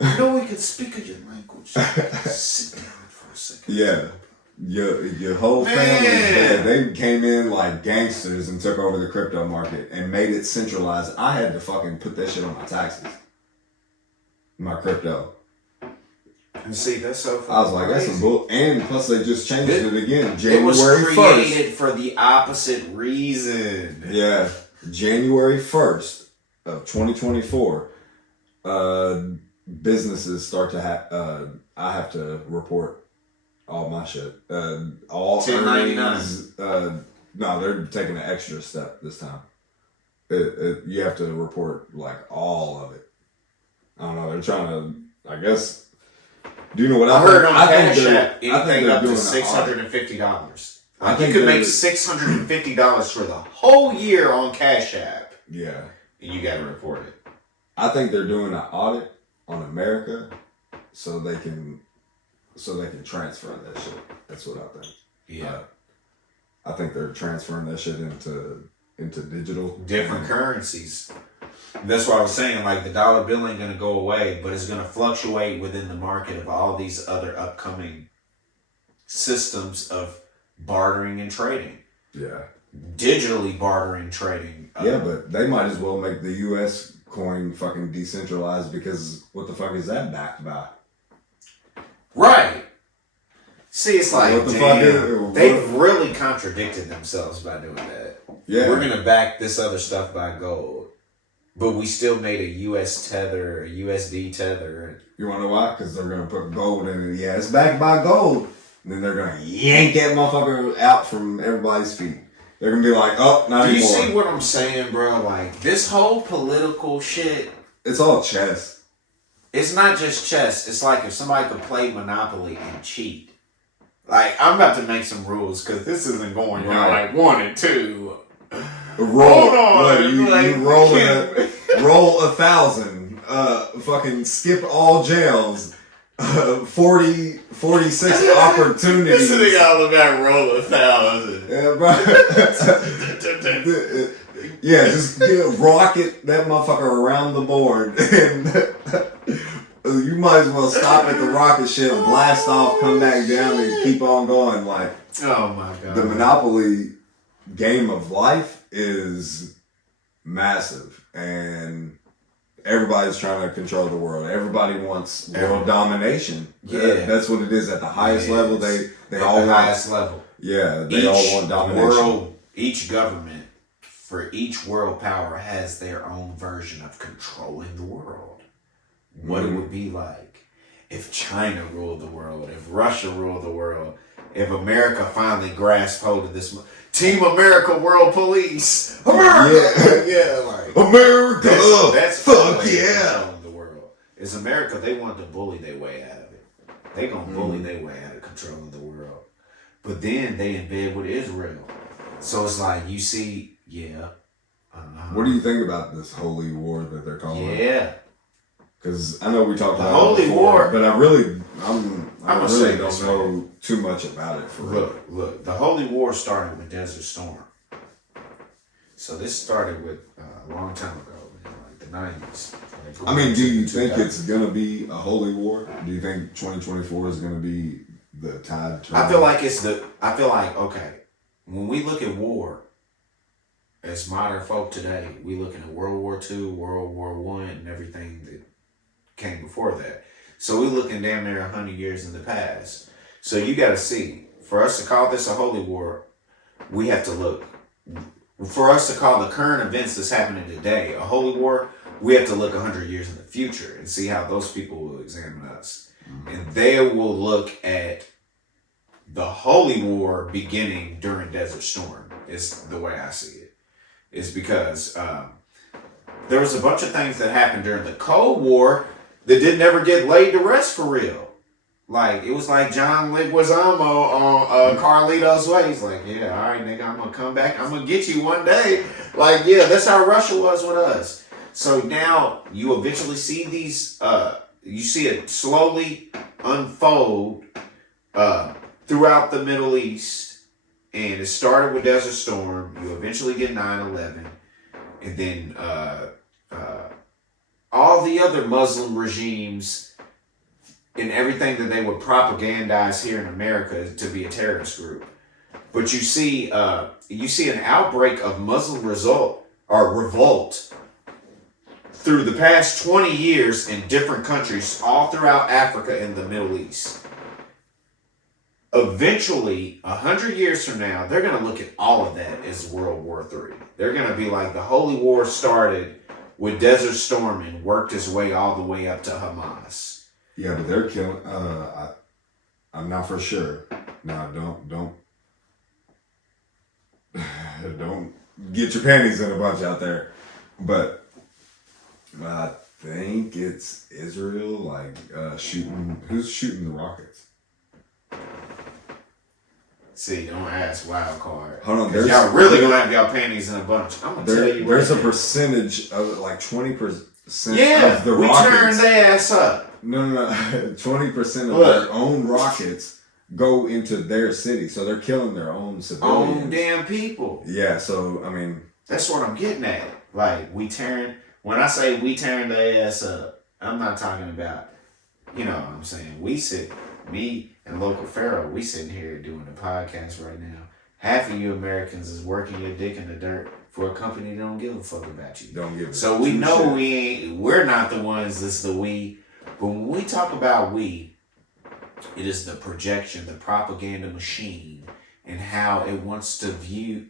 I know we can speak of your language. Sit down for a second. Yeah. Your whole family is dead. They came in like gangsters and took over the crypto market and made it centralized. I had to fucking put that shit on my taxes. My crypto. And see, that's so I was like, that's some bull. And plus, they just changed it again. January 1st. It was created 1st. For the opposite reason. Yeah. January 1st of 2024. Businesses start to have. I have to report all my shit. All 1099. No, they're taking an extra step this time. You have to report like all of it. I don't know. They're trying to. I guess. Do you know what I heard on Cash App? Anything up to $650. Like you could make $650 for the whole year on Cash App. Yeah, and you got to report it. I think they're doing an audit on America so they can so they can transfer that shit. That's what I think. Yeah. I think they're transferring that shit into digital. Different currencies. That's what I was saying. Like the dollar bill ain't gonna go away, but it's gonna fluctuate within the market of all these other upcoming systems of bartering and trading. Yeah. Digitally bartering, trading. Yeah, but they might as well make the U.S. coin fucking decentralized, because what the fuck is that backed by? Right. See, it's like, What the damn, fuck they've really contradicted themselves by doing that. Yeah. We're going to back this other stuff by gold, but we still made a U.S. tether, a USD tether. You want to know why? Because they're going to put gold in it. Yeah, it's backed by gold. And then they're going to yank that motherfucker out from everybody's feet. They're going to be like, oh, not Do you anymore. see what I'm saying, bro? Like, this whole political shit, It's all chess. it's not just chess. It's like if somebody could play Monopoly and cheat. Like, I'm about to make some rules because this isn't going Right. like 1 and 2. Roll. Hold on, Look, you like, roll 1,000. Fucking skip all jails. 46 opportunities. This is all about roll 1,000. Yeah, bro. Yeah, just rocket that motherfucker around the board, and you might as well stop at the rocket ship, blast off, come back down, and keep on going. Like, Oh my god. the Monopoly game of life is massive, and everybody's trying to control the world. Everybody wants world domination. Yeah. That's what it is at the highest Yes. level. They At all the want. highest level. Yeah, they all want domination. World, each government for each world power has their own version of controlling the world. What it would be like if China ruled the world, if Russia ruled the world, if America finally grasped hold of this. Team America World Police. America! Yeah, like. America! That's fuck the way of yeah! controlling the world. It's America, they want to bully their way out of it. They gonna bully their way out of controlling the world. But then they in bed with Israel. So it's like, you see, yeah. What do you think about this holy war that they're calling it? Yeah. Because I know we talked The about holy it before, war- but I really I'ma say don't this, know too much about it for real. Look. The Holy War started with Desert Storm. So this started with a long time ago, like the 90s. I mean, do you think it's gonna be a holy war? Do you think 2024 is gonna be the tide turn? I feel like okay, when we look at war, as modern folk today, we looking at World War II, World War I, and everything that came before that. So we looking damn near 100 years in the past. So you got to see, for us to call this a holy war, we have to look. For us to call the current events that's happening today a holy war, we have to look 100 years in the future and see how those people will examine us. And they will look at the holy war beginning during Desert Storm, is the way I see it. Is because there was a bunch of things that happened during the Cold War that didn't ever get laid to rest for real. Like, it was like John Leguizamo on Carlito's Way. He's like, yeah, all right, nigga, I'm going to come back. I'm going to get you one day. Like, yeah, that's how Russia was with us. So now you eventually see these, you see it slowly unfold throughout the Middle East. And it started with Desert Storm. You eventually get 9/11. And then all the other Muslim regimes and everything that they would propagandize here in America to be a terrorist group. But you see an outbreak of Muslim revolt through the past 20 years in different countries all throughout Africa and the Middle East. Eventually, 100 years from now, they're going to look at all of that as World War III. They're going to be like, the Holy War started with Desert Storm and worked its way all the way up to Hamas. Yeah, but they're killing. I'm not for sure. No, don't get your panties in a bunch out there. But I think it's Israel, like shooting. Who's shooting the rockets? See, don't ask wild card. Hold on, y'all really gonna have y'all panties in a bunch. I'm gonna tell you. There's a percentage of like 20%. Yeah, of the we rockets. turned their ass up. No. 20% of What? their own rockets go into their city, so they're killing their own civilians. Own damn people. Yeah, so I mean, That's what I'm getting at. Like, when I say we tearing their ass up, I'm not talking about, you know what I'm saying? Me and Local Pharaoh, we sitting here doing the podcast right now. Half of you Americans is working your dick in the dirt for a company that don't give a fuck about you. don't give. So we two know shits. we're not the ones that's the we. But when we talk about we, it is the projection, the propaganda machine, and how it wants to view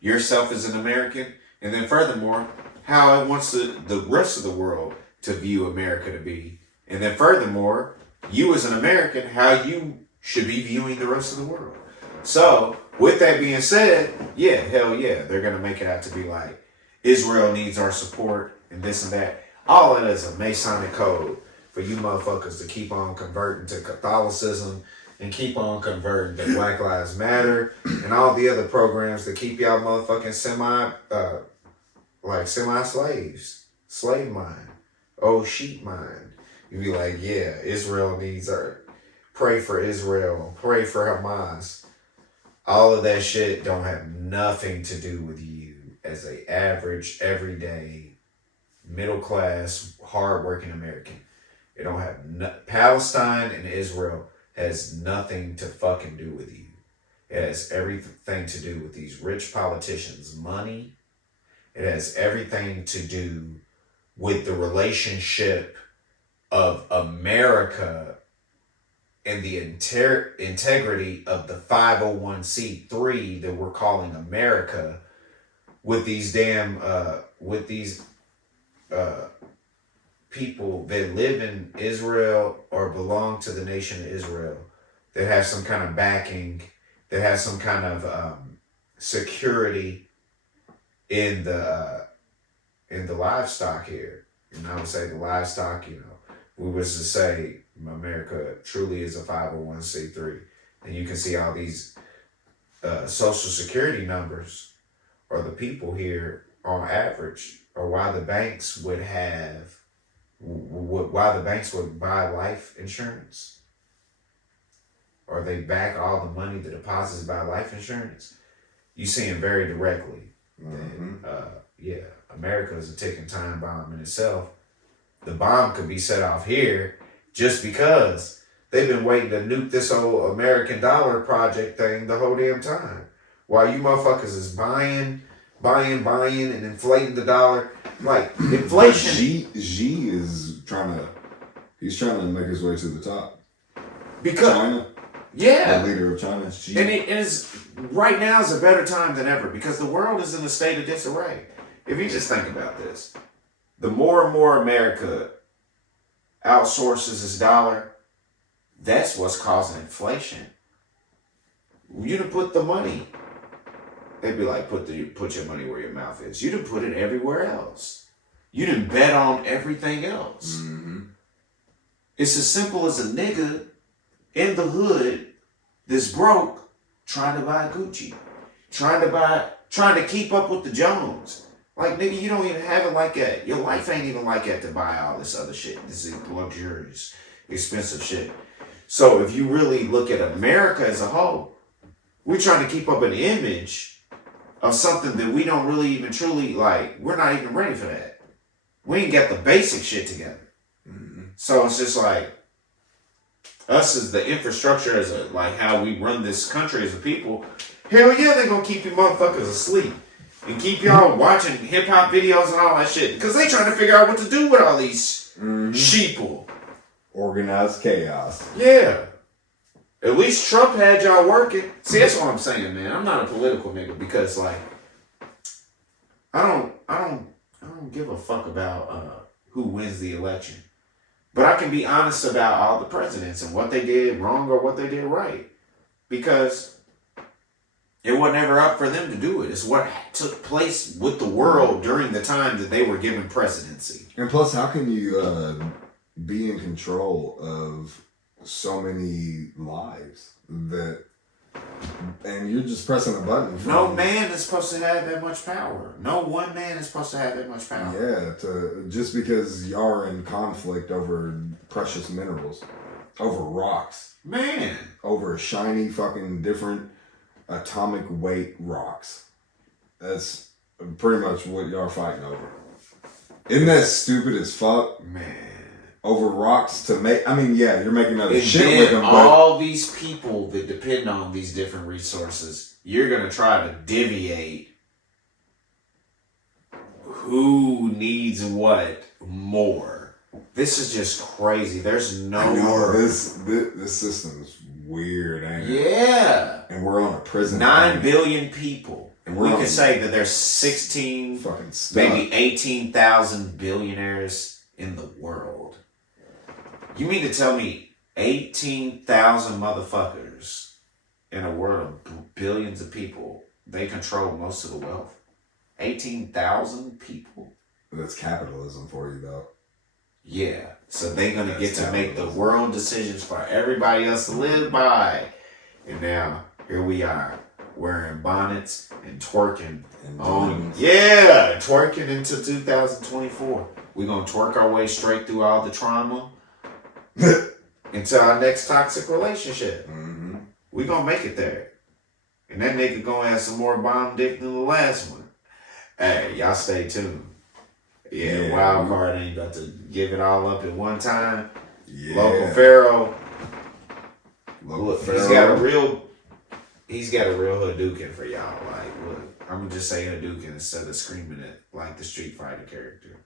yourself as an American, and then furthermore, how it wants the rest of the world to view America to be. And then furthermore, you as an American, how you should be viewing the rest of the world. So, with that being said, yeah, hell yeah, they're going to make it out to be like, Israel needs our support and this and that. All of it is a Masonic code for you motherfuckers to keep on converting to Catholicism and keep on converting to Black Lives Matter and all the other programs that keep y'all motherfucking semi-slaves. Slave mind. Old sheep mind. You be like, yeah, Israel needs our... Pray for Israel. Pray for Hamas. All of that shit don't have nothing to do with you as a average, everyday, middle-class, hard-working American. It don't have... Palestine and Israel has nothing to fucking do with you. It has everything to do with these rich politicians' money. It has everything to do with the relationship of America and the integrity of the 501c3 that we're calling America with these damn people that live in Israel or belong to the nation of Israel that have some kind of backing, that have some kind of security in the livestock here. And I would say the livestock, you know, we was to say America truly is a 501c3. And you can see all these social security numbers or the people here on average, or why the banks would buy life insurance, or they back all the money, the deposits by life insurance. You see them very directly. Yeah, America is a ticking time bomb in itself. The bomb could be set off here just because they've been waiting to nuke this old American dollar project thing the whole damn time. While you motherfuckers is buying and inflating the dollar. Like, inflation. Xi is he's trying to make his way to the top. Because, China. yeah. The leader of China, Xi. And it is, right now is a better time than ever because the world is in a state of disarray. If you just think about this, the more and more America outsources its dollar, that's what's causing inflation. You done put the money. They'd be like, put your money where your mouth is. You done put it everywhere else. You done bet on everything else. Mm-hmm. It's as simple as a nigga in the hood that's broke trying to buy Gucci. Trying to keep up with the Jones. Like, nigga, you don't even have it like that. Your life ain't even like that to buy all this other shit. This is luxurious, expensive shit. So if you really look at America as a whole, we're trying to keep up an image of something that we don't really even truly, like, we're not even ready for that. We ain't got the basic shit together. Mm-hmm. So it's just like, us as the infrastructure, as like how we run this country as a people, hell yeah, they're gonna keep you motherfuckers asleep. And keep y'all watching hip-hop videos and all that shit. Because they trying to figure out what to do with all these sheeple. Organized chaos. Yeah. At least Trump had y'all working. See, that's what I'm saying, man. I'm not a political nigga because, like, I don't give a fuck about who wins the election. But I can be honest about all the presidents and what they did wrong or what they did right. Because it wasn't ever up for them to do it. It's what took place with the world during the time that they were given presidency. And plus, how can you be in control of so many lives that and you're just pressing a button. No man is supposed to have that much power. No one man is supposed to have that much power. Yeah, just because y'all are in conflict over precious minerals, over rocks, Man. over shiny fucking different atomic weight rocks. That's pretty much what y'all are fighting over. Isn't that stupid as fuck? Man. Over rocks to make. I mean, yeah, you're making other And shit then with them, but all these people that depend on these different resources, you're going to try to deviate who needs what more. This is just crazy. There's no I know word. this system is weird, ain't it? Yeah. And we're on a prison. 9 billion people. And We we're could on- say that there's 16, fucking stuck. maybe 18,000 billionaires in the world. You mean to tell me 18,000 motherfuckers in a world of billions of people, they control most of the wealth? 18,000 people? That's capitalism for you, though. Yeah. So they're going to get That's to make the capitalism. world decisions for everybody else to live by. And now, here we are, wearing bonnets and twerking. And Twerking into 2024. We're going to twerk our way straight through all the trauma into our next toxic relationship. Mm-hmm. We gonna make it there. And that nigga gonna have some more bomb dick than the last one. Hey, y'all stay tuned. Yeah, Wild Card ain't about to give it all up at one time. Yeah. Local Pharaoh. Local Look, Pharaoh. he's got a real Hadouken for y'all. Like, look, I'm gonna just say Hadouken instead of screaming it like the Street Fighter character.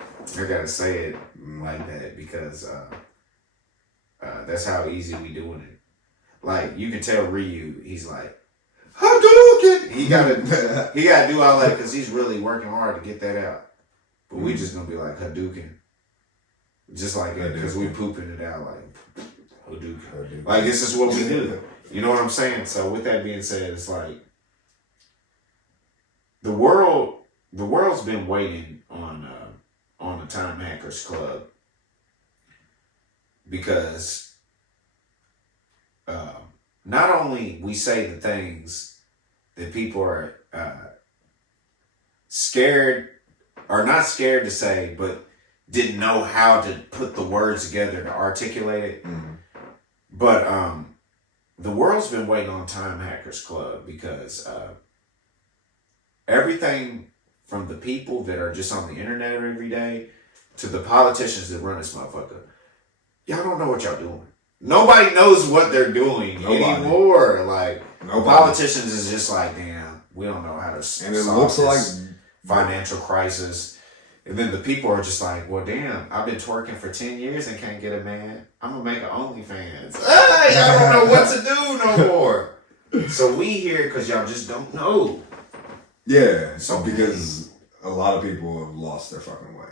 I gotta say it like that because that's how easy we doing it. Like, you can tell Ryu, he's like, Hadouken! He gotta do all that because he's really working hard to get that out. But we just gonna be like, Hadouken. Just like that, because we pooping it out like, Hadouken. Like, this is what we do. You know what I'm saying? So with that being said, it's like, the world's been waiting on the Time Hackers Club because not only we say the things that people are scared or not scared to say, but didn't know how to put the words together to articulate it. Mm-hmm. But the world's been waiting on Time Hackers Club because everything from the people that are just on the internet every day to the politicians that run this motherfucker, y'all don't know what y'all doing. Nobody knows what they're doing anymore. Like, politicians is just like, damn, we don't know how to And it solve looks this like financial crisis. And then the people are just like, well, damn, I've been twerking for 10 years and can't get a man. I'm going to make an OnlyFans. Hey, I don't know what to do no more. So we here because y'all just don't know. Yeah, So because a lot of people have lost their fucking way.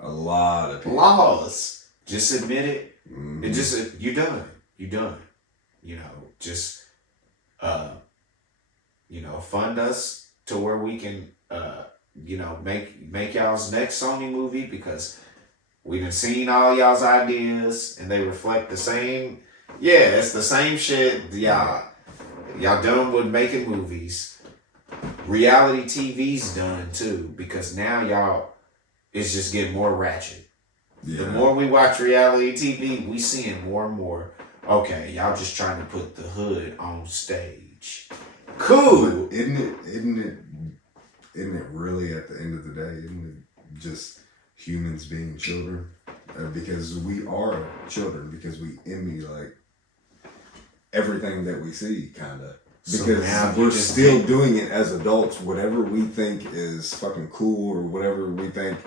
A lot of people. Laws. Just admit it. Mm-hmm. And just, you done. You done. You know, just, fund us to where we can, make y'all's next Sony movie because we done seen all y'all's ideas and they reflect the same. Yeah, it's the same shit. Y'all done with making movies. Reality TV's done too because now y'all it's just getting more ratchet. Yeah. The more we watch reality TV, we seeing more and more. Okay, y'all just trying to put the hood on stage. Cool. But isn't it really at the end of the day, isn't it just humans being children? Because we are children, because we emulate everything that we see, kind of. Because now we're you just still think- doing it as adults. Whatever we think is fucking cool or whatever we think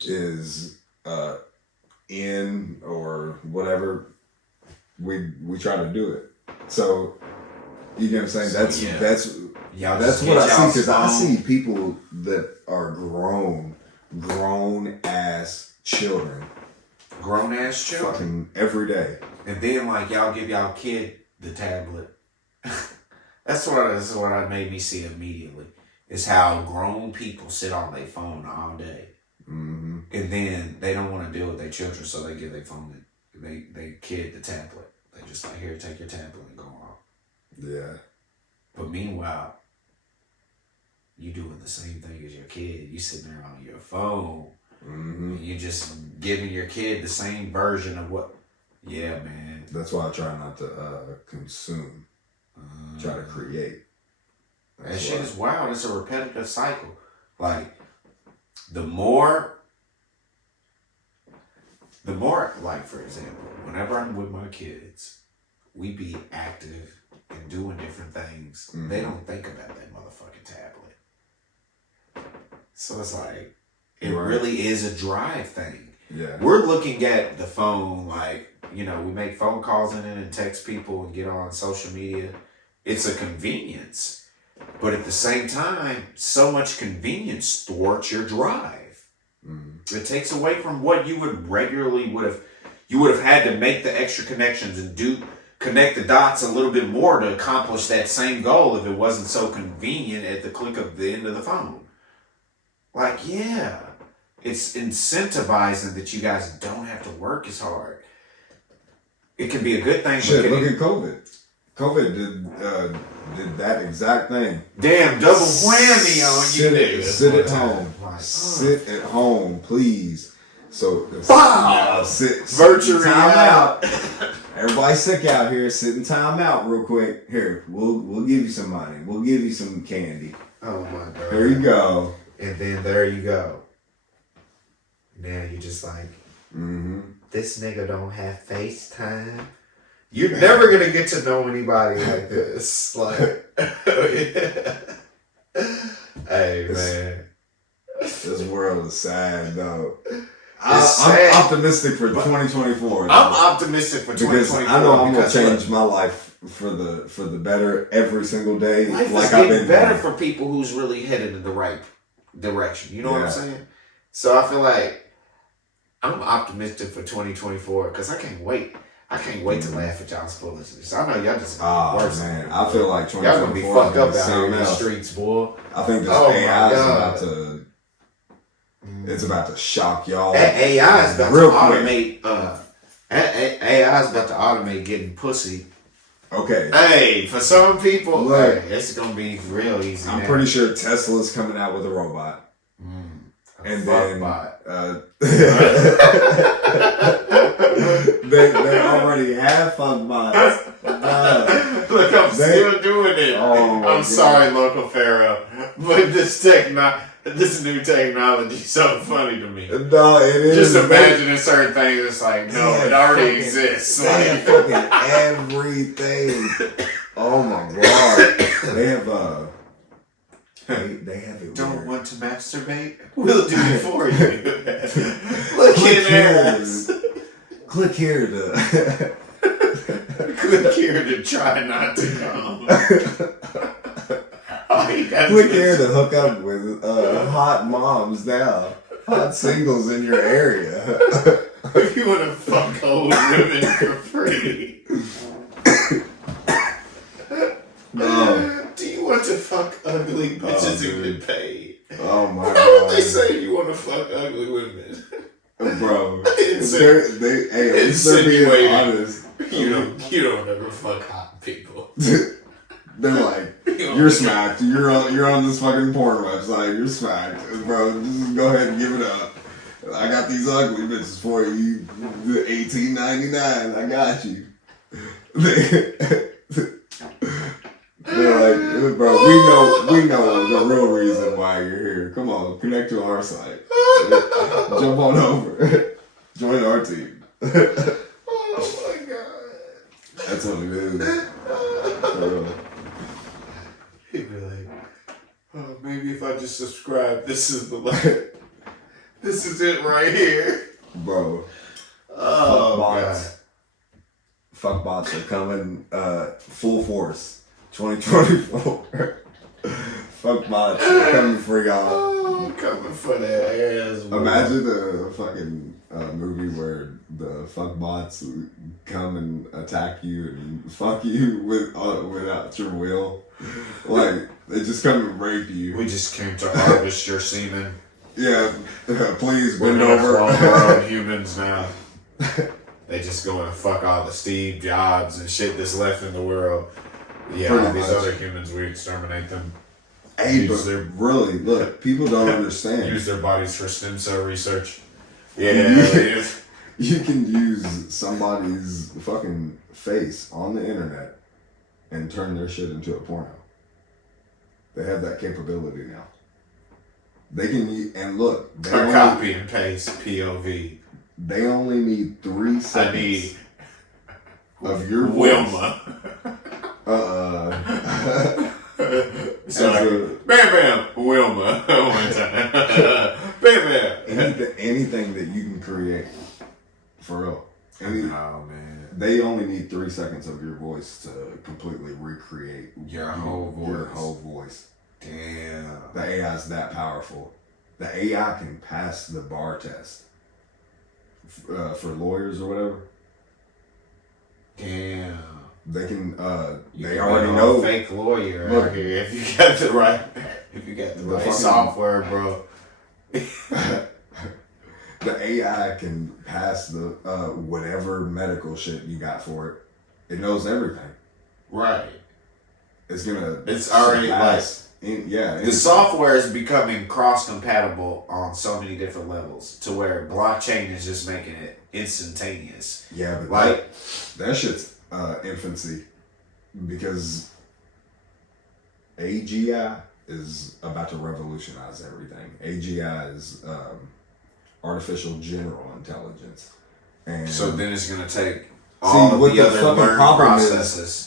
is in or whatever, we try to do it. So, you get what I'm saying? That's Y'all that's just what I get see, y'all's because I phone. see people that are grown ass children Grown ass children. fucking every day. And then like y'all give y'all kid the tablet. That's what I made me see immediately. Is how grown people sit on their phone all day. Mm-hmm. And then they don't want to deal with their children, so they give their phone they kid the tablet. They just like, here, take your tablet and go on. Yeah. But meanwhile, you doing the same thing as your kid. You sitting there on your phone. Mm-hmm. And you just giving your kid the same version of what. Yeah, man. That's why I try not to consume. Try to create. That shit is wild. It's a repetitive cycle. Like, the more, like, for example, whenever I'm with my kids, we be active and doing different things. Mm-hmm. They don't think about that motherfucking tablet. So it's like, it Right. really is a drive thing. Yeah. We're looking at the phone like, you know, we make phone calls in it and text people and get on social media. It's a convenience. But at the same time, so much convenience thwarts your drive. Mm-hmm. It takes away from what you would have had to make the extra connections and connect the dots a little bit more to accomplish that same goal if it wasn't so convenient at the click of the end of the phone. Like, yeah, it's incentivizing that you guys don't have to work as hard. It can be a good thing. Shit, look at COVID. COVID did that exact thing. Damn, double whammy on you niggas. Sit at home. Sit at home, please. So sit Virtual time out. Everybody sick out here. Sit in time out real quick. Here, we'll give you some money. We'll give you some candy. Oh my god. There you go. And then there you go. Now you just like, this nigga don't have FaceTime. You're never gonna get to know anybody like this. Like, hey man, This world is sad though. sad. I'm optimistic for 2024. I'm optimistic for 2024 because I know I'm gonna because, change look, my life for the better every single day. life like is I've getting been better doing. for people who's really headed in the right direction. You know what I'm Yeah. saying? So I feel like I'm optimistic for 2024 because I can't wait. I can't wait to laugh at y'all's foolishness. I know y'all just gonna be Oh worse. man, I feel like Y'all gonna be 2024 fucked up out here something in the else. streets, boy. I think this Oh my AI is God. about to. It's about to shock y'all. That AI is about real to quick. automate. AI is about to automate getting pussy. Okay, Hey, for some people, Look. hey, it's gonna be real easy. I'm now. pretty sure Tesla's coming out with a robot, and then bot. they already have fuck bots. Look, I'm They- still doing it. Oh my I'm God. sorry, local Pharaoh, but this new technology is so funny to me. No, it is. Just imagining certain things, it's like, no, it already exists. They have fucking everything. Oh my god. They have they have it. Don't weird. want to masturbate? We'll do it for you. Look in there. Click here to. Click here to try not to come. All you gotta Click do here is- to hook up with hot moms now. Hot singles in your area. If you want to fuck old women for free. No. Do you want to fuck ugly bitches and dude. get paid? Oh my Why don't they god. say you want to fuck ugly women? Bro. It's Hey, at least they're being insinuating. honest. You don't ever fuck hot people. They're like, you're smacked. You're on this fucking porn website. You're smacked, bro. Just go ahead and give it up. I got these ugly bitches for you. $18.99. I got you. They're like, bro, we know the real reason why you're here. Come on, connect to our site. Jump on over. Join our team. Oh my god. That's what it is. For real. He'd be like, oh, maybe if I just subscribe, this is the life. This is it right here. Bro. Oh, Fuck bots. God. Fuck bots are coming full force. 2024. Fuck bots are coming for y'all. Oh, I'm coming for that ass. Imagine a fucking movie where the fuck bots come and attack you and fuck you without your will. Like, they just come and rape you. We just came to harvest your semen. Yeah, please We're bend gonna over. clone our own humans now. They just go and fuck all the Steve Jobs and shit that's left in the world. Yeah, Pretty all these much. other humans, we exterminate them. Hey, but Use their- really, look, people don't understand. Use their bodies for stem cell research. Yeah. You can use somebody's fucking face on the internet and turn their shit into a porno. They have that capability now. They can, and look, they Or only, copy and paste POV. they only need 3 I seconds need of your voice. Wilma. So As like, a- bam, bam, Wilma. One time. Bam, bam. anything that you can create, for real. Oh, man. They only need 3 seconds of your voice to completely recreate Your whole Your voice. whole voice. Damn. The AI is that powerful. The AI can pass the bar test for lawyers or whatever. Damn. They can. You They can already be a know. fake lawyer Look. out here if you got the right, fucking- software, bro. The AI can pass the whatever medical shit you got for it. It knows everything. Right. It's gonna. It's already surpass the software is becoming cross-compatible on so many different levels to where blockchain is just making it instantaneous. Yeah, but Like, that shit's infancy because AGI is about to revolutionize everything. AGI is artificial general intelligence, and so then it's gonna take all what of the the other fucking learned problem processes.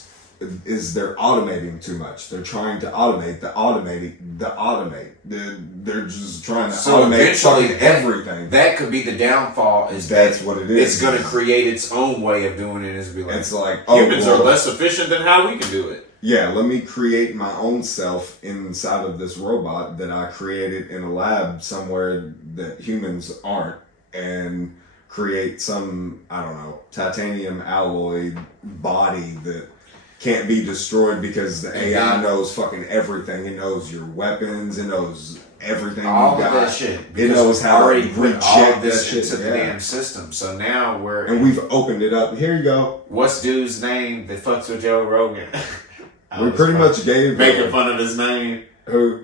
is they're automating too much. They're trying to automate the automate. They're just trying to So automate eventually fucking everything. That could be the downfall. Is That's that what it is. It's gonna create its own way of doing it. Is be like, It's like humans well, are less efficient than how we can do it. Yeah, let me create my own self inside of this robot that I created in a lab somewhere that humans aren't, and create some, I don't know, titanium alloy body that can't be destroyed because the AI knows fucking everything. It knows your weapons. It knows everything All you of got. that shit. It Because knows we've how to already put all reject of that this shit. into the Yeah. damn system. So now we're. And we've opened it up. Here you go. What's dude's name that fucks with Joe Rogan? We pretty much gave making fun of his name. who?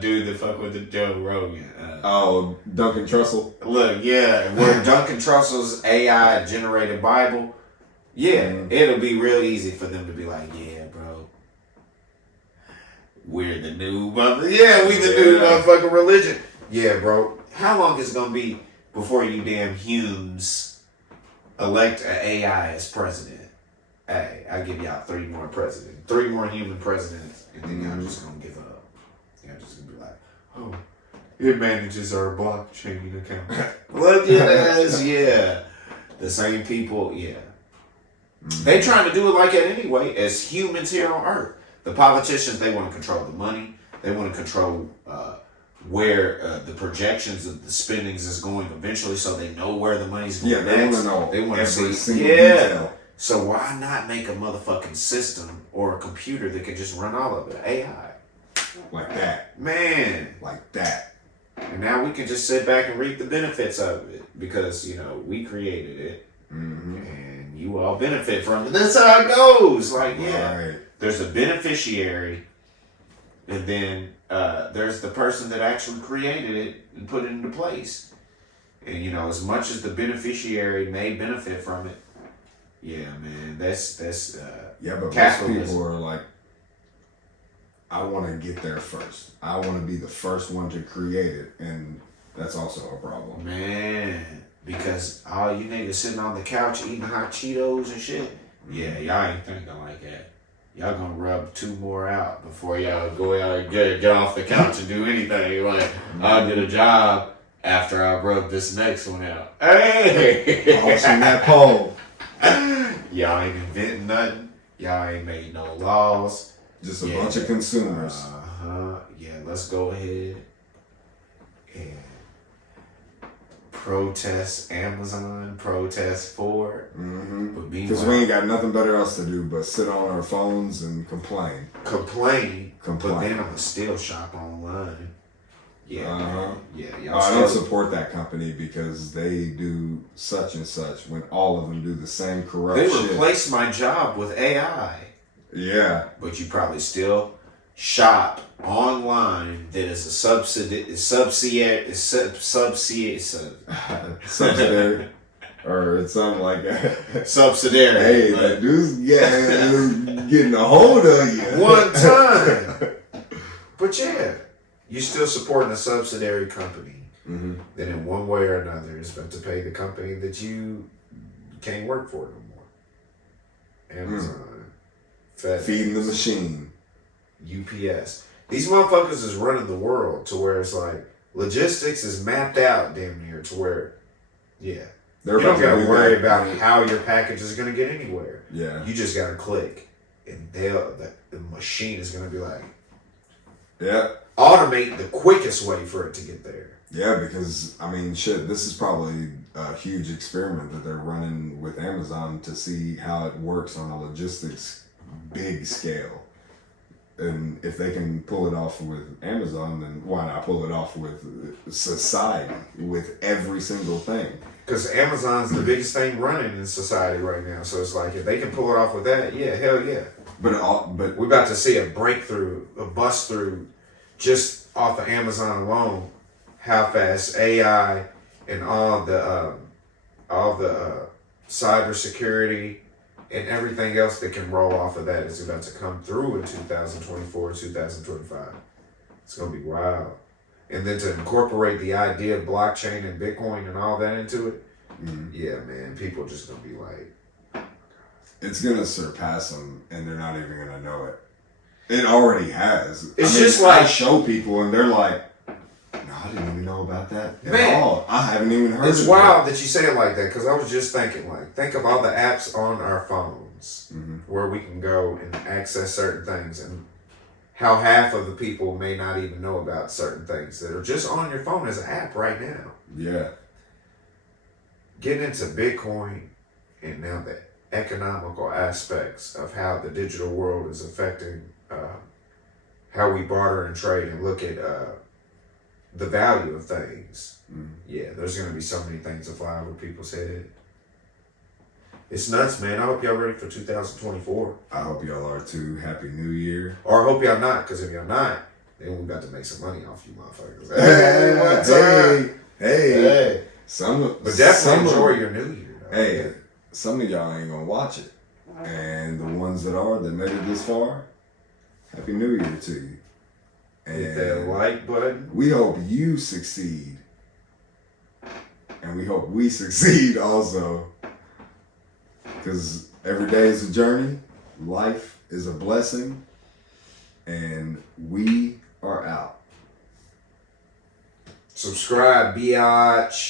Dude that fuck with the Joe Rogan. Oh, Duncan Trussell. Look, yeah, where Duncan Trussell's AI generated Bible, yeah, it'll be real easy for them to be like, yeah, bro, we're the new mother, yeah, we the new motherfucking religion, yeah, bro. How long is it gonna be before you damn Humes elect an AI as president? Hey, I give y'all 3 more presidents, 3 more human presidents, and then y'all just gonna give up. Y'all just gonna be like, oh. It manages our blockchain account. Look at us, yeah. The same people, yeah. They trying to do it like that anyway, as humans here on Earth. The politicians, they want to control the money. They want to control where the projections of the spendings is going eventually, so they know where the money's going Yeah, they want next. to know They want to every see, single yeah. detail. So why not make a motherfucking system or a computer that can just run all of it? AI. Like that. Man. Like that. And now we can just sit back and reap the benefits of it because, we created it and you all benefit from it. That's how it goes. Like, yeah, Right. there's a beneficiary and then there's the person that actually created it and put it into place. And, as much as the beneficiary may benefit from it, yeah, man, that's Yeah, but most capitalism. people are like, I want to get there first. I want to be the first one to create it, and that's also a problem. Man, because all you niggas sitting on the couch eating hot Cheetos and shit, yeah, y'all ain't thinking like that. Y'all gonna rub 2 more out before y'all go out and get off the couch and do anything. Like, I'll get a job after I rub this next one out. Hey! Polishing that pole. Y'all ain't inventing nothing. Y'all ain't made no laws. Just a bunch of consumers. Yeah, let's go ahead and protest Amazon, protest Ford. But Because we ain't got nothing better else to do but sit on our phones and complain. Complain. But Complain. then I'm going to still shop online. Yeah, man. Yeah, y'all I don't still- support that company because they do such and such when all of them do the same corrupt They shit. replaced my job with AI. Yeah. but you probably still shop online that is a subsidiary or something like that. subsidiary. Hey, but that dude's getting a hold of you. one time. But yeah, you're still supporting a subsidiary company that in one way or another is about to pay the company that you can't work for no more. Amazon, FedEx, Feeding the machine. UPS. These motherfuckers is running the world to where it's like logistics is mapped out damn near to where, yeah. They're You don't about to gotta do worry that. about how your package is gonna get anywhere. Yeah. You just gotta click, and the machine is gonna be like, Yeah. automate the quickest way for it to get there. Yeah, because I mean, shit, this is probably a huge experiment that they're running with Amazon to see how it works on a logistics big scale. And if they can pull it off with Amazon, then why not pull it off with society, with every single thing? Because Amazon's the biggest thing running in society right now. So it's like, if they can pull it off with that, yeah, hell yeah. But We're about to see a breakthrough, a bust through, just off of Amazon alone. How fast AI and all the cybersecurity and everything else that can roll off of that is about to come through in 2024, 2025. It's gonna be wild. And then to incorporate the idea of blockchain and Bitcoin and all that into it, yeah, man, people are just gonna be like, it's gonna surpass them, and they're not even gonna know it. It already has. It's I mean, just like- I show people, and they're like, "No, I didn't even know about that at Man, all. I haven't even heard." it's of wild that you say it like that, because I was just thinking, like, think of all the apps on our phones where we can go and access certain things, and how half of the people may not even know about certain things that are just on your phone as an app right now. Yeah, Getting into Bitcoin and now the economical aspects of how the digital world is affecting how we barter and trade and look at the value of things. Yeah, there's going to be so many things that fly over people's head. It's nuts, man. I hope y'all ready for 2024. I hope y'all are too. Happy New Year. Or I hope y'all not, because if y'all not, then we got to make some money off you motherfuckers. Hey, one time. hey. Some, But definitely some enjoy of, your New Year. Though. Hey, some of y'all ain't gonna watch it, and the ones that are that made it this far, Happy New Year to you. Hit that like button. We hope you succeed, and we hope we succeed also. Because every day is a journey, life is a blessing, and we are out. Subscribe, biatch.